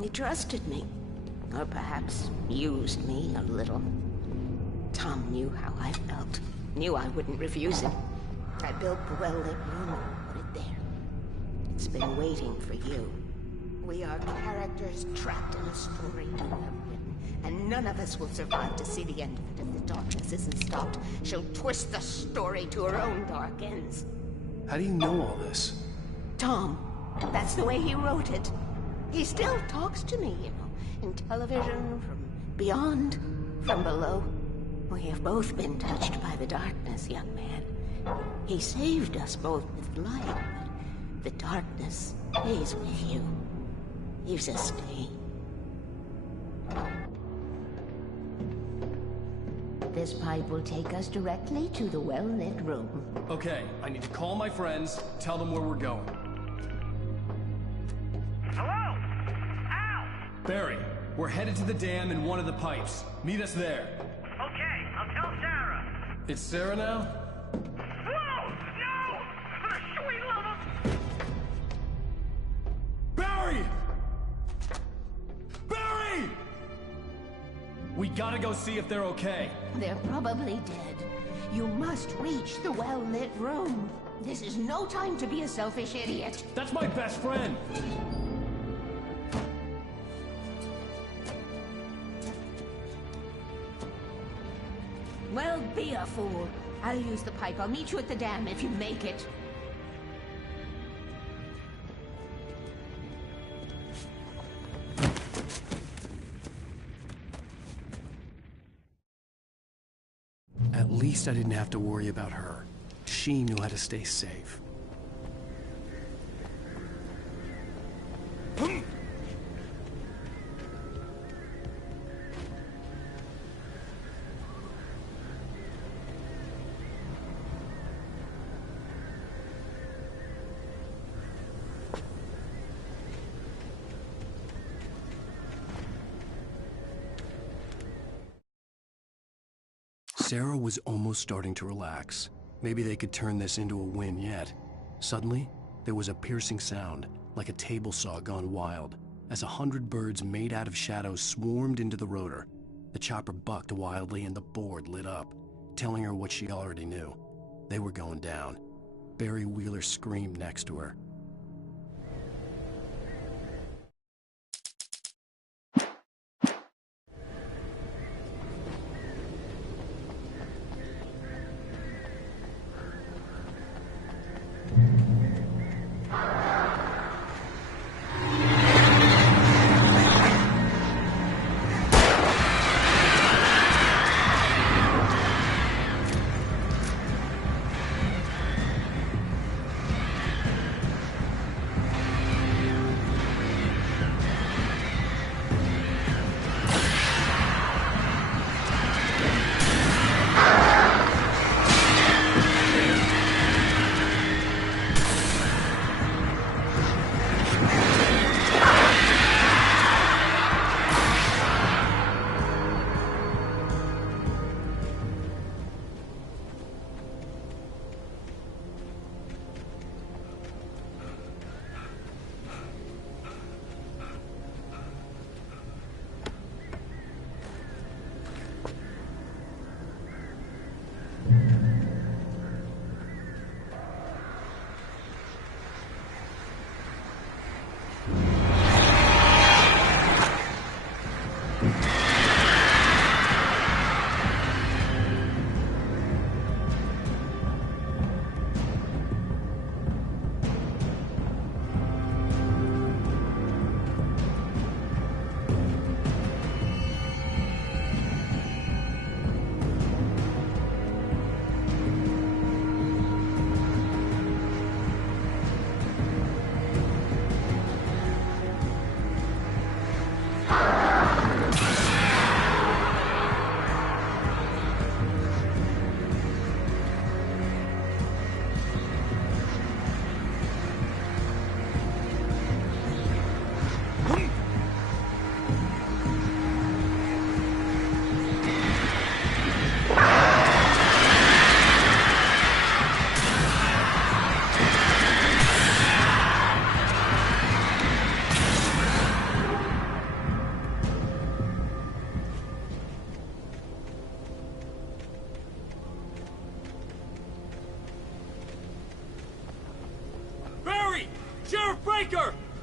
He trusted me. Or perhaps used me a little. Tom knew how I felt. Knew I wouldn't refuse him. I built the well-lit room and put it there. It's been waiting for you. We are characters trapped in a story you have written, and none of us will survive to see the end of it if the darkness isn't stopped. She'll twist the story to her own dark ends. How do you know all this? Tom, that's the way he wrote it. He still talks to me, you know, in television, from beyond, from below. We have both been touched by the darkness, young man. He saved us both with light, but the darkness stays with you. Leaves a stain. This pipe will take us directly to the well-lit room. Okay, I need to call my friends, tell them where we're going. Hello? Al! Barry, we're headed to the dam in one of the pipes. Meet us there. Okay, I'll tell Sarah. It's Sarah now? Whoa! No! For the sweet love of... Barry! Barry! We gotta go see if they're okay. They're probably dead. You must reach the well-lit room. This is no time to be a selfish idiot. That's my best friend. Well, be a fool. I'll use the pipe. I'll meet you at the dam if you make it. At least I didn't have to worry about her. She knew how to stay safe. Sarah was almost starting to relax. Maybe they could turn this into a win yet. Suddenly, there was a piercing sound, like a table saw gone wild, as 100 birds made out of shadows swarmed into the rotor. The chopper bucked wildly and the board lit up, telling her what she already knew. They were going down. Barry Wheeler screamed next to her.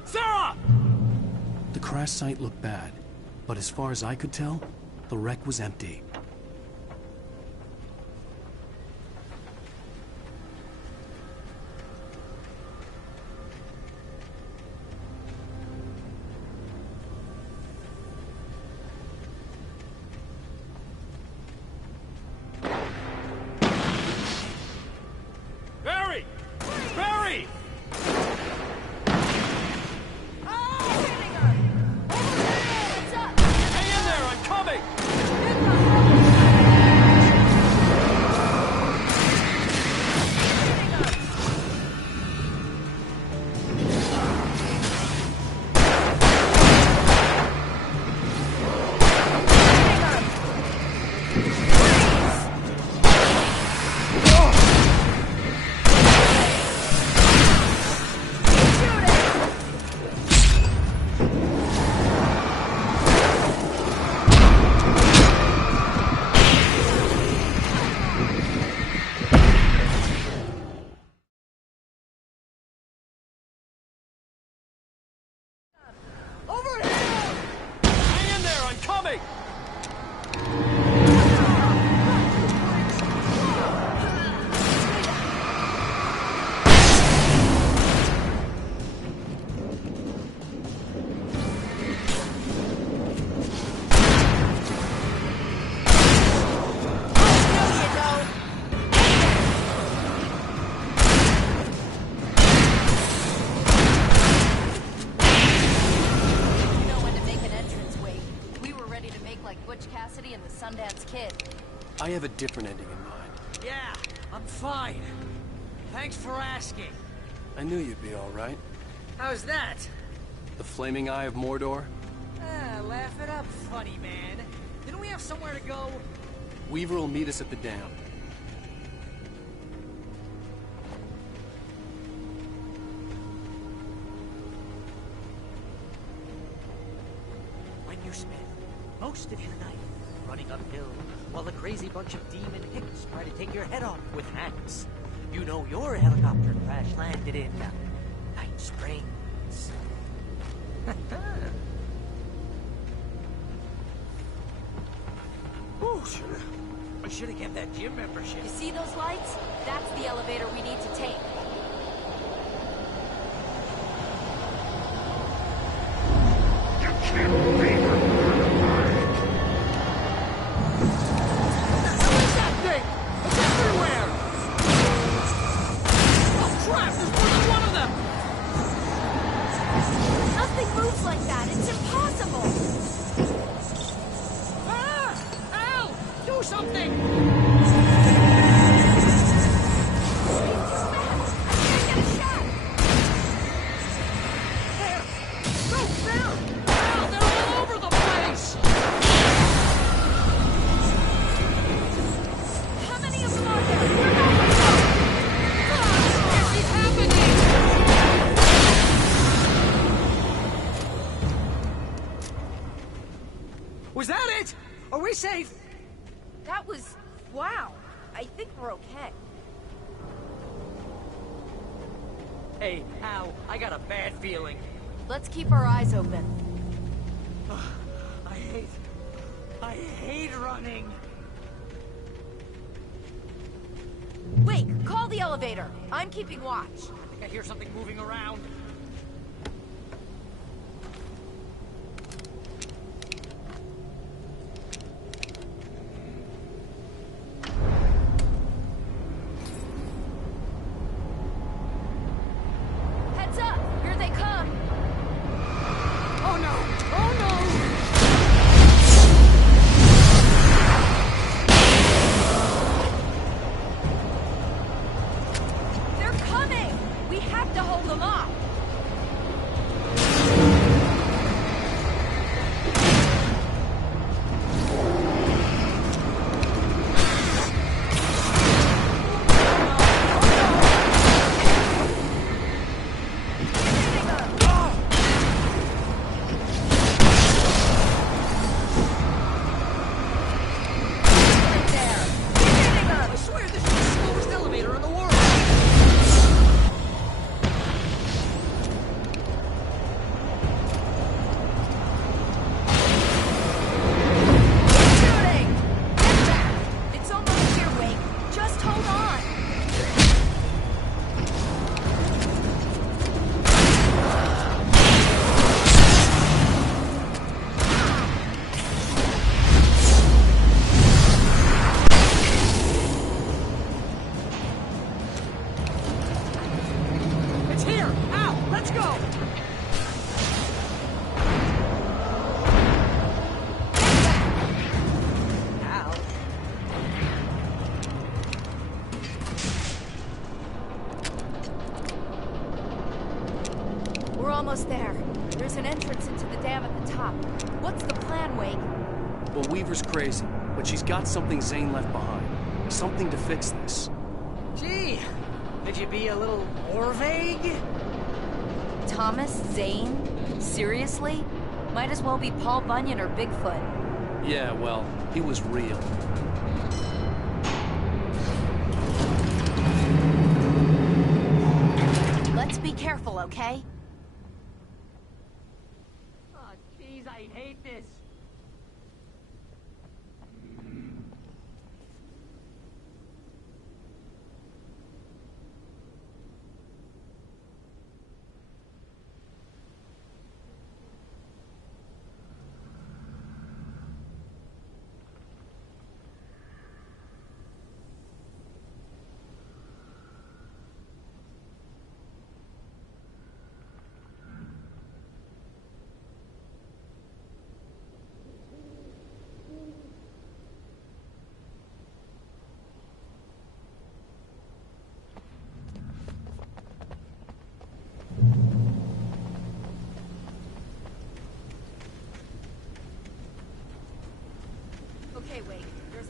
Sarah! The crash site looked bad, but as far as I could tell, the wreck was empty. Barry! Barry! Hang in there, I'm coming! Hang in there, I'm coming! And the Sundance Kid. I have a different ending in mind. Yeah, I'm fine. Thanks for asking. I knew you'd be all right. How's that? The flaming eye of Mordor? Laugh it up, funny man. Didn't we have somewhere to go? Weaver will meet us at the dam. When you spend most of your night running uphill while a crazy bunch of demon hicks try to take your head off with hacks, you know your helicopter crash landed in Night Springs. Oh, I should have kept that gym membership. You see those lights? That's the elevator we need to take. You can't leave her. Moves like that. It's impossible. Ah! Al! Do something! Get a shot. There! Go, there! Al, they're all over the place! How many of them are there? Where are they? What is happening? Was that it? Are we safe? That was... wow. I think we're okay. Hey, Al, I got a bad feeling. Let's keep our eyes open. I hate running. Wait, call the elevator. I'm keeping watch. I think I hear something moving around. Heads up! Here they come! Oh no! Oh no! They're coming! We have to hold them off! I swear this is the slowest elevator in the world! Shooting! Get back! It's almost here, Wake. Just hold on! It's here! Al, let's go! Al? We're almost there. There's an entrance into the dam at the top. What's the plan, Wake? Well, Weaver's crazy, but she's got something Zane left behind. Something to fix this. Gee, could you be a little more vague? Thomas Zane? Seriously? Might as well be Paul Bunyan or Bigfoot. Yeah, well, he was real. Let's be careful, okay? Oh, jeez, I hate this.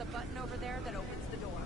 a button over there that opens the door.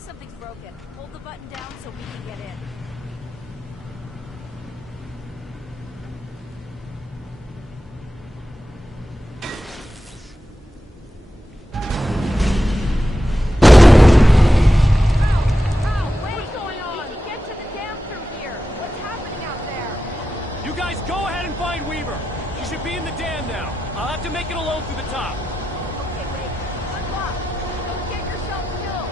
Something's broken. Hold the button down so we can get in. What's going on? We can get to the dam through here. What's happening out there? You guys go ahead and find Weaver. She should be in the dam now. I'll have to make it alone through the top. Okay, wait. Unlock. Don't get yourself killed.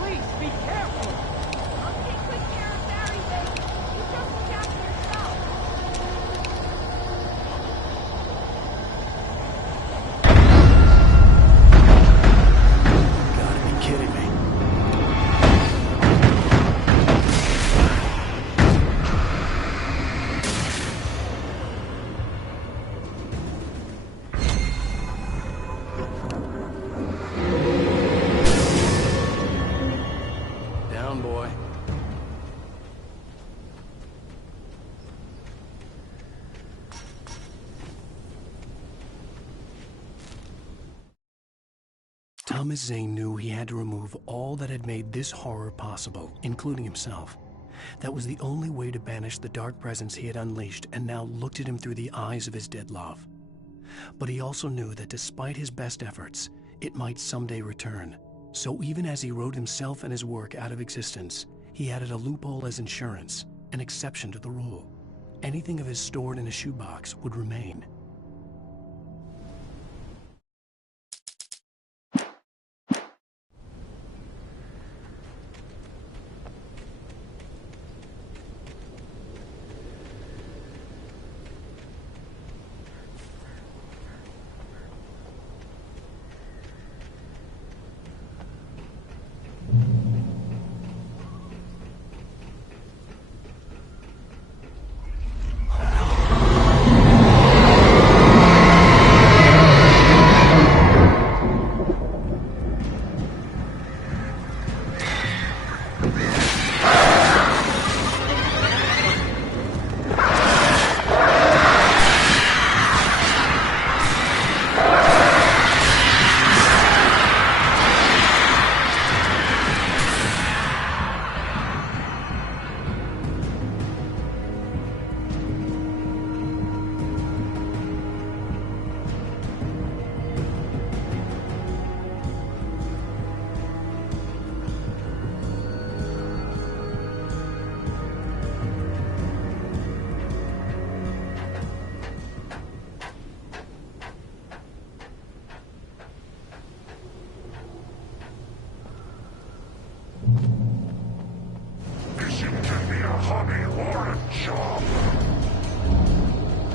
Please, be careful! I'll take good care of Barry, babe. You just look after yourself. Gotta be kidding me. Down, boy. Thomas Zane knew he had to remove all that had made this horror possible, including himself. That was the only way to banish the dark presence he had unleashed and now looked at him through the eyes of his dead love. But he also knew that despite his best efforts, it might someday return. So even as he wrote himself and his work out of existence, he added a loophole as insurance, an exception to the rule. Anything of his stored in a shoebox would remain.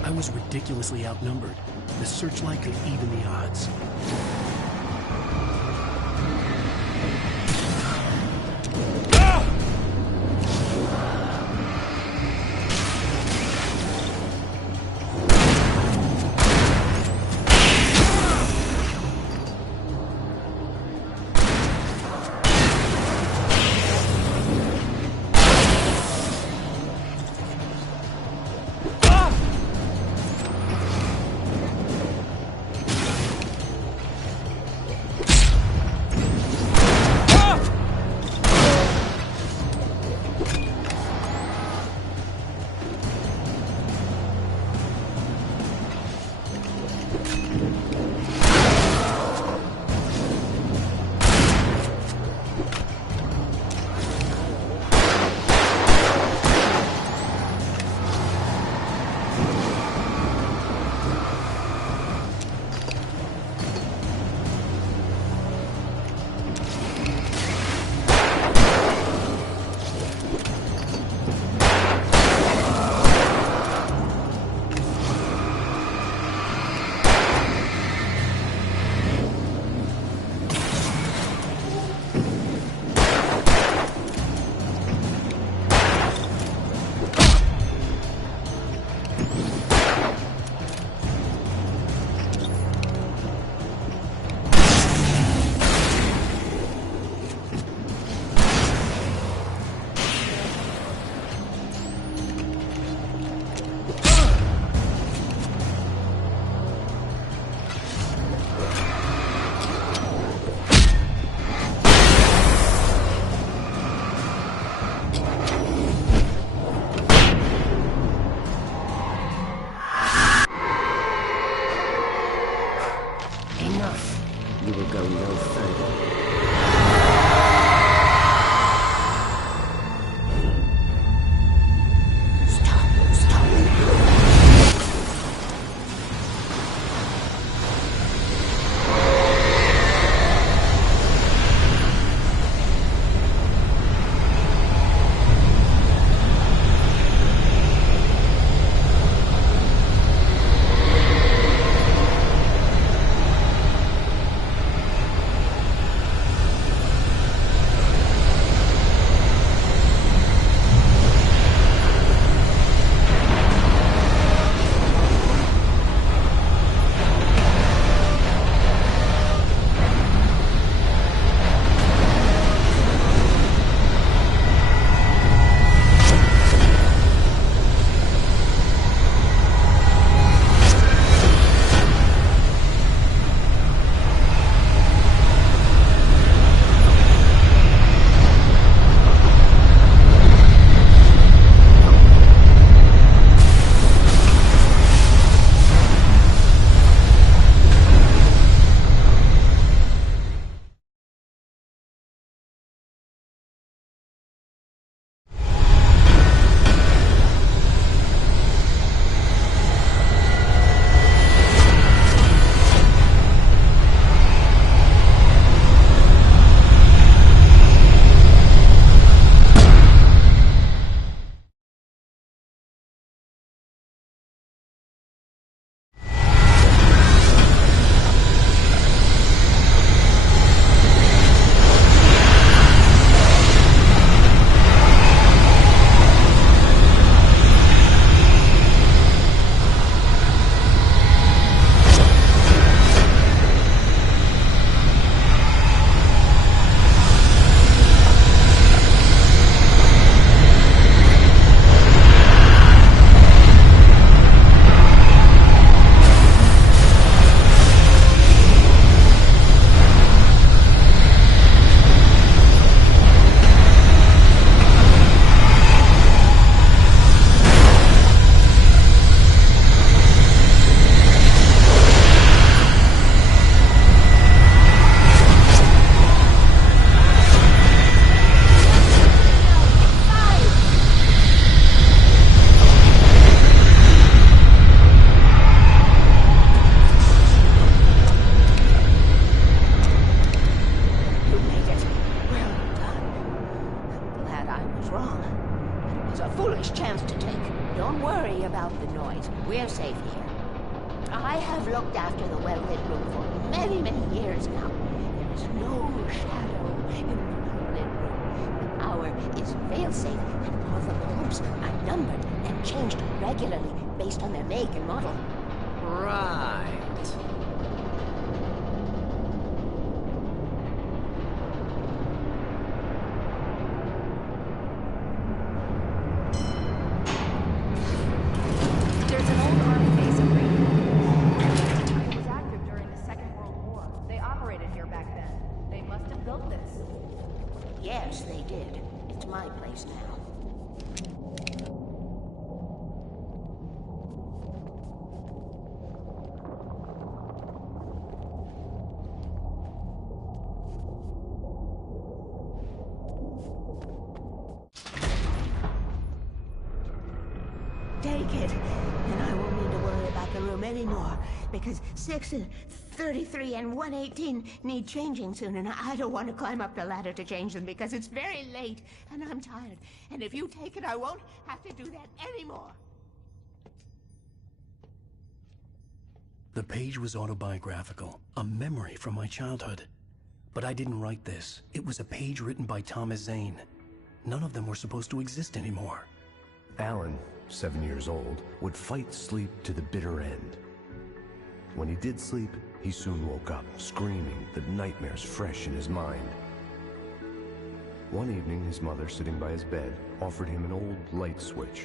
I was ridiculously outnumbered. The searchlight could even the odds. you will go no further. We're safe here. I have looked after the well-lit room for many, many years now. There is no shadow in the well-lit room. The hour is fail-safe, and all the bulbs are numbered and changed regularly based on their make and model. Right. There's an old army base in Greenville. It was active during the Second World War. They operated here back then. They must have built this. Yes, they did. It's my place now. Take it, and I won't need to worry about the room anymore, because 6 and 33 and 118 need changing soon, and I don't want to climb up the ladder to change them because it's very late, and I'm tired. And if you take it, I won't have to do that anymore. The page was autobiographical, a memory from my childhood. But I didn't write this. It was a page written by Thomas Zane. None of them were supposed to exist anymore. Alan, 7 years old, would fight sleep to the bitter end. When he did sleep, he soon woke up, screaming, the nightmares fresh in his mind. One evening, his mother, sitting by his bed, offered him an old light switch.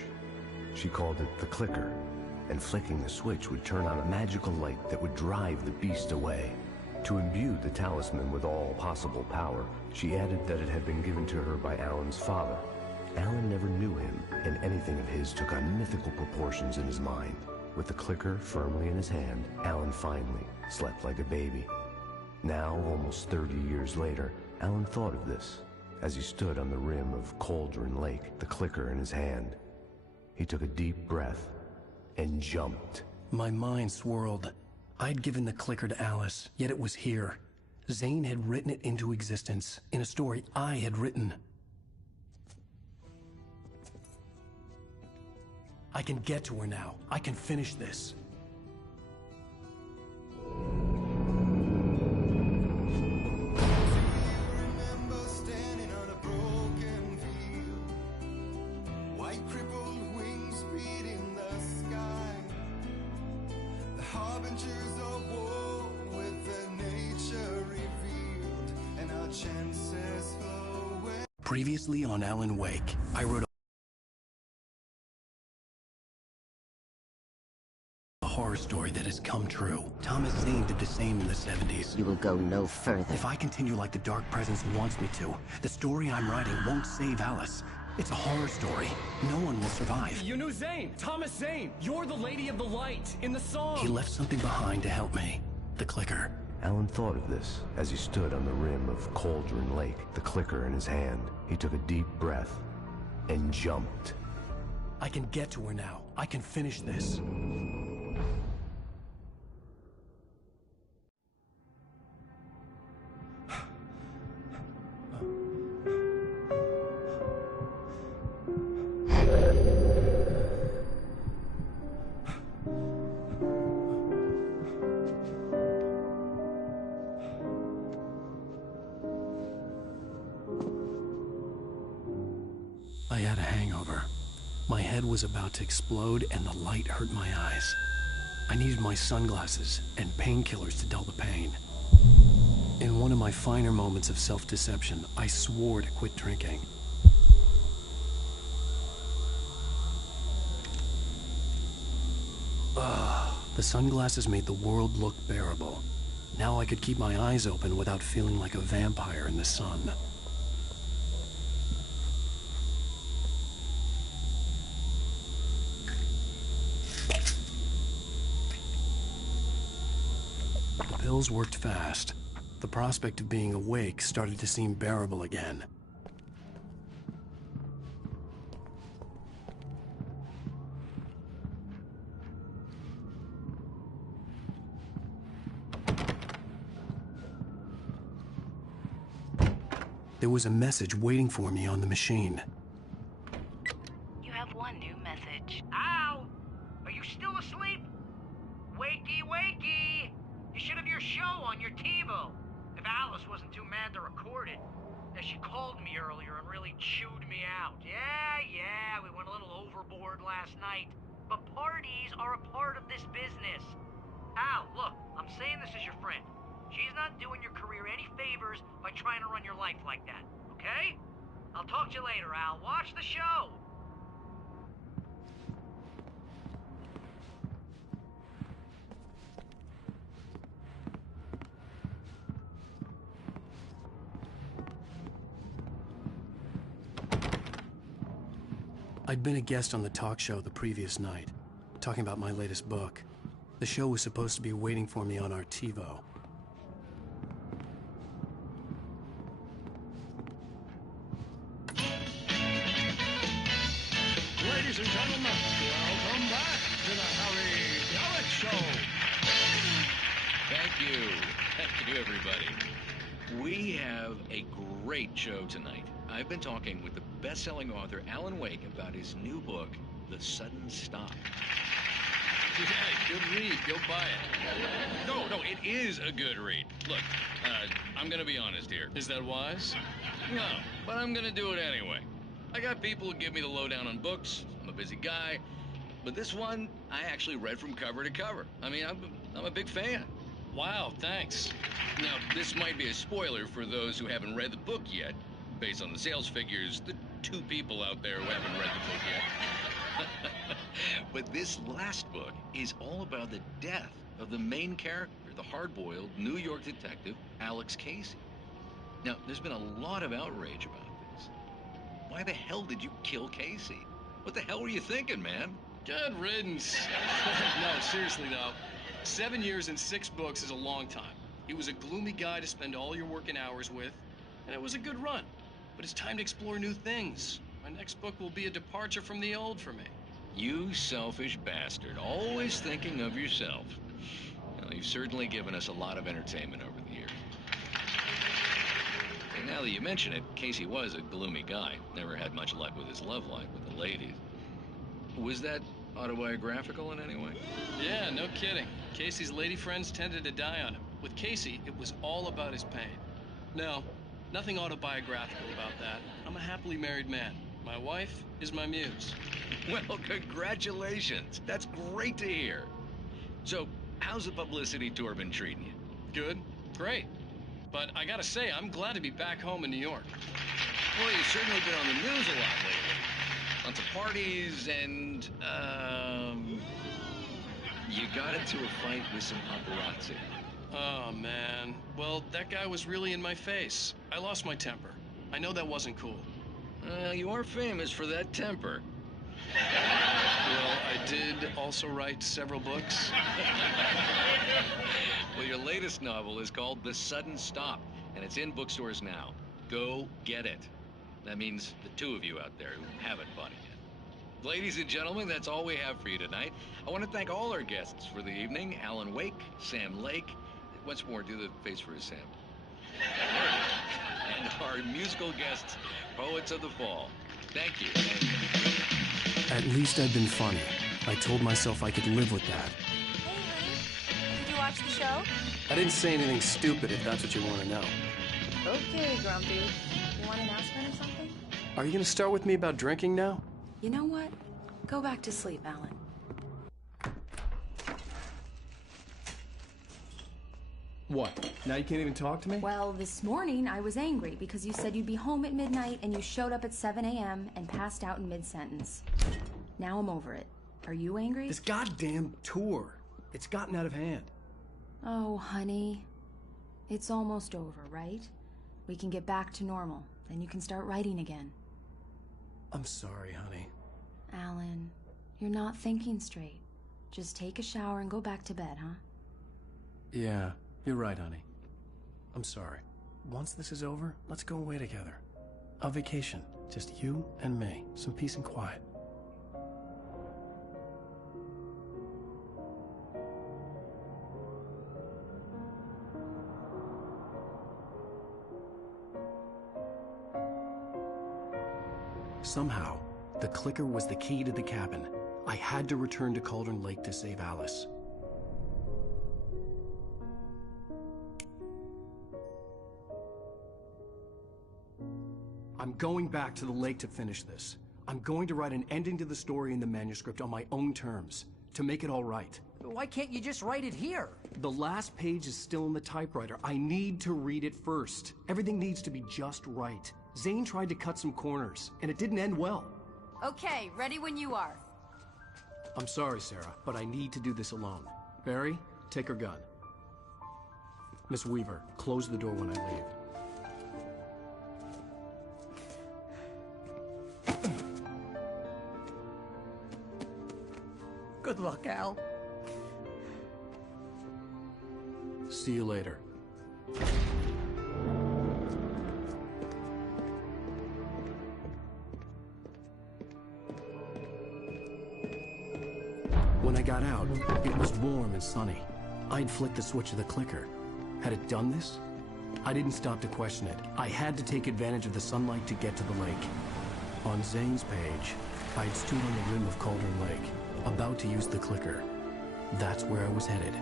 She called it the clicker, and flicking the switch would turn on a magical light that would drive the beast away. To imbue the talisman with all possible power, she added that it had been given to her by Alan's father. Alan never knew him, and anything of his took on mythical proportions in his mind. With the clicker firmly in his hand, Alan finally slept like a baby. Now, almost 30 years later, Alan thought of this as he stood on the rim of Cauldron Lake, the clicker in his hand. He took a deep breath and jumped. My mind swirled. I'd given the clicker to Alice, yet it was here. Zane had written it into existence, in a story I had written. I can get to her now. I can finish this. Previously on Alan Wake, I wrote a horror story that has come true. Thomas Zane did the same in the 70s. You will go no further. If I continue like the Dark Presence wants me to, the story I'm writing won't save Alice. It's a horror story. No one will survive. You knew Zane! Thomas Zane! You're the Lady of the Light in the song! He left something behind to help me. The clicker. Alan thought of this as he stood on the rim of Cauldron Lake, the clicker in his hand. He took a deep breath and jumped. I can get to her now. I can finish this. I had a hangover. My head was about to explode and the light hurt my eyes. I needed my sunglasses and painkillers to dull the pain. In one of my finer moments of self-deception, I swore to quit drinking. The sunglasses made the world look bearable. Now I could keep my eyes open without feeling like a vampire in the sun. The pills worked fast. The prospect of being awake started to seem bearable again. There was a message waiting for me on the machine. You have one new message. Al! Are you still asleep? Wakey, wakey! You should have your show on your TiVo. If Alice wasn't too mad to record it. As she called me earlier and really chewed me out. Yeah, we went a little overboard last night. But parties are a part of this business. Al, look, I'm saying this as your friend. She's not doing your career any favors by trying to run your life like that, okay? I'll talk to you later, Al. Watch the show! I'd been a guest on the talk show the previous night, talking about my latest book. The show was supposed to be waiting for me on our TiVo. Ladies and gentlemen, welcome back to the Harry Gallic Show. Thank you. Thank you, everybody. We have a great show tonight. I've been talking with the best-selling author Alan Wake about his new book, The Sudden Stop. Yeah, good read. Go buy it. No, it is a good read. Look, I'm gonna be honest here. Is that wise? No, but I'm gonna do it anyway. I got people who give me the lowdown on books. I'm a busy guy. But this one, I actually read from cover to cover. I mean, I'm a big fan. Wow, thanks. Now, this might be a spoiler for those who haven't read the book yet. Based on the sales figures, the 2 people out there who haven't read the book yet. But this last book is all about the death of the main character, the hard-boiled New York detective, Alex Casey. Now, there's been a lot of outrage about this. Why the hell did you kill Casey? What the hell were you thinking, man? Good riddance. No, seriously though. 7 years and 6 books is a long time. He was a gloomy guy to spend all your working hours with, and it was a good run. But it's time to explore new things. My next book will be a departure from the old for me. You selfish bastard, always thinking of yourself. Well, you've certainly given us a lot of entertainment over the years. And now that you mention it, Casey was a gloomy guy. Never had much luck with his love life with the ladies. Was that autobiographical in any way? Yeah, no kidding. Casey's lady friends tended to die on him. With Casey, it was all about his pain. No, nothing autobiographical about that. I'm a happily married man. My wife is my muse. Well, congratulations. That's great to hear. So, how's the publicity tour been treating you? Good. Great. But I gotta say, I'm glad to be back home in New York. Well, you've certainly been on the news a lot lately. Lots of parties and, you got into a fight with some paparazzi. Oh, man. Well, that guy was really in my face. I lost my temper. I know that wasn't cool. You are famous for that temper. Well, I did also write several books. Well, your latest novel is called The Sudden Stop, and it's in bookstores now. Go get it. That means the two of you out there who haven't bought it yet. Ladies and gentlemen, that's all we have for you tonight. I want to thank all our guests for the evening. Alan Wake, Sam Lake. Once more, do the face for Sam. And our musical guests, Poets of the Fall. Thank you. At least I'd been funny. I told myself I could live with that. Hey, Lee. Did you watch the show? I didn't say anything stupid, if that's what you want to know. Okay, Grumpy. You want an aspirin or something? Are you going to start with me about drinking now? You know what? Go back to sleep, Alan. What? Now you can't even talk to me? Well, this morning I was angry because you said you'd be home at midnight and you showed up at 7 a.m. and passed out in mid-sentence. Now I'm over it. Are you angry? This goddamn tour. It's gotten out of hand. Oh, honey. It's almost over, right? We can get back to normal. Then you can start writing again. I'm sorry, honey. Alan, you're not thinking straight. Just take a shower and go back to bed, huh? Yeah, you're right, honey. I'm sorry. Once this is over, let's go away together. A vacation. Just you and me. Some peace and quiet. Somehow, the clicker was the key to the cabin. I had to return to Cauldron Lake to save Alice. I'm going back to the lake to finish this. I'm going to write an ending to the story in the manuscript on my own terms, to make it all right. Why can't you just write it here? The last page is still in the typewriter. I need to read it first. Everything needs to be just right. Zane tried to cut some corners, and it didn't end well. Okay, ready when you are. I'm sorry, Sarah, but I need to do this alone. Barry, take her gun. Miss Weaver, close the door when I leave. Good luck, Al. See you later. When I got out, it was warm and sunny. I'd flicked the switch of the clicker. Had it done this? I didn't stop to question it. I had to take advantage of the sunlight to get to the lake. On Zane's page, I'd stood on the rim of Cauldron Lake, about to use the clicker. That's where I was headed.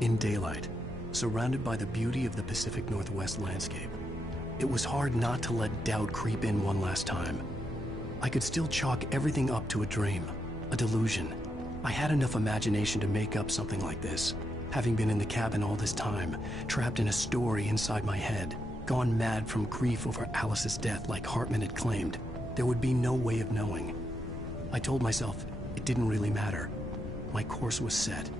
in daylight, surrounded by the beauty of the Pacific Northwest landscape. It was hard not to let doubt creep in one last time. I could still chalk everything up to a dream, a delusion. I had enough imagination to make up something like this, having been in the cabin all this time, trapped in a story inside my head, gone mad from grief over Alice's death like Hartman had claimed. There would be no way of knowing. I told myself it didn't really matter. My course was set.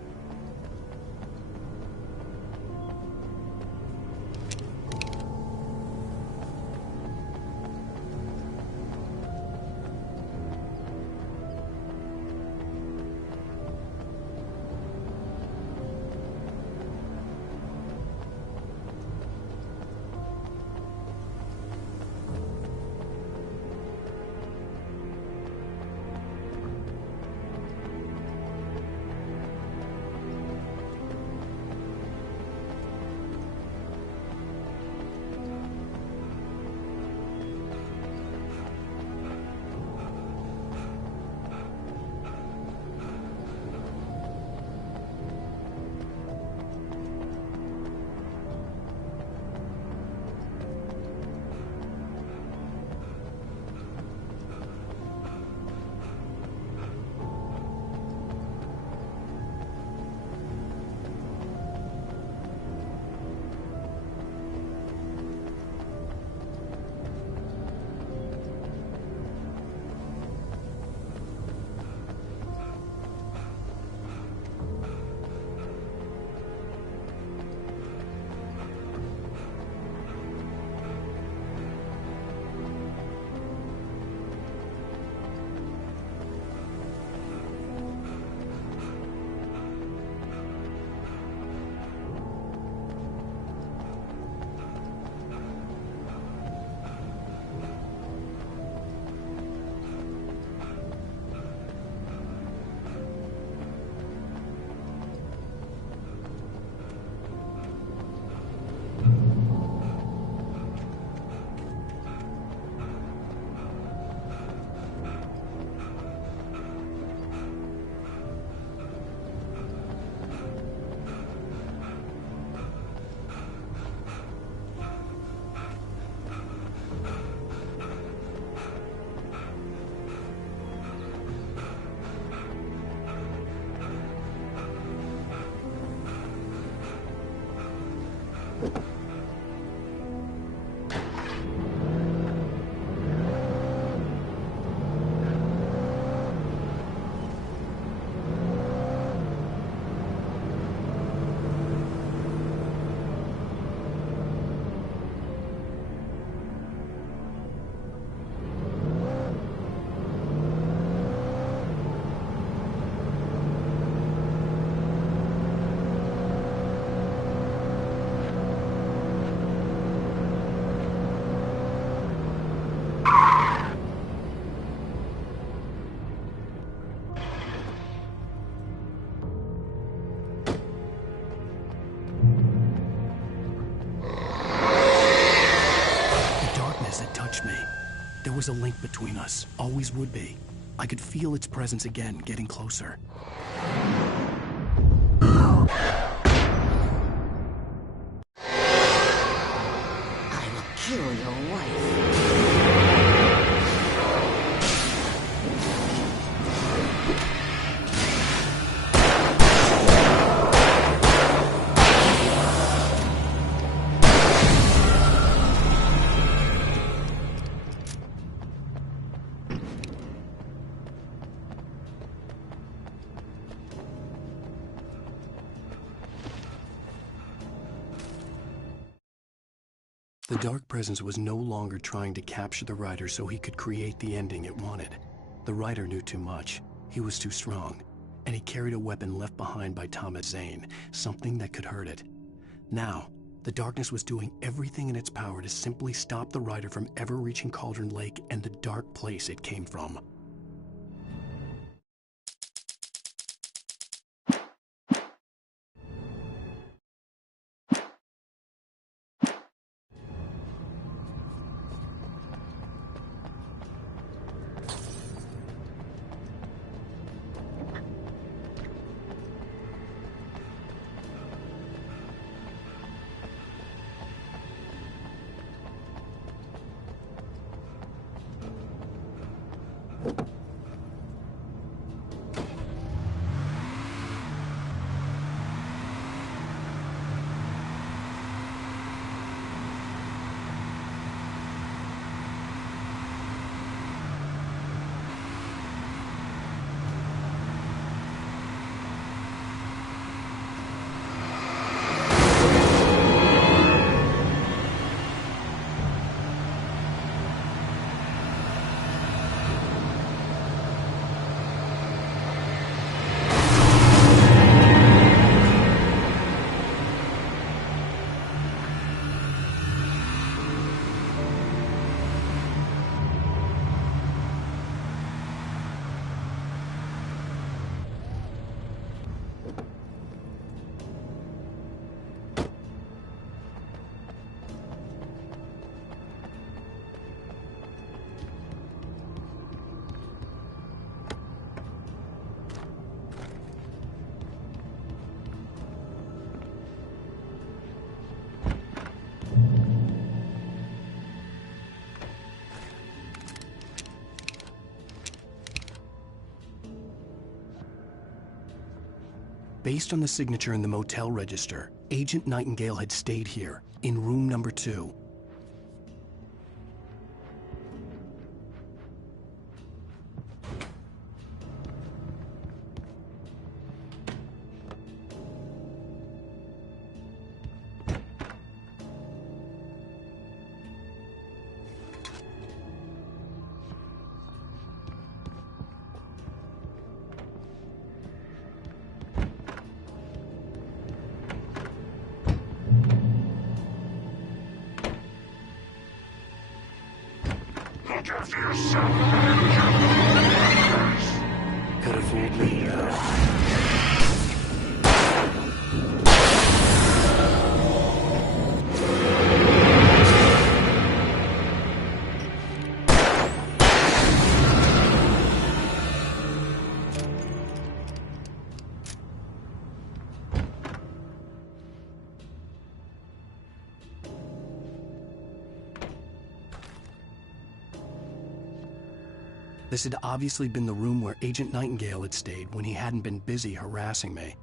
There was a link between us, always would be. I could feel its presence again, getting closer. I will kill your wife. The dark presence was no longer trying to capture the writer so he could create the ending it wanted. The writer knew too much. He was too strong. And he carried a weapon left behind by Thomas Zane, something that could hurt it. Now, the darkness was doing everything in its power to simply stop the writer from ever reaching Cauldron Lake and the dark place it came from. Based on the signature in the motel register, Agent Nightingale had stayed here, in room number 2. Look after yourself. Could have fooled me, This had obviously been the room where Agent Nightingale had stayed when he hadn't been busy harassing me.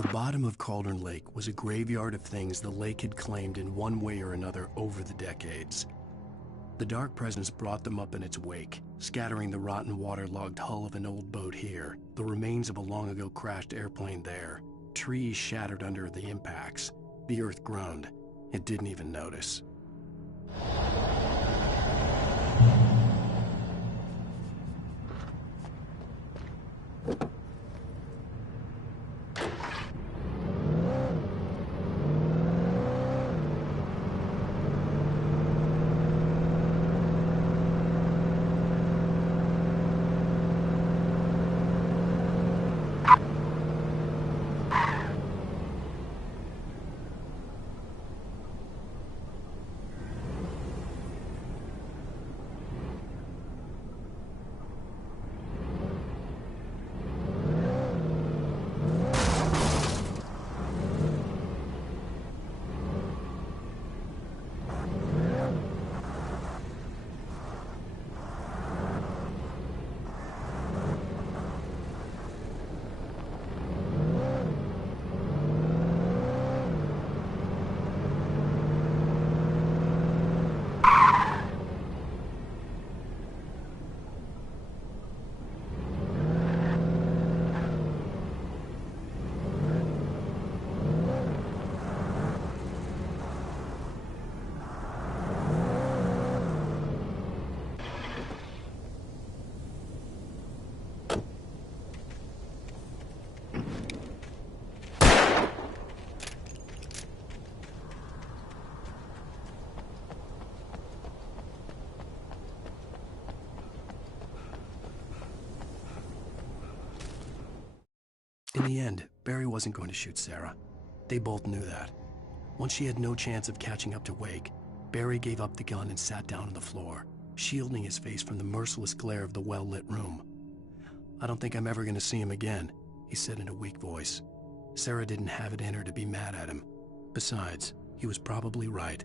The bottom of Cauldron Lake was a graveyard of things the lake had claimed in one way or another over the decades. The dark presence brought them up in its wake, scattering the rotten waterlogged hull of an old boat here, the remains of a long-ago crashed airplane there, trees shattered under the impacts. The earth groaned. It didn't even notice. In the end, Barry wasn't going to shoot Sarah. They both knew that. Once she had no chance of catching up to Wake, Barry gave up the gun and sat down on the floor, shielding his face from the merciless glare of the well-lit room. "I don't think I'm ever going to see him again," he said in a weak voice. Sarah didn't have it in her to be mad at him. Besides, he was probably right.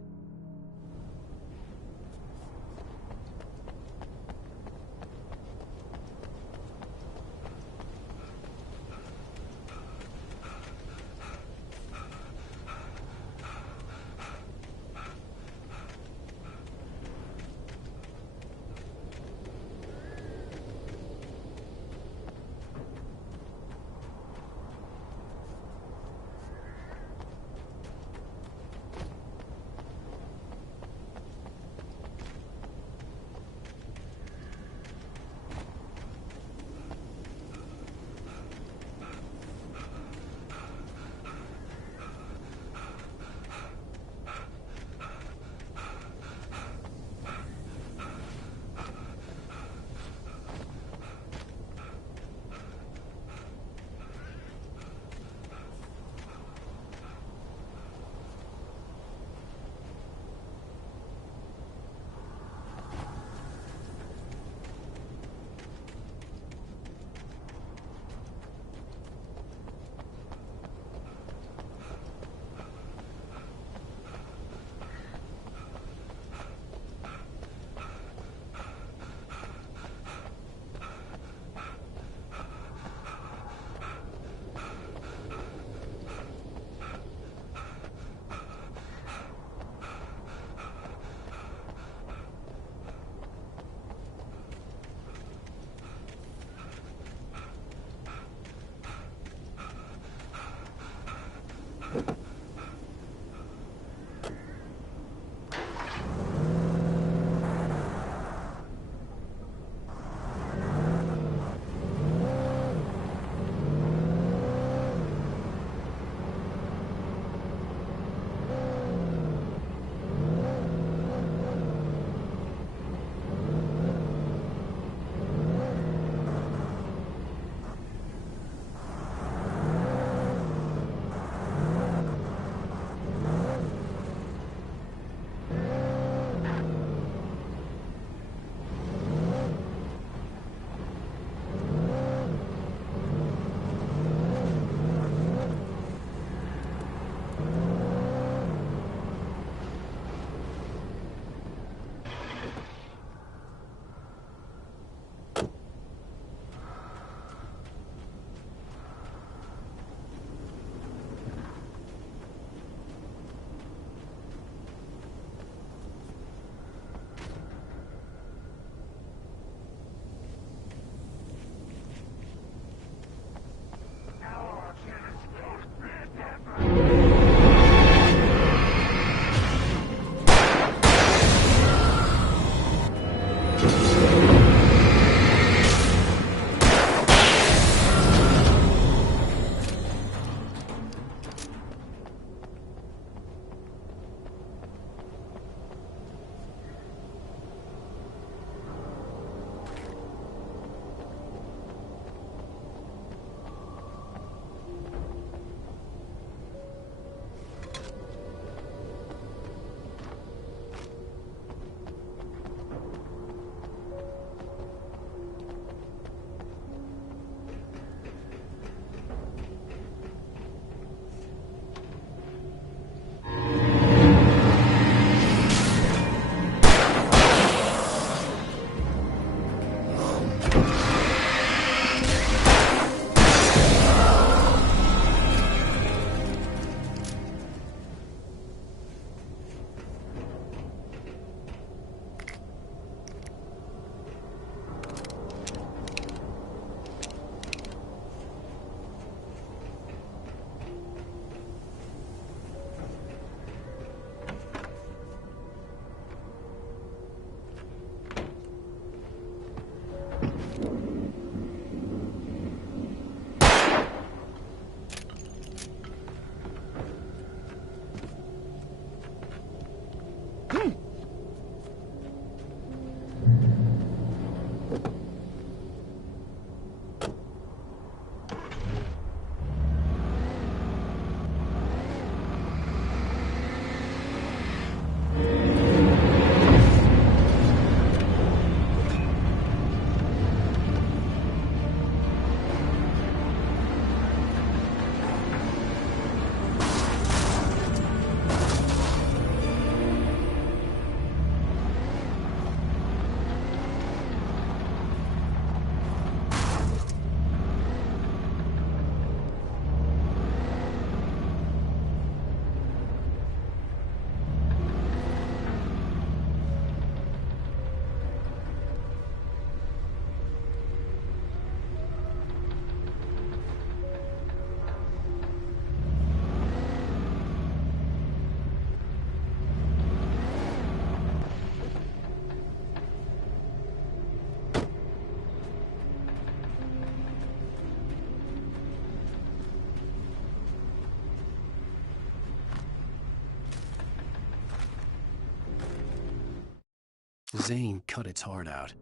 Zane cut its heart out,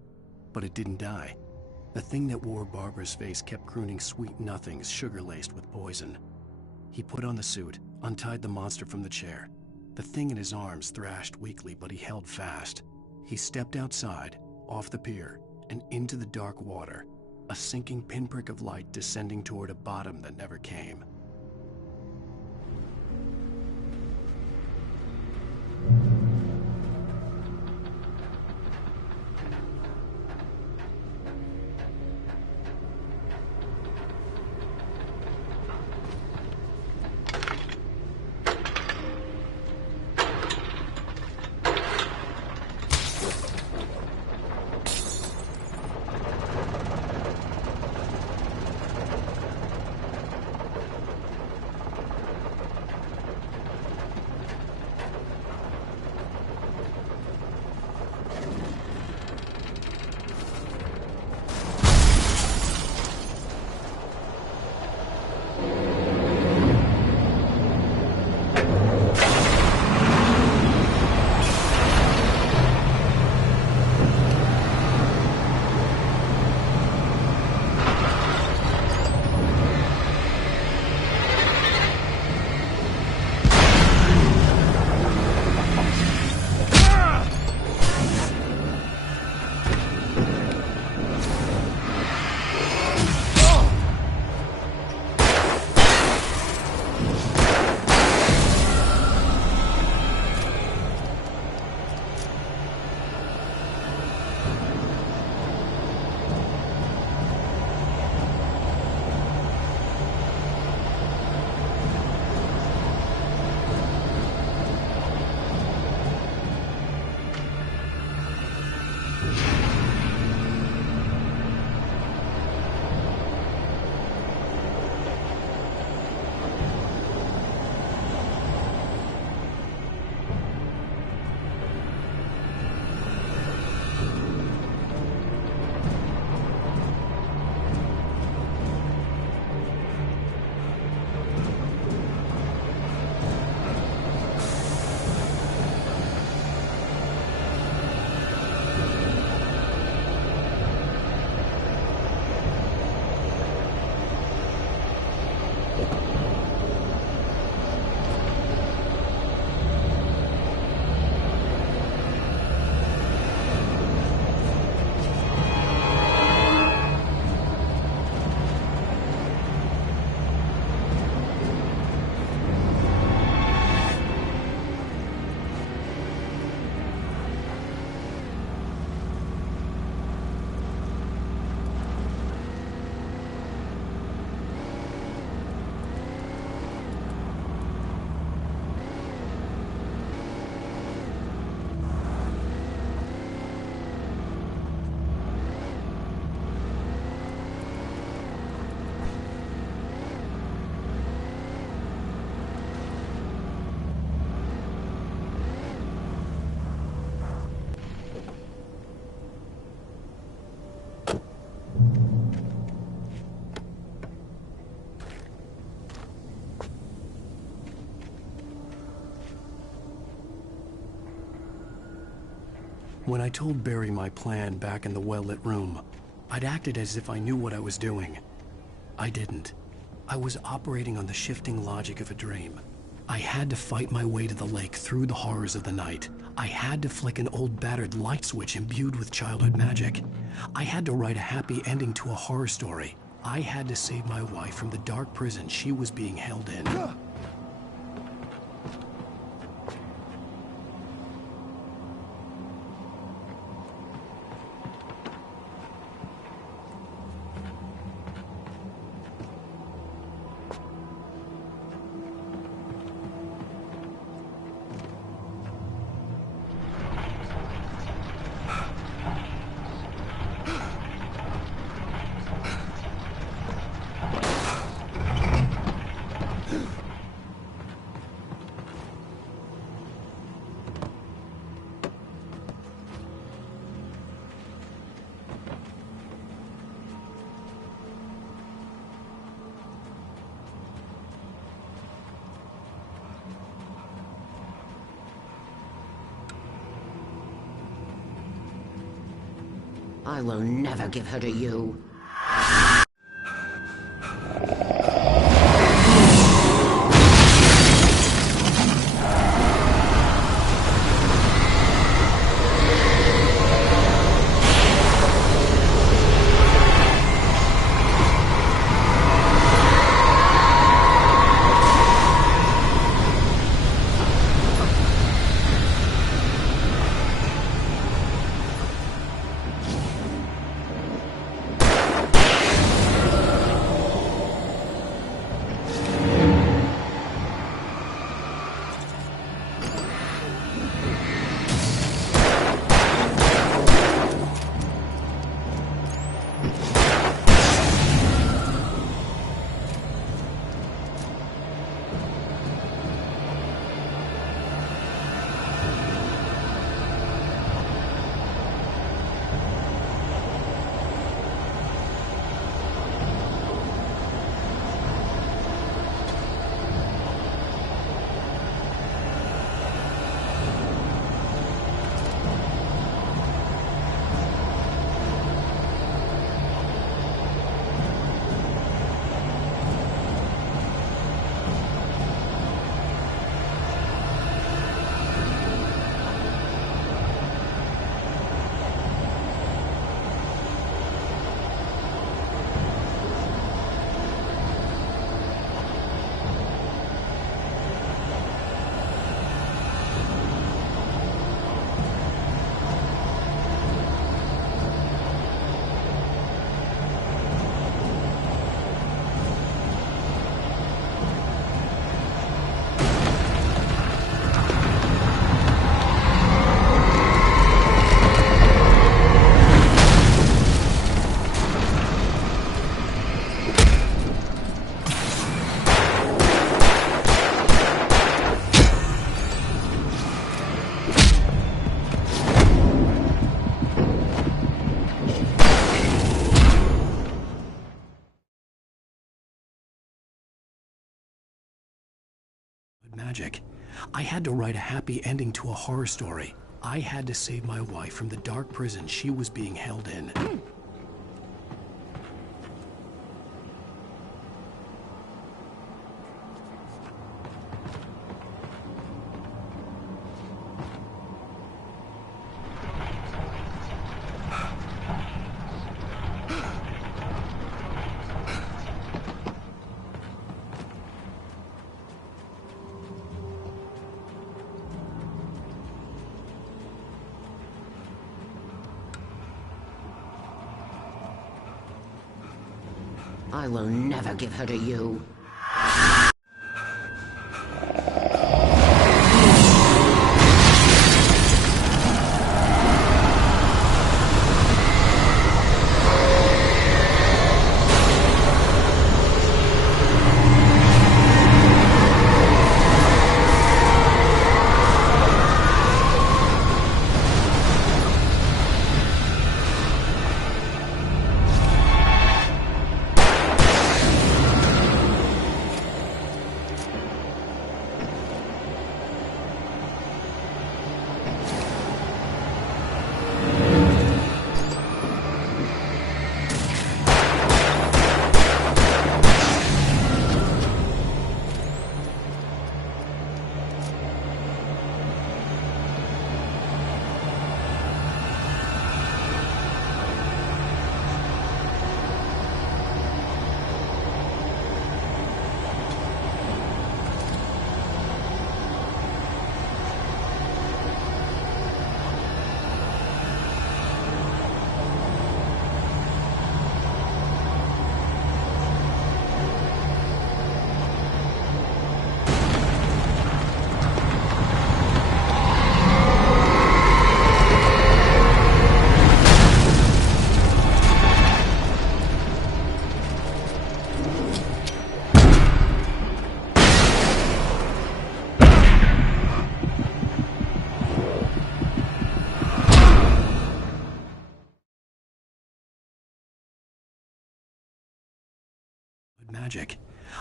but it didn't die. The thing that wore Barbara's face kept crooning sweet nothings sugar-laced with poison. He put on the suit, untied the monster from the chair. The thing in his arms thrashed weakly, but he held fast. He stepped outside, off the pier, and into the dark water, a sinking pinprick of light descending toward a bottom that never came. When I told Barry my plan back in the well-lit room, I'd acted as if I knew what I was doing. I didn't. I was operating on the shifting logic of a dream. I had to fight my way to the lake through the horrors of the night. I had to flick an old battered light switch imbued with childhood magic. I had to write a happy ending to a horror story. I had to save my wife from the dark prison she was being held in. I will never give her to you. Magic. I had to write a happy ending to a horror story. I had to save my wife from the dark prison she was being held in. I will never give her to you. Magic.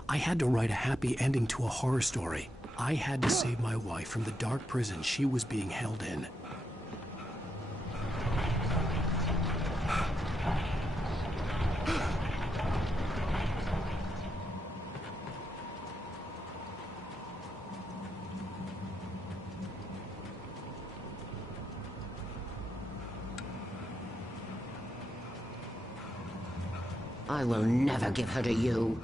I had to write a happy ending to a horror story. I had to save my wife from the dark prison she was being held in. I will never give her to you.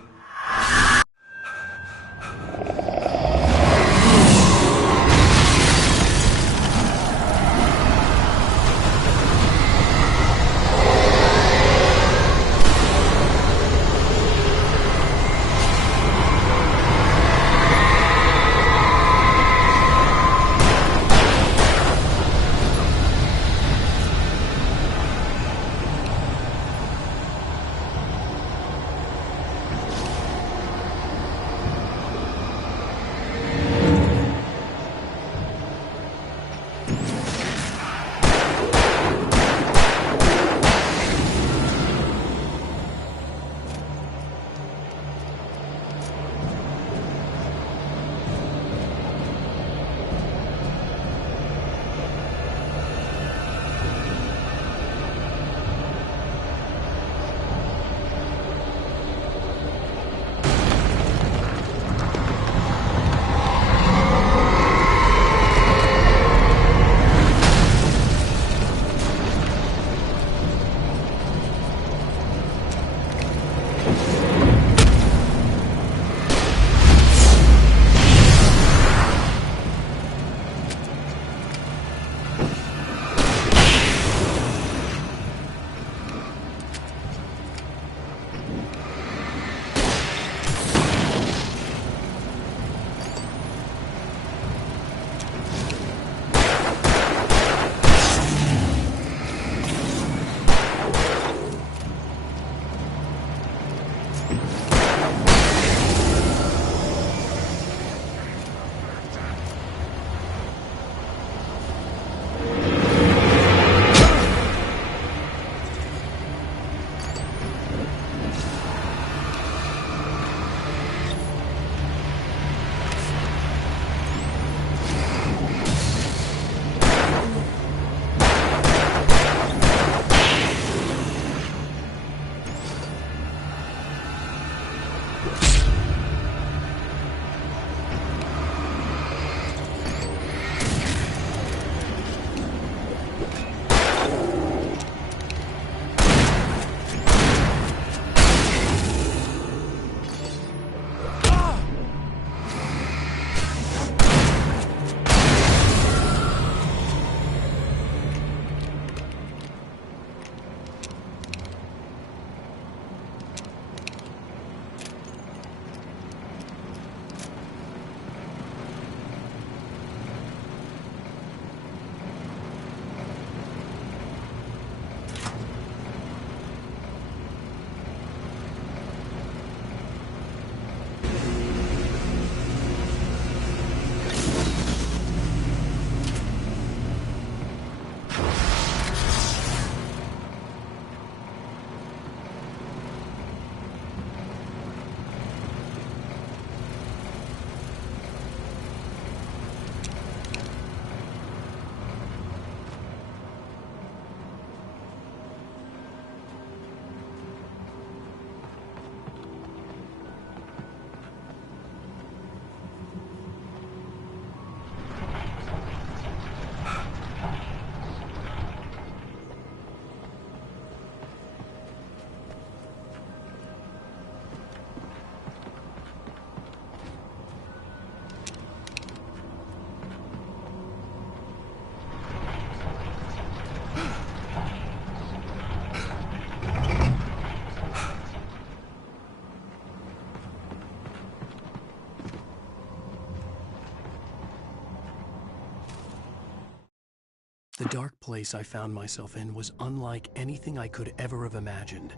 The dark place I found myself in was unlike anything I could ever have imagined.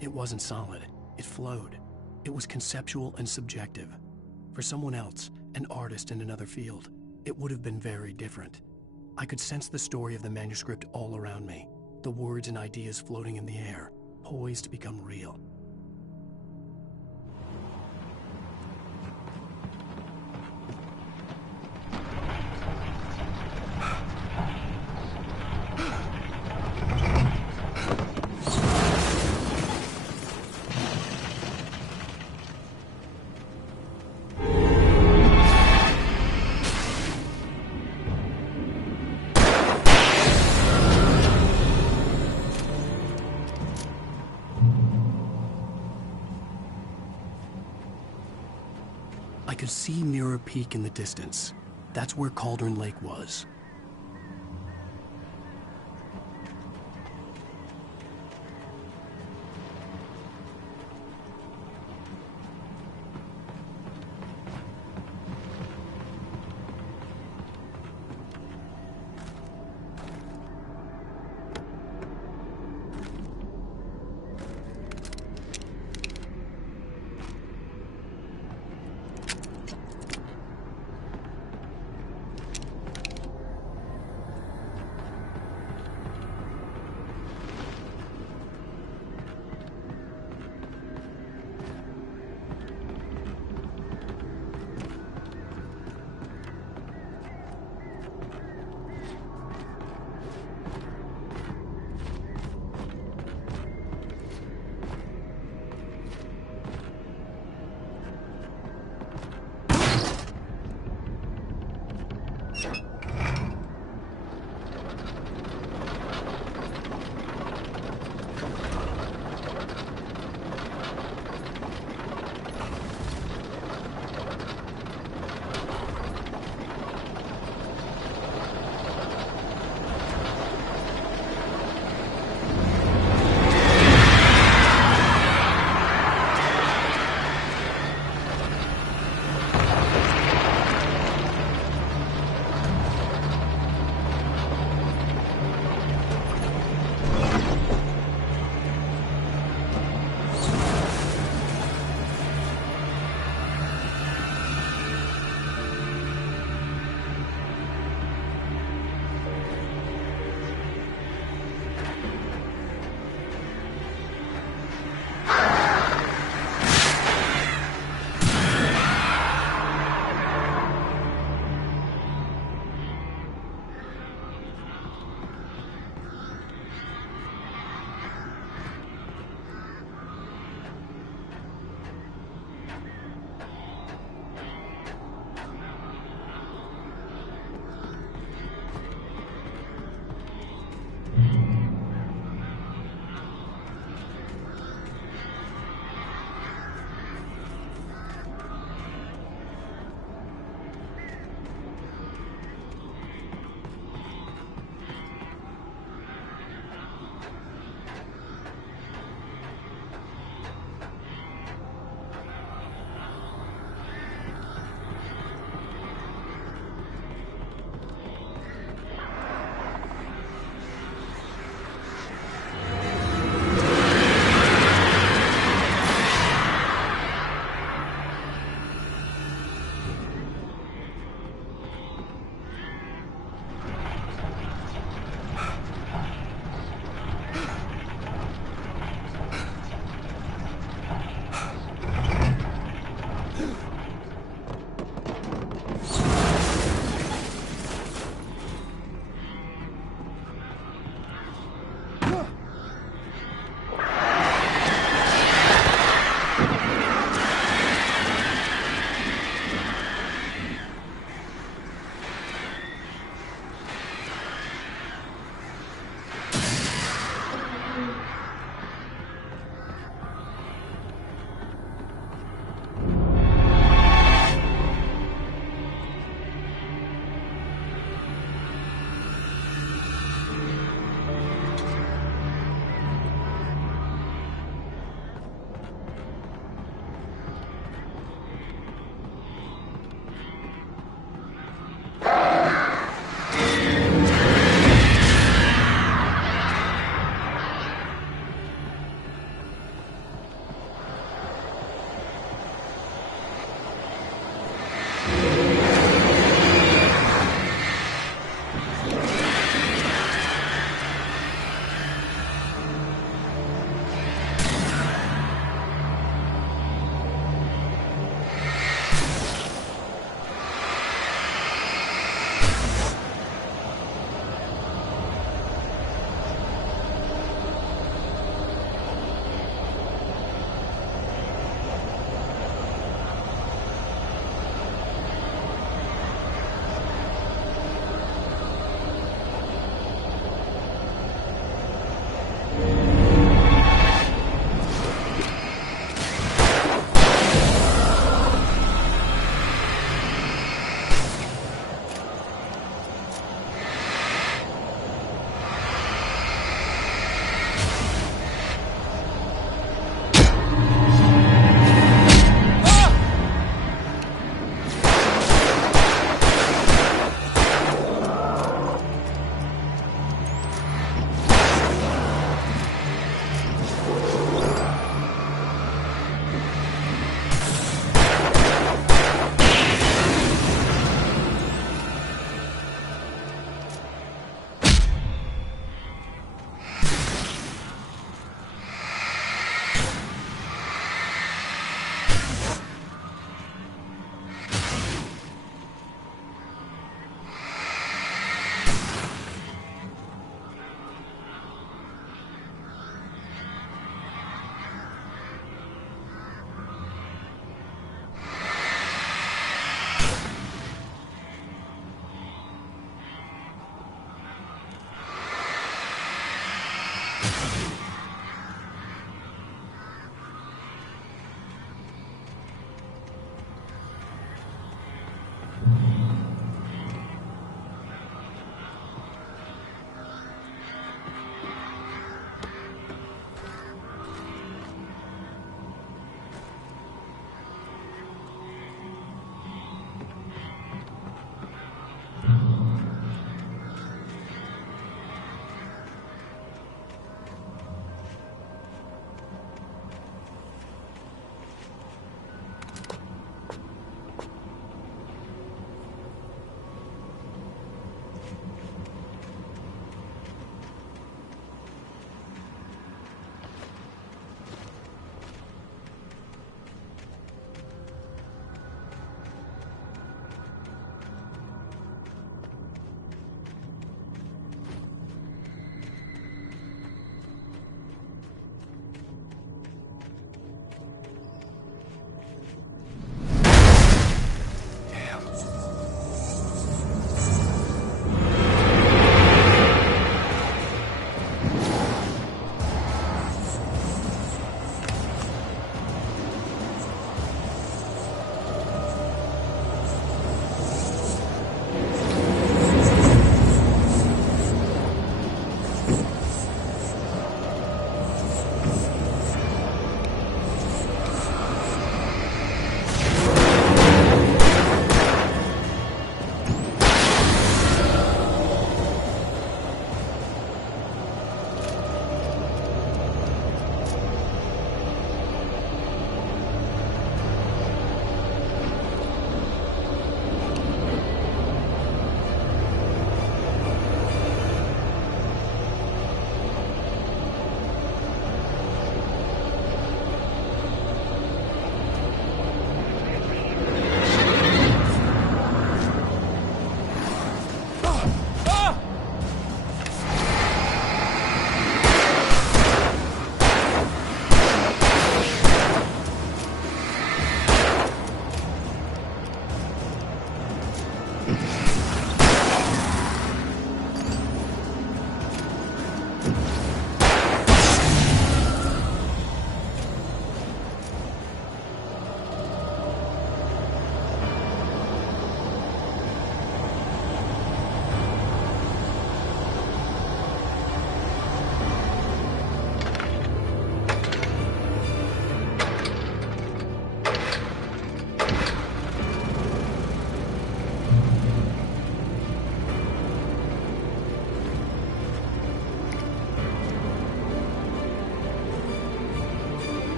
It wasn't solid. It flowed. It was conceptual and subjective. For someone else, an artist in another field, it would have been very different. I could sense the story of the manuscript all around me, the words and ideas floating in the air, poised to become real. I could see Mirror Peak in the distance. That's where Cauldron Lake was.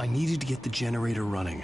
I needed to get the generator running.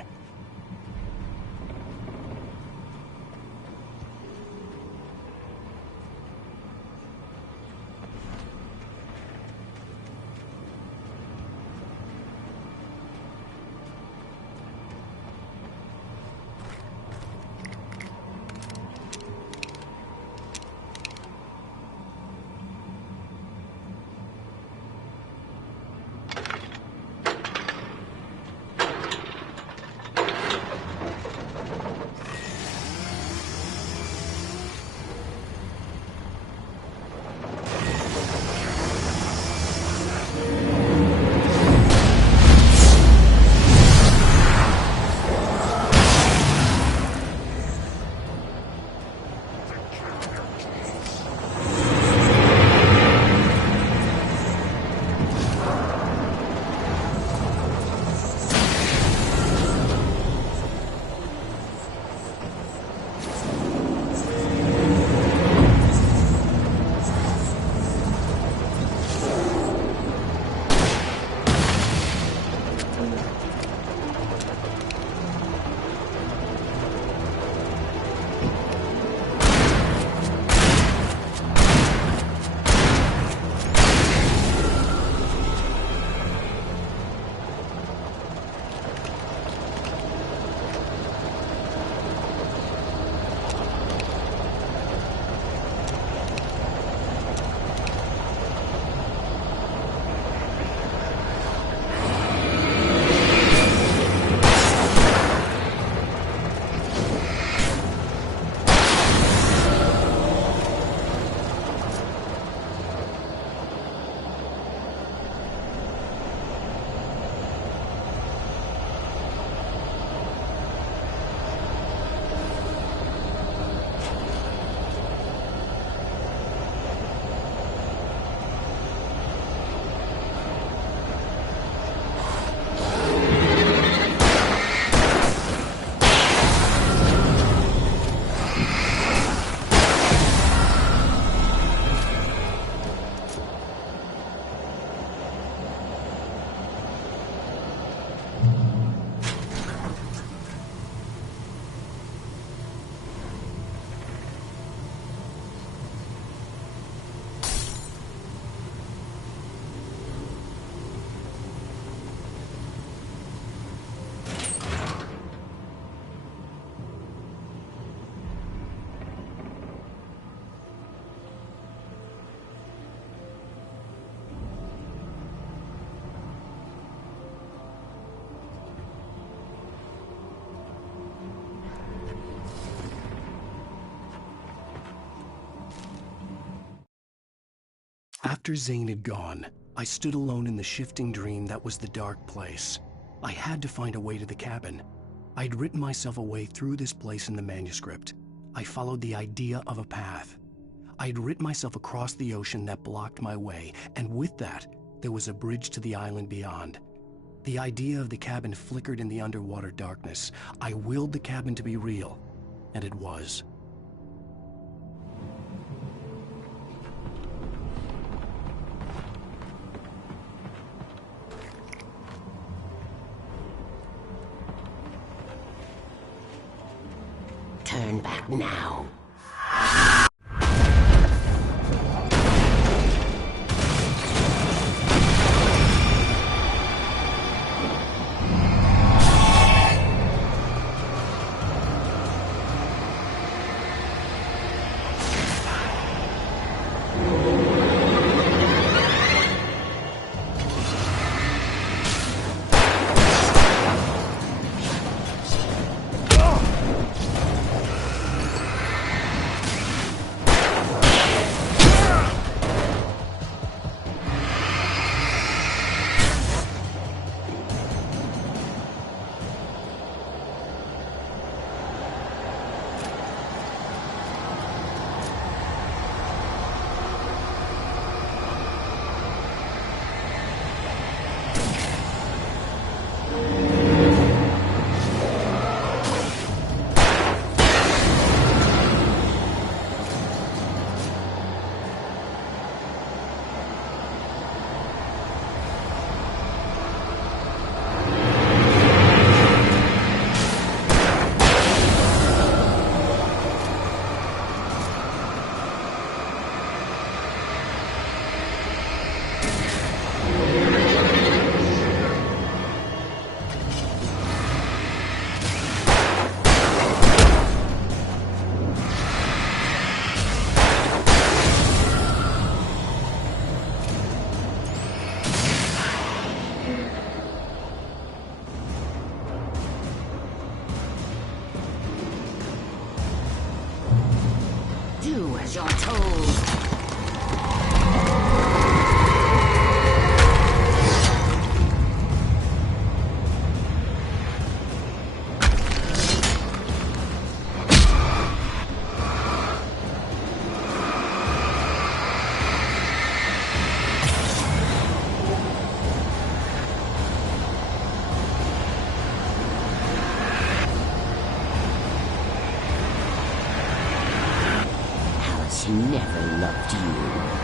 After Zane had gone, I stood alone in the shifting dream that was the dark place. I had to find a way to the cabin. I'd written myself a way through this place in the manuscript. I followed the idea of a path. I'd written myself across the ocean that blocked my way, and with that, there was a bridge to the island beyond. The idea of the cabin flickered in the underwater darkness. I willed the cabin to be real, and it was. Turn back now. your toes. Alice never loved you.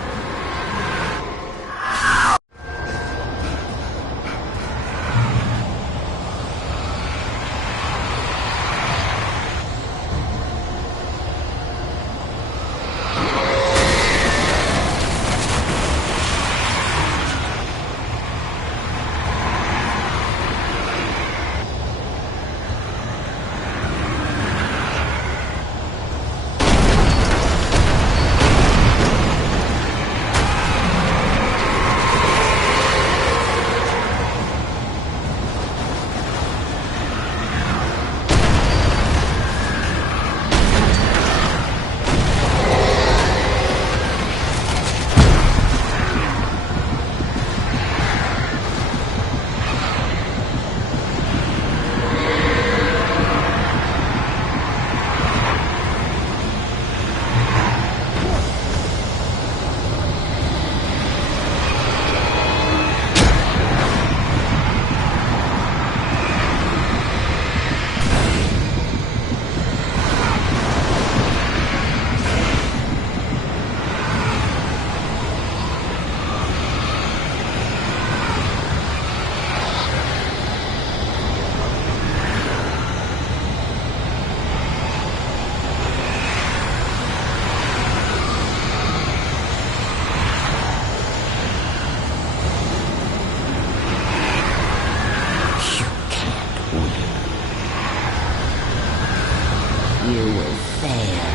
You will fail.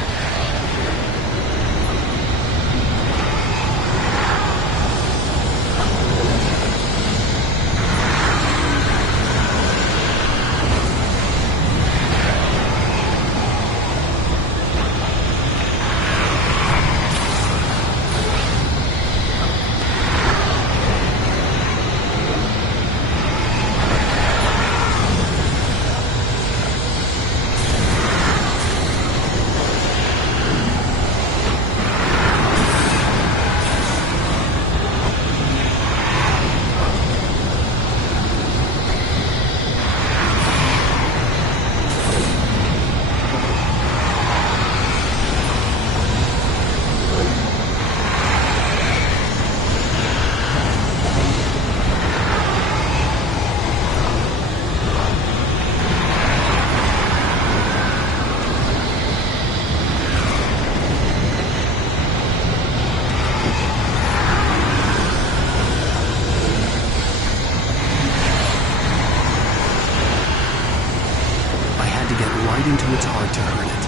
Into its heart to earn it.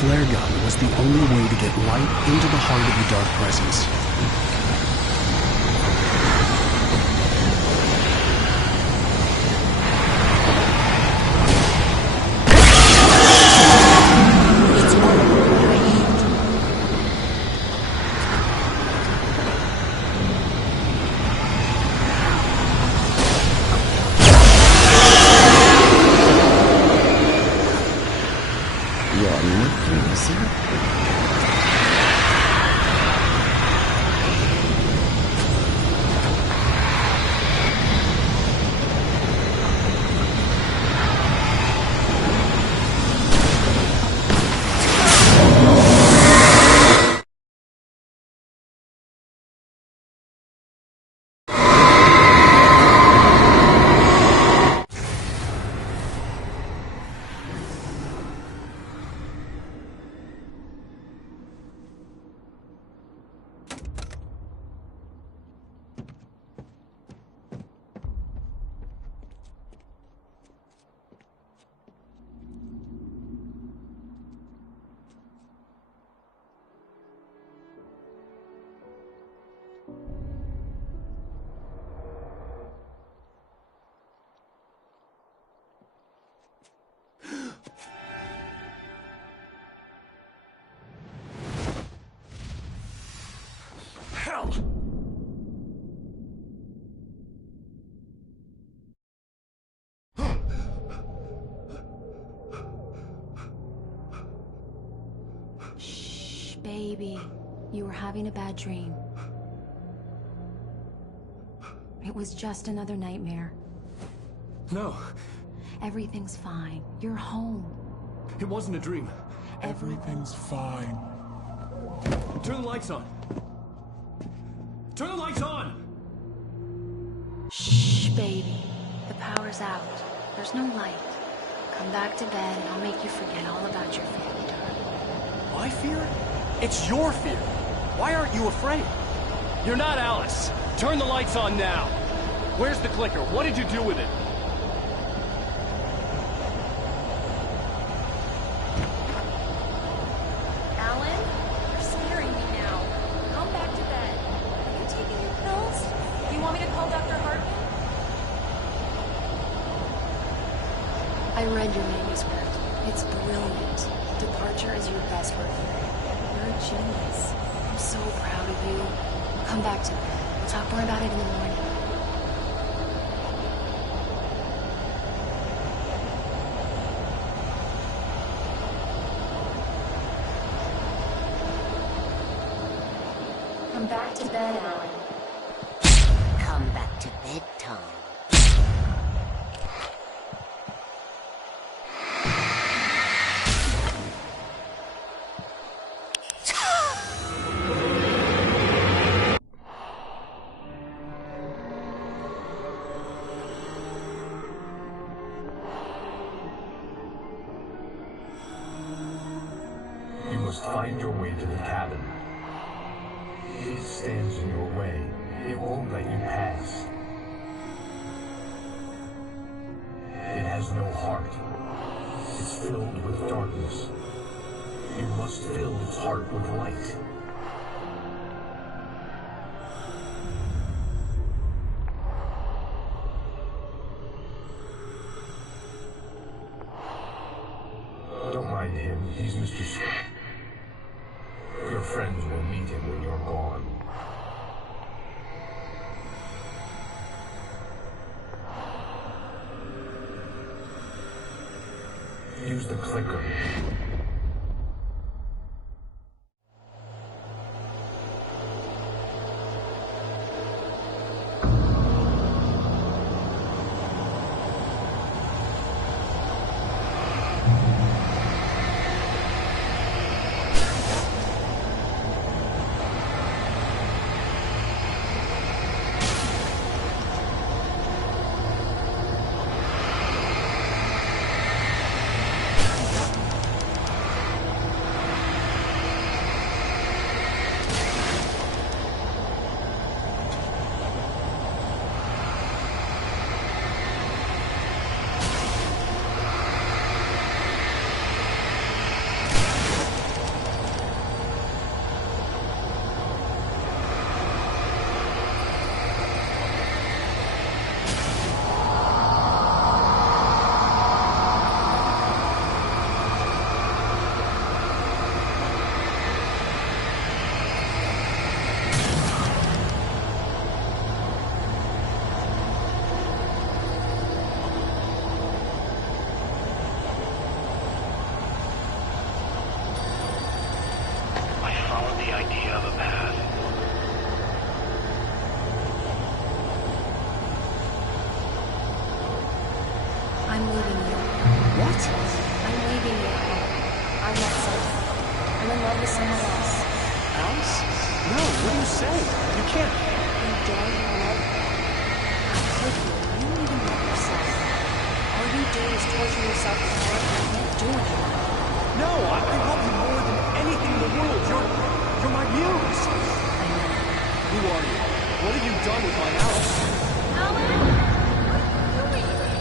flare gun was the only way to get light into the heart of the dark presence. Shh, baby. You were having a bad dream. It was just another nightmare. No. Everything's fine. You're home. It wasn't a dream. Everything's fine. Turn the lights on. Turn the lights on! Shh, baby. The power's out. There's no light. Come back to bed and I'll make you forget all about your fear, darling. My fear? It's your fear. Why aren't you afraid? You're not Alice. Turn the lights on now. Where's the clicker? What did you do with it? Alan, you're scaring me now. Come back to bed. Are you taking your pills? Do you want me to call Dr. Hartman? I read your manuscript. It's brilliant. Departure is your best review. You're a genius. I'm so proud of you. Come back to bed. We'll talk more about it in the morning. Come back to bed, Alan. Come back to bedtime. You must find your way to the cabin. It stands in your way. It won't let you pass. It has no heart. It's filled with darkness. You must fill its heart with light. Don't mind him. He's Mr. Scott. Your friends will meet him when you're gone. Use the clicker. What? I'm leaving you here. I want something. I'm in love with someone else. Alice? No, what are you saying? You can't. You don't love me. I heard you. You don't even love yourself. All you do is torture yourself to work and you can't do anything. No, I love you more than anything in the world. You're my muse. I know. Who are you? What have you done with my Alice? Alan? What are you doing?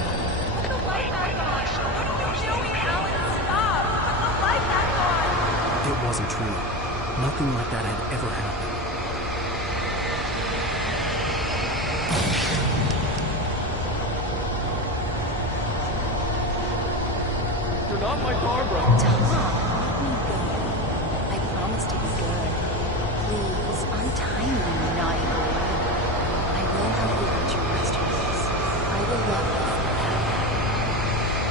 Put the light back on. What are you doing, Alan? Stop! Put the light back on! It wasn't true. Nothing like that had ever happened. You're not my Barbara. Tom, let me go. I promise to be good. Please, untie me, you naughty boy. I will help you get your masterpiece. I will love you forever.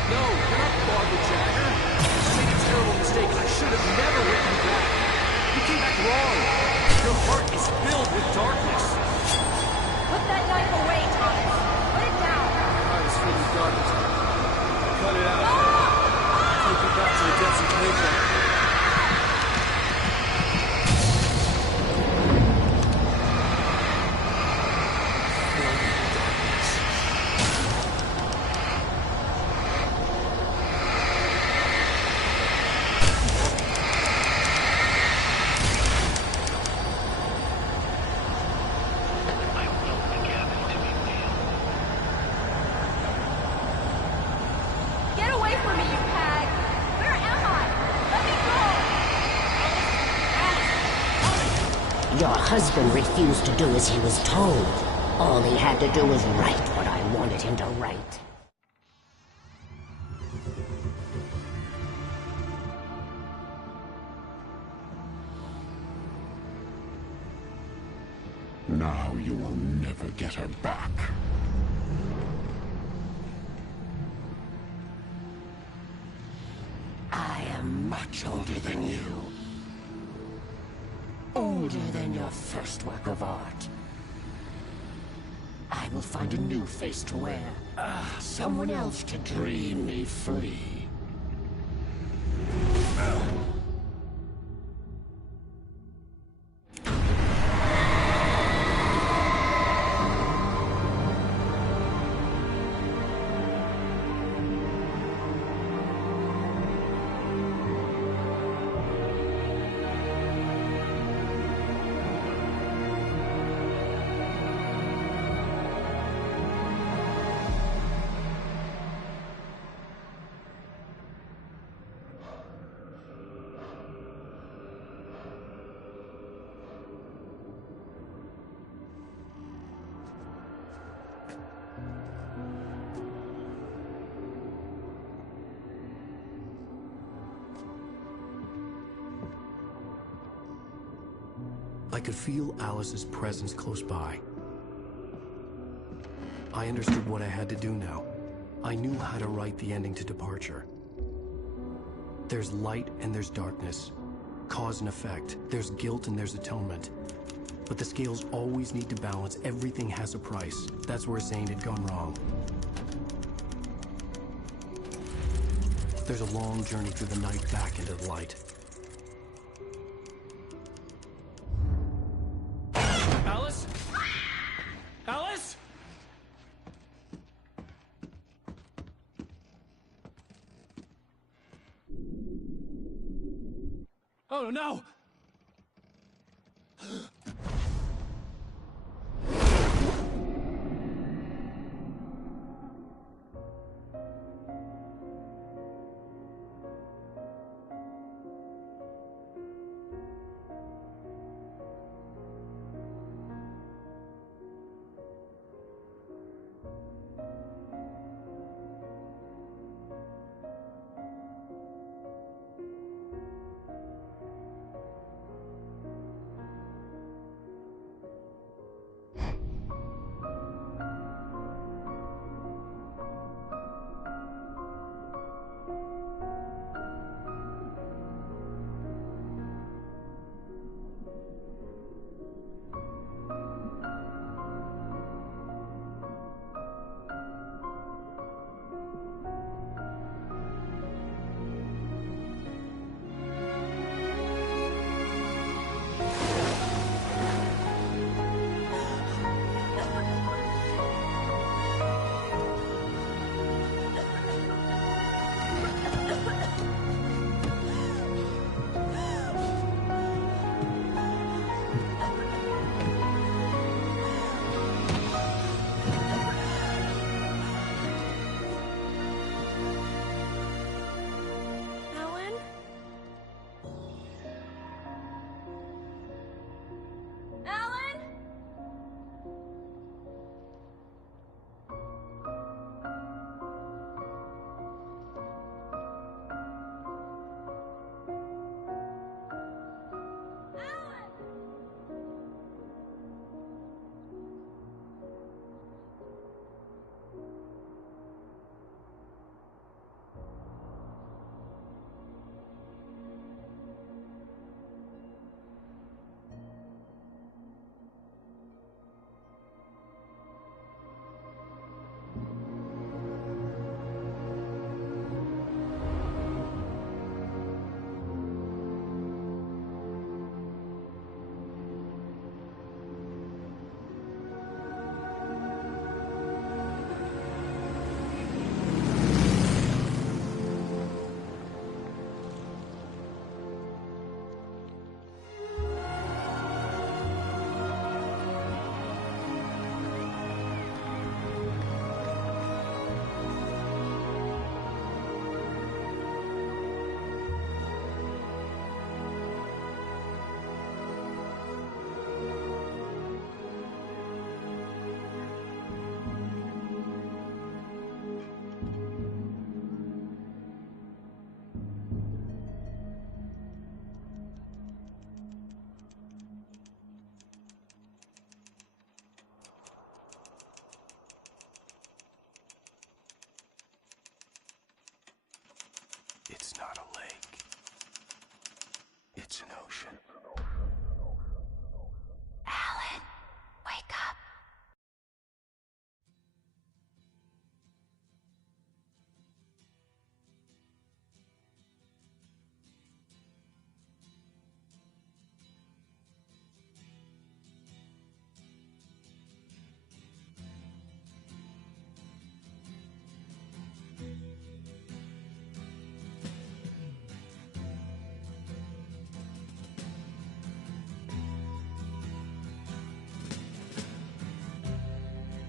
No, you're not Barbara Jagger. You made a terrible mistake. I should have never written you back. You came back wrong. Your heart is filled with darkness. Put that knife away, Thomas. Put it down. My heart is filled with darkness. Cut it out. Take it back to the depths it came from. Get away from me, you hag! Where am I? Let me go! Your husband refused to do as he was told. All he had to do was write what I wanted him to write. Now you will never get her back. I am much older than you. Older than your first work of art. I will find a new face to wear. Someone else to dream me free. I could feel Alice's presence close by. I understood what I had to do now. I knew how to write the ending to Departure. There's light and there's darkness. Cause and effect. There's guilt and there's atonement. But the scales always need to balance. Everything has a price. That's where Zane had gone wrong. There's a long journey through the night back into the light. Alice? Alice? Oh no!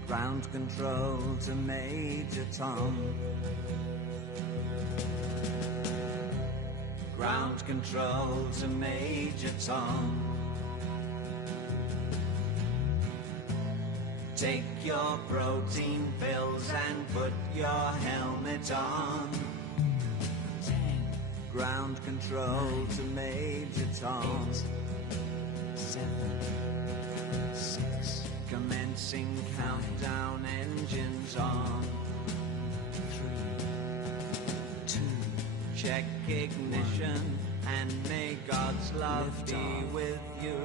Ground control to Major Tom. Ground control to Major Tom. Take your protein pills and put your helmet on. 10. Ground control to Major Tom. 8, 7, 6. Commencing countdown, engines on. 3, 2. Check ignition and may God's love be with you.